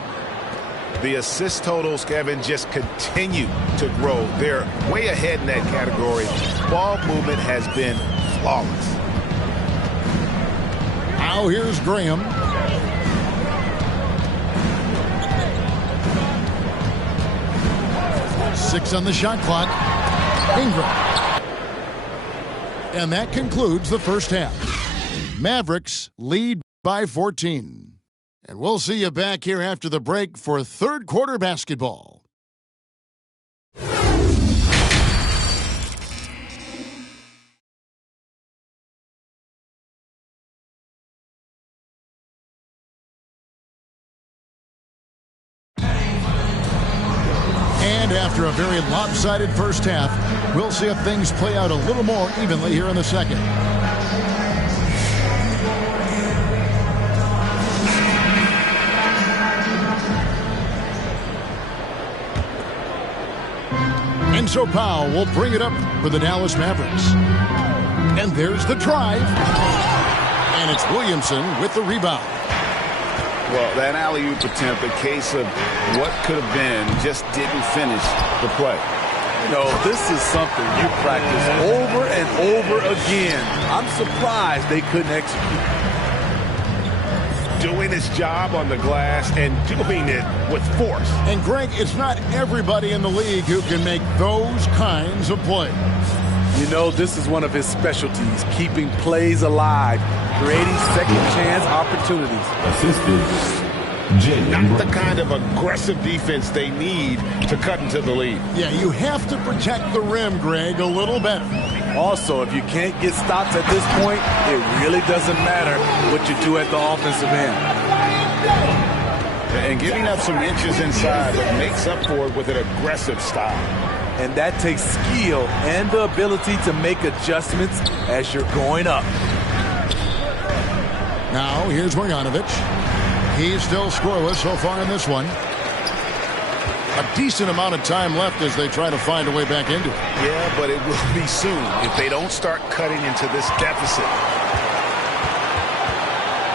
The assist totals, Kevin, just continue to grow. They're way ahead in that category. Ball movement has been flawless. Now here's Graham. Six on the shot clock. Ingram. And that concludes the first half. Mavericks lead by 14. And we'll see you back here after the break for third quarter basketball. And after a very lopsided first half, we'll see if things play out a little more evenly here in the second. Enzo Powell will bring it up for the Dallas Mavericks. And there's the drive. And it's Williamson with the rebound. Well, that alley-oop attempt, a case of what could have been, just didn't finish the play. You know, this is something you practice over and over again. I'm surprised they couldn't execute. Doing his job on the glass and doing it with force. And, Greg, it's not everybody in the league who can make those kinds of plays. You know, this is one of his specialties, keeping plays alive, creating second-chance opportunities. Not the kind of aggressive defense they need to cut into the lead. Yeah, you have to protect the rim, Greg, a little better. Also, if you can't get stops at this point, it really doesn't matter what you do at the offensive end. And giving up some inches inside, but makes up for it with an aggressive style. And that takes skill and the ability to make adjustments as you're going up. Now, here's Marjanovic. He's still scoreless so far in this one. A decent amount of time left as they try to find a way back into it. Yeah, but it will be soon if they don't start cutting into this deficit.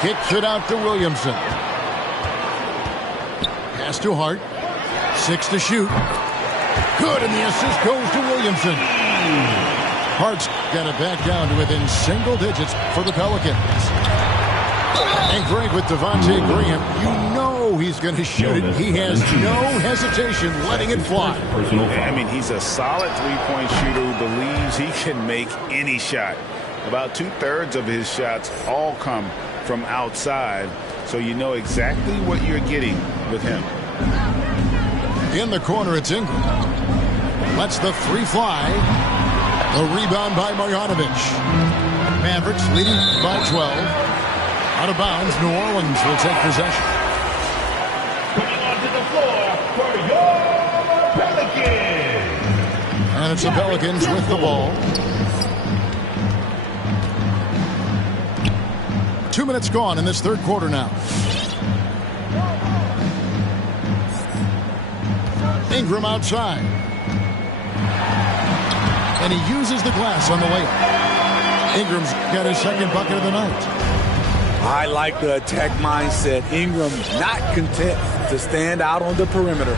Kicks it out to Williamson. Pass to Hart. 6 to shoot. Good, and the assist goes to Williamson. Hart's got it back down to within single digits for the Pelicans. And Greg with Devontae Graham, you know he's going to shoot it. He has no hesitation letting it fly. I mean, he's a solid three-point shooter who believes he can make any shot. About 2/3 of his shots all come from outside, so you know exactly what you're getting with him. In the corner, it's Ingram. Lets the three fly. A rebound by Marjanovic. Mavericks leading by 12. Out of bounds, New Orleans will take possession. Coming onto the floor for your Pelicans. And it's the Pelicans with the ball. 2 minutes gone in this third quarter now. Ingram outside. And he uses the glass on the layup. Ingram's got his second bucket of the night. I like the attack mindset. Ingram not content to stand out on the perimeter.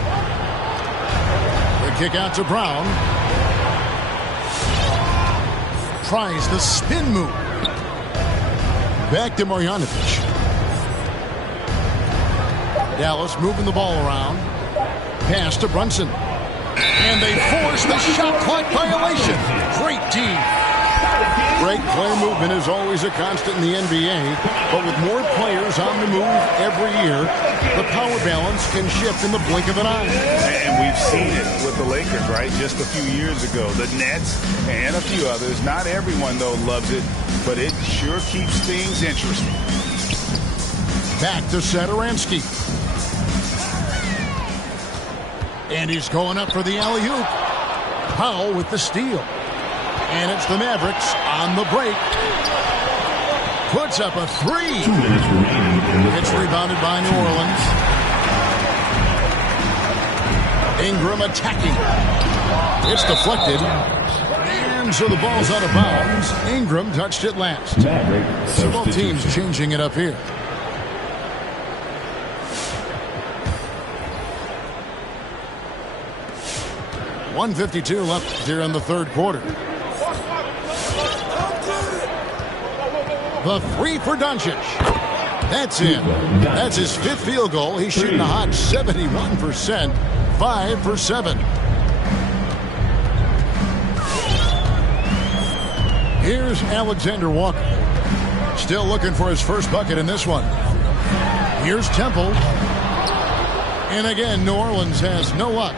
The kick out to Brown. Tries the spin move. Back to Marjanovic. Dallas moving the ball around. Pass to Brunson. And they force the shot clock violation. Great D. Great play movement is always a constant in the NBA, but with more players on the move every year, the power balance can shift in the blink of an eye. And we've seen it with the Lakers, right? Just a few years ago. The Nets and a few others. Not everyone, though, loves it, but it sure keeps things interesting. Back to Satoransky. And he's going up for the alley-oop. Powell with the steal. And it's the Mavericks on the break. Puts up a three. 2 minutes remaining. It's rebounded by New Orleans. Ingram attacking. It's deflected. And so the ball's out of bounds. Ingram touched it last. So both teams changing it up here. .152 left here in the third quarter. The three for Doncic. That's in. That's his fifth field goal. He's shooting a hot 71%. 5 for 7. Here's Alexander Walker. Still looking for his first bucket in this one. Here's Temple. And again, New Orleans has no luck.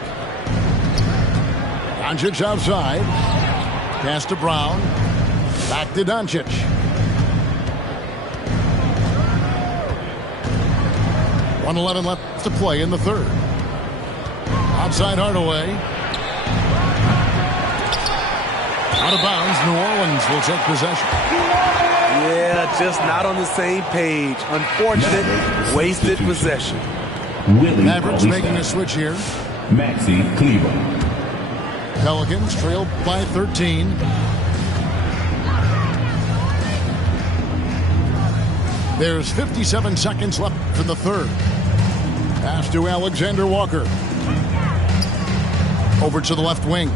Doncic outside. Pass to Brown. Back to Doncic. .111 left to play in the third. Outside Hardaway. Out of bounds. New Orleans will take possession. Yeah, just not on the same page. Unfortunate, wasted possession. Mavericks making a switch here. Maxi Kleber. Pelicans trail by 13. There's 57 seconds left for the third. Pass to Alexander Walker. Over to the left wing.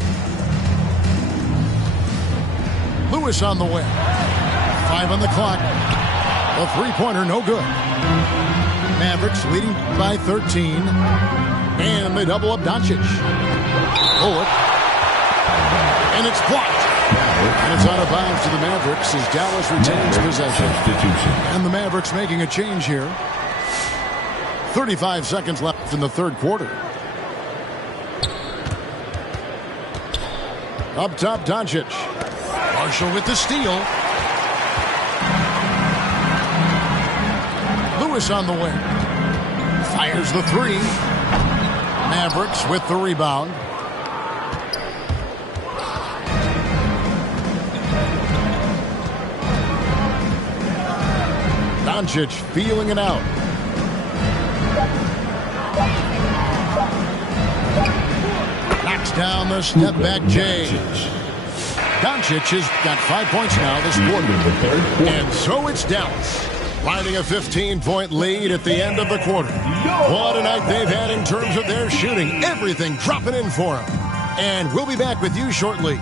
Lewis on the wing. 5 on the clock. A three-pointer, no good. Mavericks leading by 13. And they double up Doncic. Bullock. And it's blocked. And it's out of bounds to the Mavericks as Dallas retains possession. And the Mavericks making a change here. 35 seconds left in the third quarter. Up top, Doncic. Marshall with the steal. Lewis on the wing. Fires the three. Mavericks with the rebound. Doncic feeling it out. Knocks down the step back J. Doncic has got 5 points now this quarter. And so it's Dallas, riding a 15-point lead at the end of the quarter. What a night they've had in terms of their shooting. Everything dropping in for them. And we'll be back with you shortly.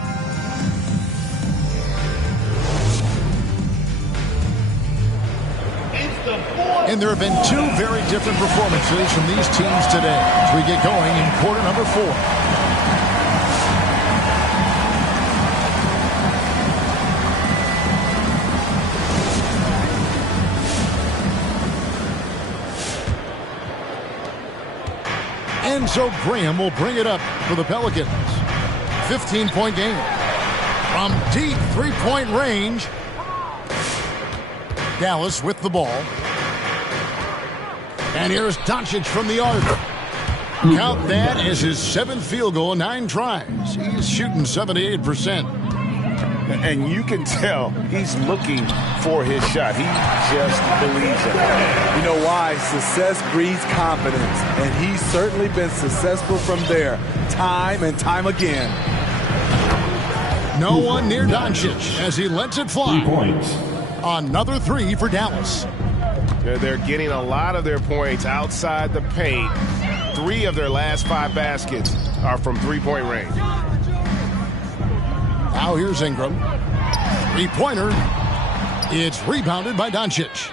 And there have been two very different performances from these teams today as we get going in quarter number 4. And so Graham will bring it up for the Pelicans. 15-point game. From deep three-point range. Dallas with the ball. And here's Doncic from the arc. Count that as his 7th field goal in 9 tries. He's shooting 78%. And you can tell he's looking for his shot. He just believes it. You know why? Success breeds confidence. And he's certainly been successful from there, time and time again. No one near Doncic as he lets it fly. 3 points. Another 3 for Dallas. They're getting a lot of their points outside the paint. 3 of their last 5 baskets are from three-point range. Now here's Ingram. Three-pointer. It's rebounded by Doncic.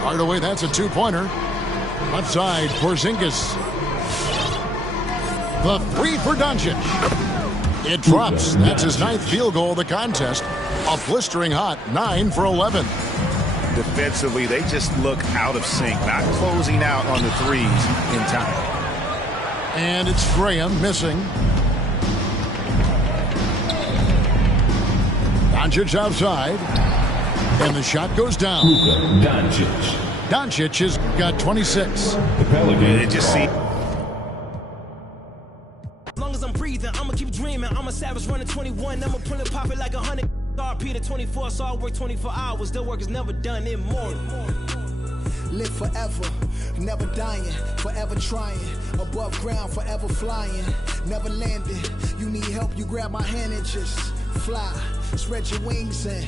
Hardaway, that's a 2-pointer. Left side, Porzingis. The 3 for Doncic. It drops. That's his 9th field goal of the contest. A blistering hot 9 for 11. Defensively, they just look out of sync, not closing out on the threes in time. And it's Graham missing. Doncic outside. And the shot goes down. Doncic. Doncic has got 26. The Pelicans. It just seems. As long as I'm breathing, I'ma keep dreaming. I'm a savage running 21. I'ma pull it, pop it like 100. RP to 24, so I work 24 hours. The work is never done in more. live forever, never dying, forever trying, above ground, forever flying, never landing. You need help, you grab my hand and just fly, spread your wings and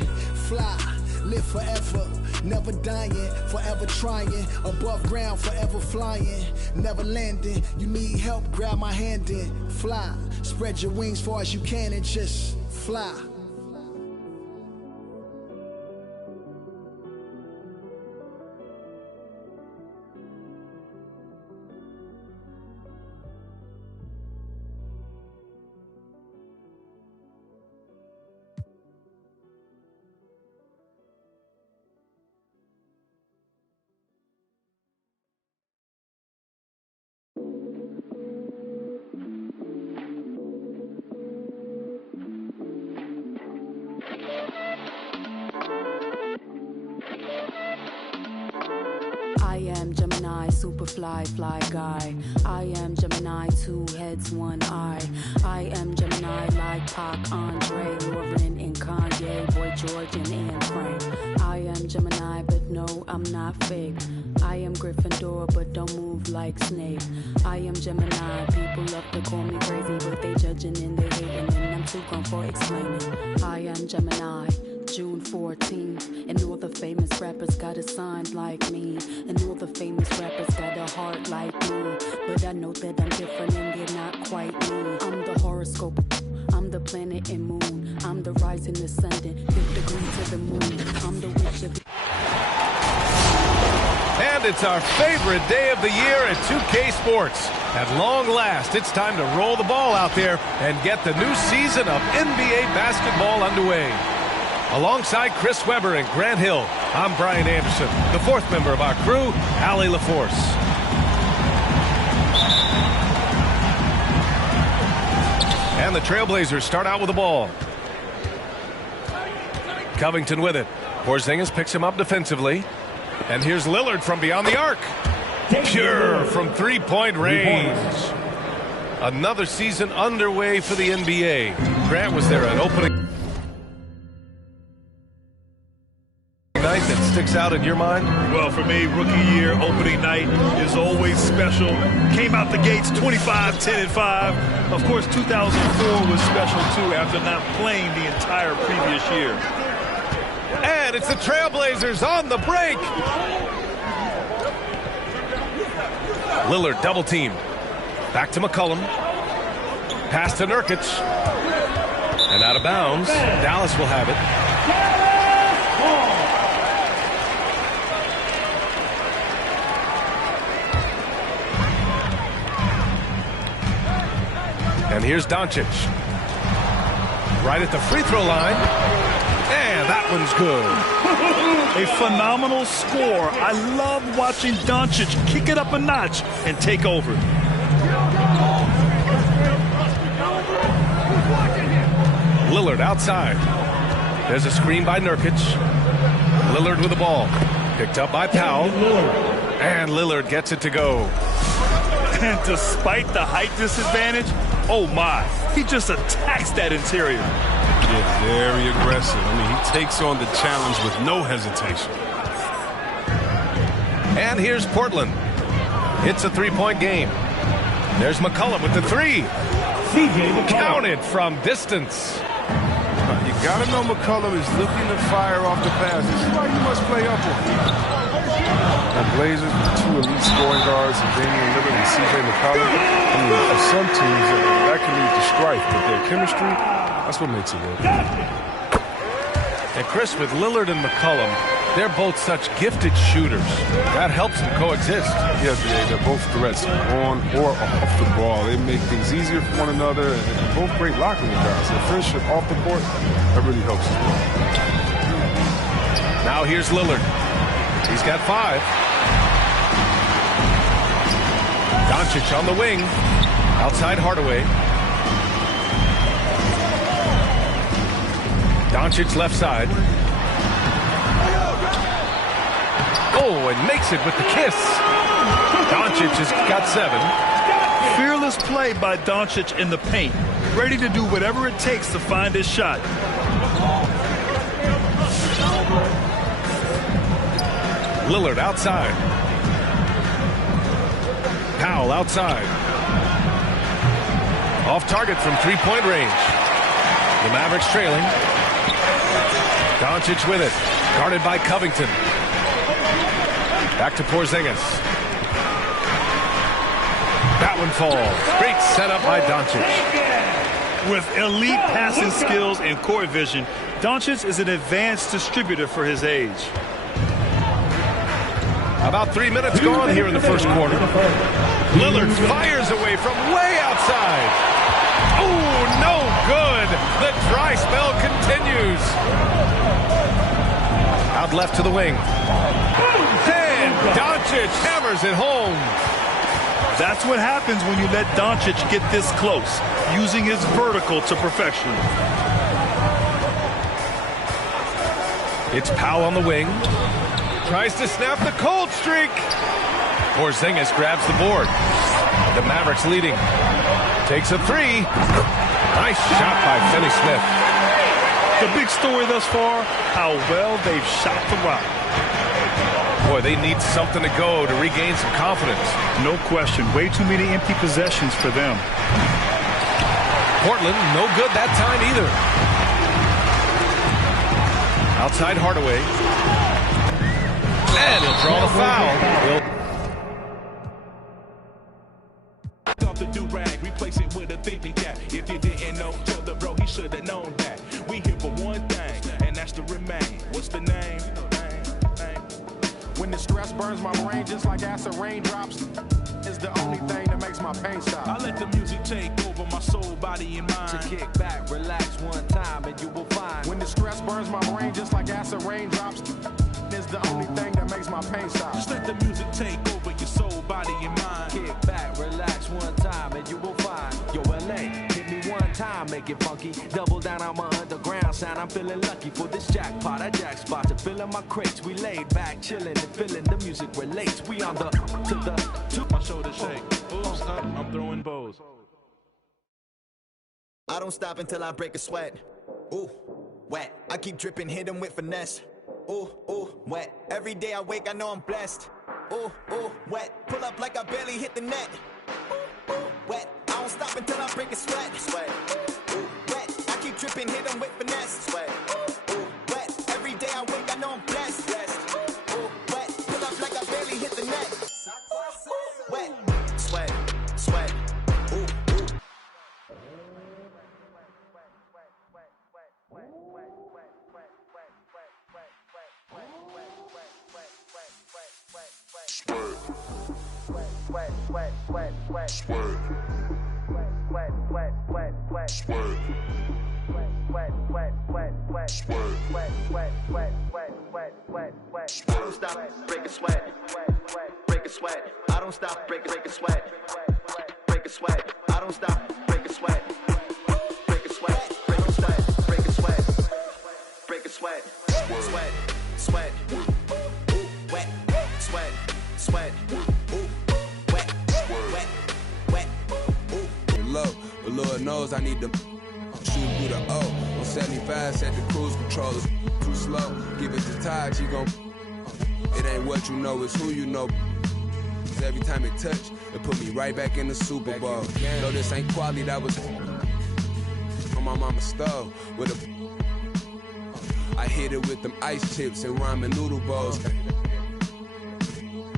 fly, live forever, never dying, forever trying, above ground, forever flying, never landing. You need help, grab my hand and fly, spread your wings far as you can and just fly. I am Gemini, super fly guy. I am Gemini, 2 heads, 1 eye. I am Gemini like Pac, Andre, Lauren, and Kanye, Boy George, and Anne Frank. I am Gemini, but no, I'm not fake. I am Gryffindor, but don't move like Snape. I am Gemini, people love to call me crazy, but they judging and they hating, and I'm too gone for explaining. I am Gemini, June 14th, and all the famous rappers got a sign like me, and all the famous rappers got a heart like me, but I know that I'm different and they're not quite me. I'm the horoscope, I'm the planet and moon, I'm the rising, ascendant, 5th degree to the moon, I'm the witch of... And it's our favorite day of the year at 2K Sports. At long last, it's time to roll the ball out there and get the new season of NBA basketball underway. Alongside Chris Webber and Grant Hill, I'm Brian Anderson, the 4th member of our crew, Allie LaForce. And the Trailblazers start out with the ball. Covington with it. Porzingis picks him up defensively. And here's Lillard from beyond the arc. Pure from three-point range. Another season underway for the NBA. Grant, was there an opening night that sticks out in your mind? Well, for me, rookie year, opening night is always special. Came out the gates 25, 10, and 5. Of course, 2004 was special, too, after not playing the entire previous year. And it's the Trailblazers on the break. Lillard double team. Back to McCollum. Pass to Nurkic. And out of bounds. Dallas will have it. And here's Doncic. Right at the free throw line. And that one's good. A phenomenal score. I love watching Doncic kick it up a notch and take over. Lillard outside. There's a screen by Nurkic. Lillard with the ball. Picked up by Powell. And Lillard gets it to go. And despite the height disadvantage, oh my, he just attacks that interior. Yeah, very aggressive. I mean, he takes on the challenge with no hesitation. And here's Portland. It's a three-point game. There's McCollum with the three. Counted from distance. You got to know McCollum is looking to fire off the pass. This is why you must play up on him. And Blazers with 2 elite scoring guards, and Damian Lillard and C.J. McCollum. I mean, for some teams, that can lead to strife, but their chemistry, that's what makes it work. And Chris, with Lillard and McCollum, they're both such gifted shooters. That helps them coexist. Yeah, they're both threats on or off the ball. They make things easier for one another, and they're both great locker room guys. Their friendship off the court, that really helps as well. Now here's Lillard. He's got 5. Doncic on the wing. Outside Hardaway. Doncic left side. Oh, and makes it with the kiss. Doncic has got 7. Fearless play by Doncic in the paint. Ready to do whatever it takes to find his shot. Lillard outside. ball outside. Off target from three-point range. The Mavericks trailing. Doncic with it. Guarded by Covington. Back to Porzingis. That one falls. Great setup by Doncic. With elite passing skills and court vision, Doncic is an advanced distributor for his age. About 3 minutes gone here in the first quarter. Lillard fires away from way outside. Oh, no good. The dry spell continues. Out left to the wing. And Doncic hammers it home. That's what happens when you let Doncic get this close, using his vertical to perfection. It's Powell on the wing. Tries to snap the cold streak. Porzingis grabs the board. The Mavericks leading. Takes a three. Nice shot by Finney-Smith. The big story thus far, how well they've shot the rock. Boy, they need something to go to regain some confidence. No question. Way too many empty possessions for them. Portland, no good that time either. Outside Hardaway. And he'll draw the foul. Off the do-rag, replace it with a thinking cap. If you didn't know, tell the bro he should have known that. We here for one thing, and that's to remain. What's the name? When the stress burns my brain just like acid raindrops, is the only thing that makes my pain stop. I let the music take over my soul, body, and mind. To kick back, relax one time, and you will find. When the stress burns my brain just like acid raindrops, is the only thing that makes my pain stop. Just let the music take over your soul, body, and mind. Kick back, relax one time, and you will find. Yo, LA, hit me one time, make it funky. Double down on my underground sound. I'm feeling lucky for this jackpot. I jack spots are filling my crates. We laid back, chilling and feeling the music relates. We on the to my shoulders shake. Oops, I'm throwing bows. I don't stop until I break a sweat. Ooh, wet. I keep dripping, hit 'em with finesse. Ooh, ooh, wet. Every day I wake, I know I'm blessed. Ooh, ooh, wet. Pull up like I barely hit the net. Ooh, ooh, wet. I don't stop until I break a sweat. Sweat. Ooh, wet. I keep dripping, hit 'em with finesse. Sweat. Ooh, wet. Every day I wake, I know I'm blessed. Ooh, wet. Pull up like I barely hit the net. Wet. Sweat. Sweat. Ooh, ooh. I don't stop, break a sweat, break a sweat. I don't stop, break a sweat, break a sweat. I don't stop, break a sweat, break a sweat, break a sweat, break a sweat, break a sweat, sweat, sweat, ooh, wet, sweat, sweat, ooh, wet, wet, wet, ooh. Low, but Lord knows I need to shoot through the O. On 75, set the cruise controller. Too slow, give it to Todd, she gon' it ain't what you know, it's who you know. Cause every time it touch, it put me right back in the Super Bowl. No, this ain't quality, that was on my mama's stove with a I hit it with them ice chips and ramen noodle bowls.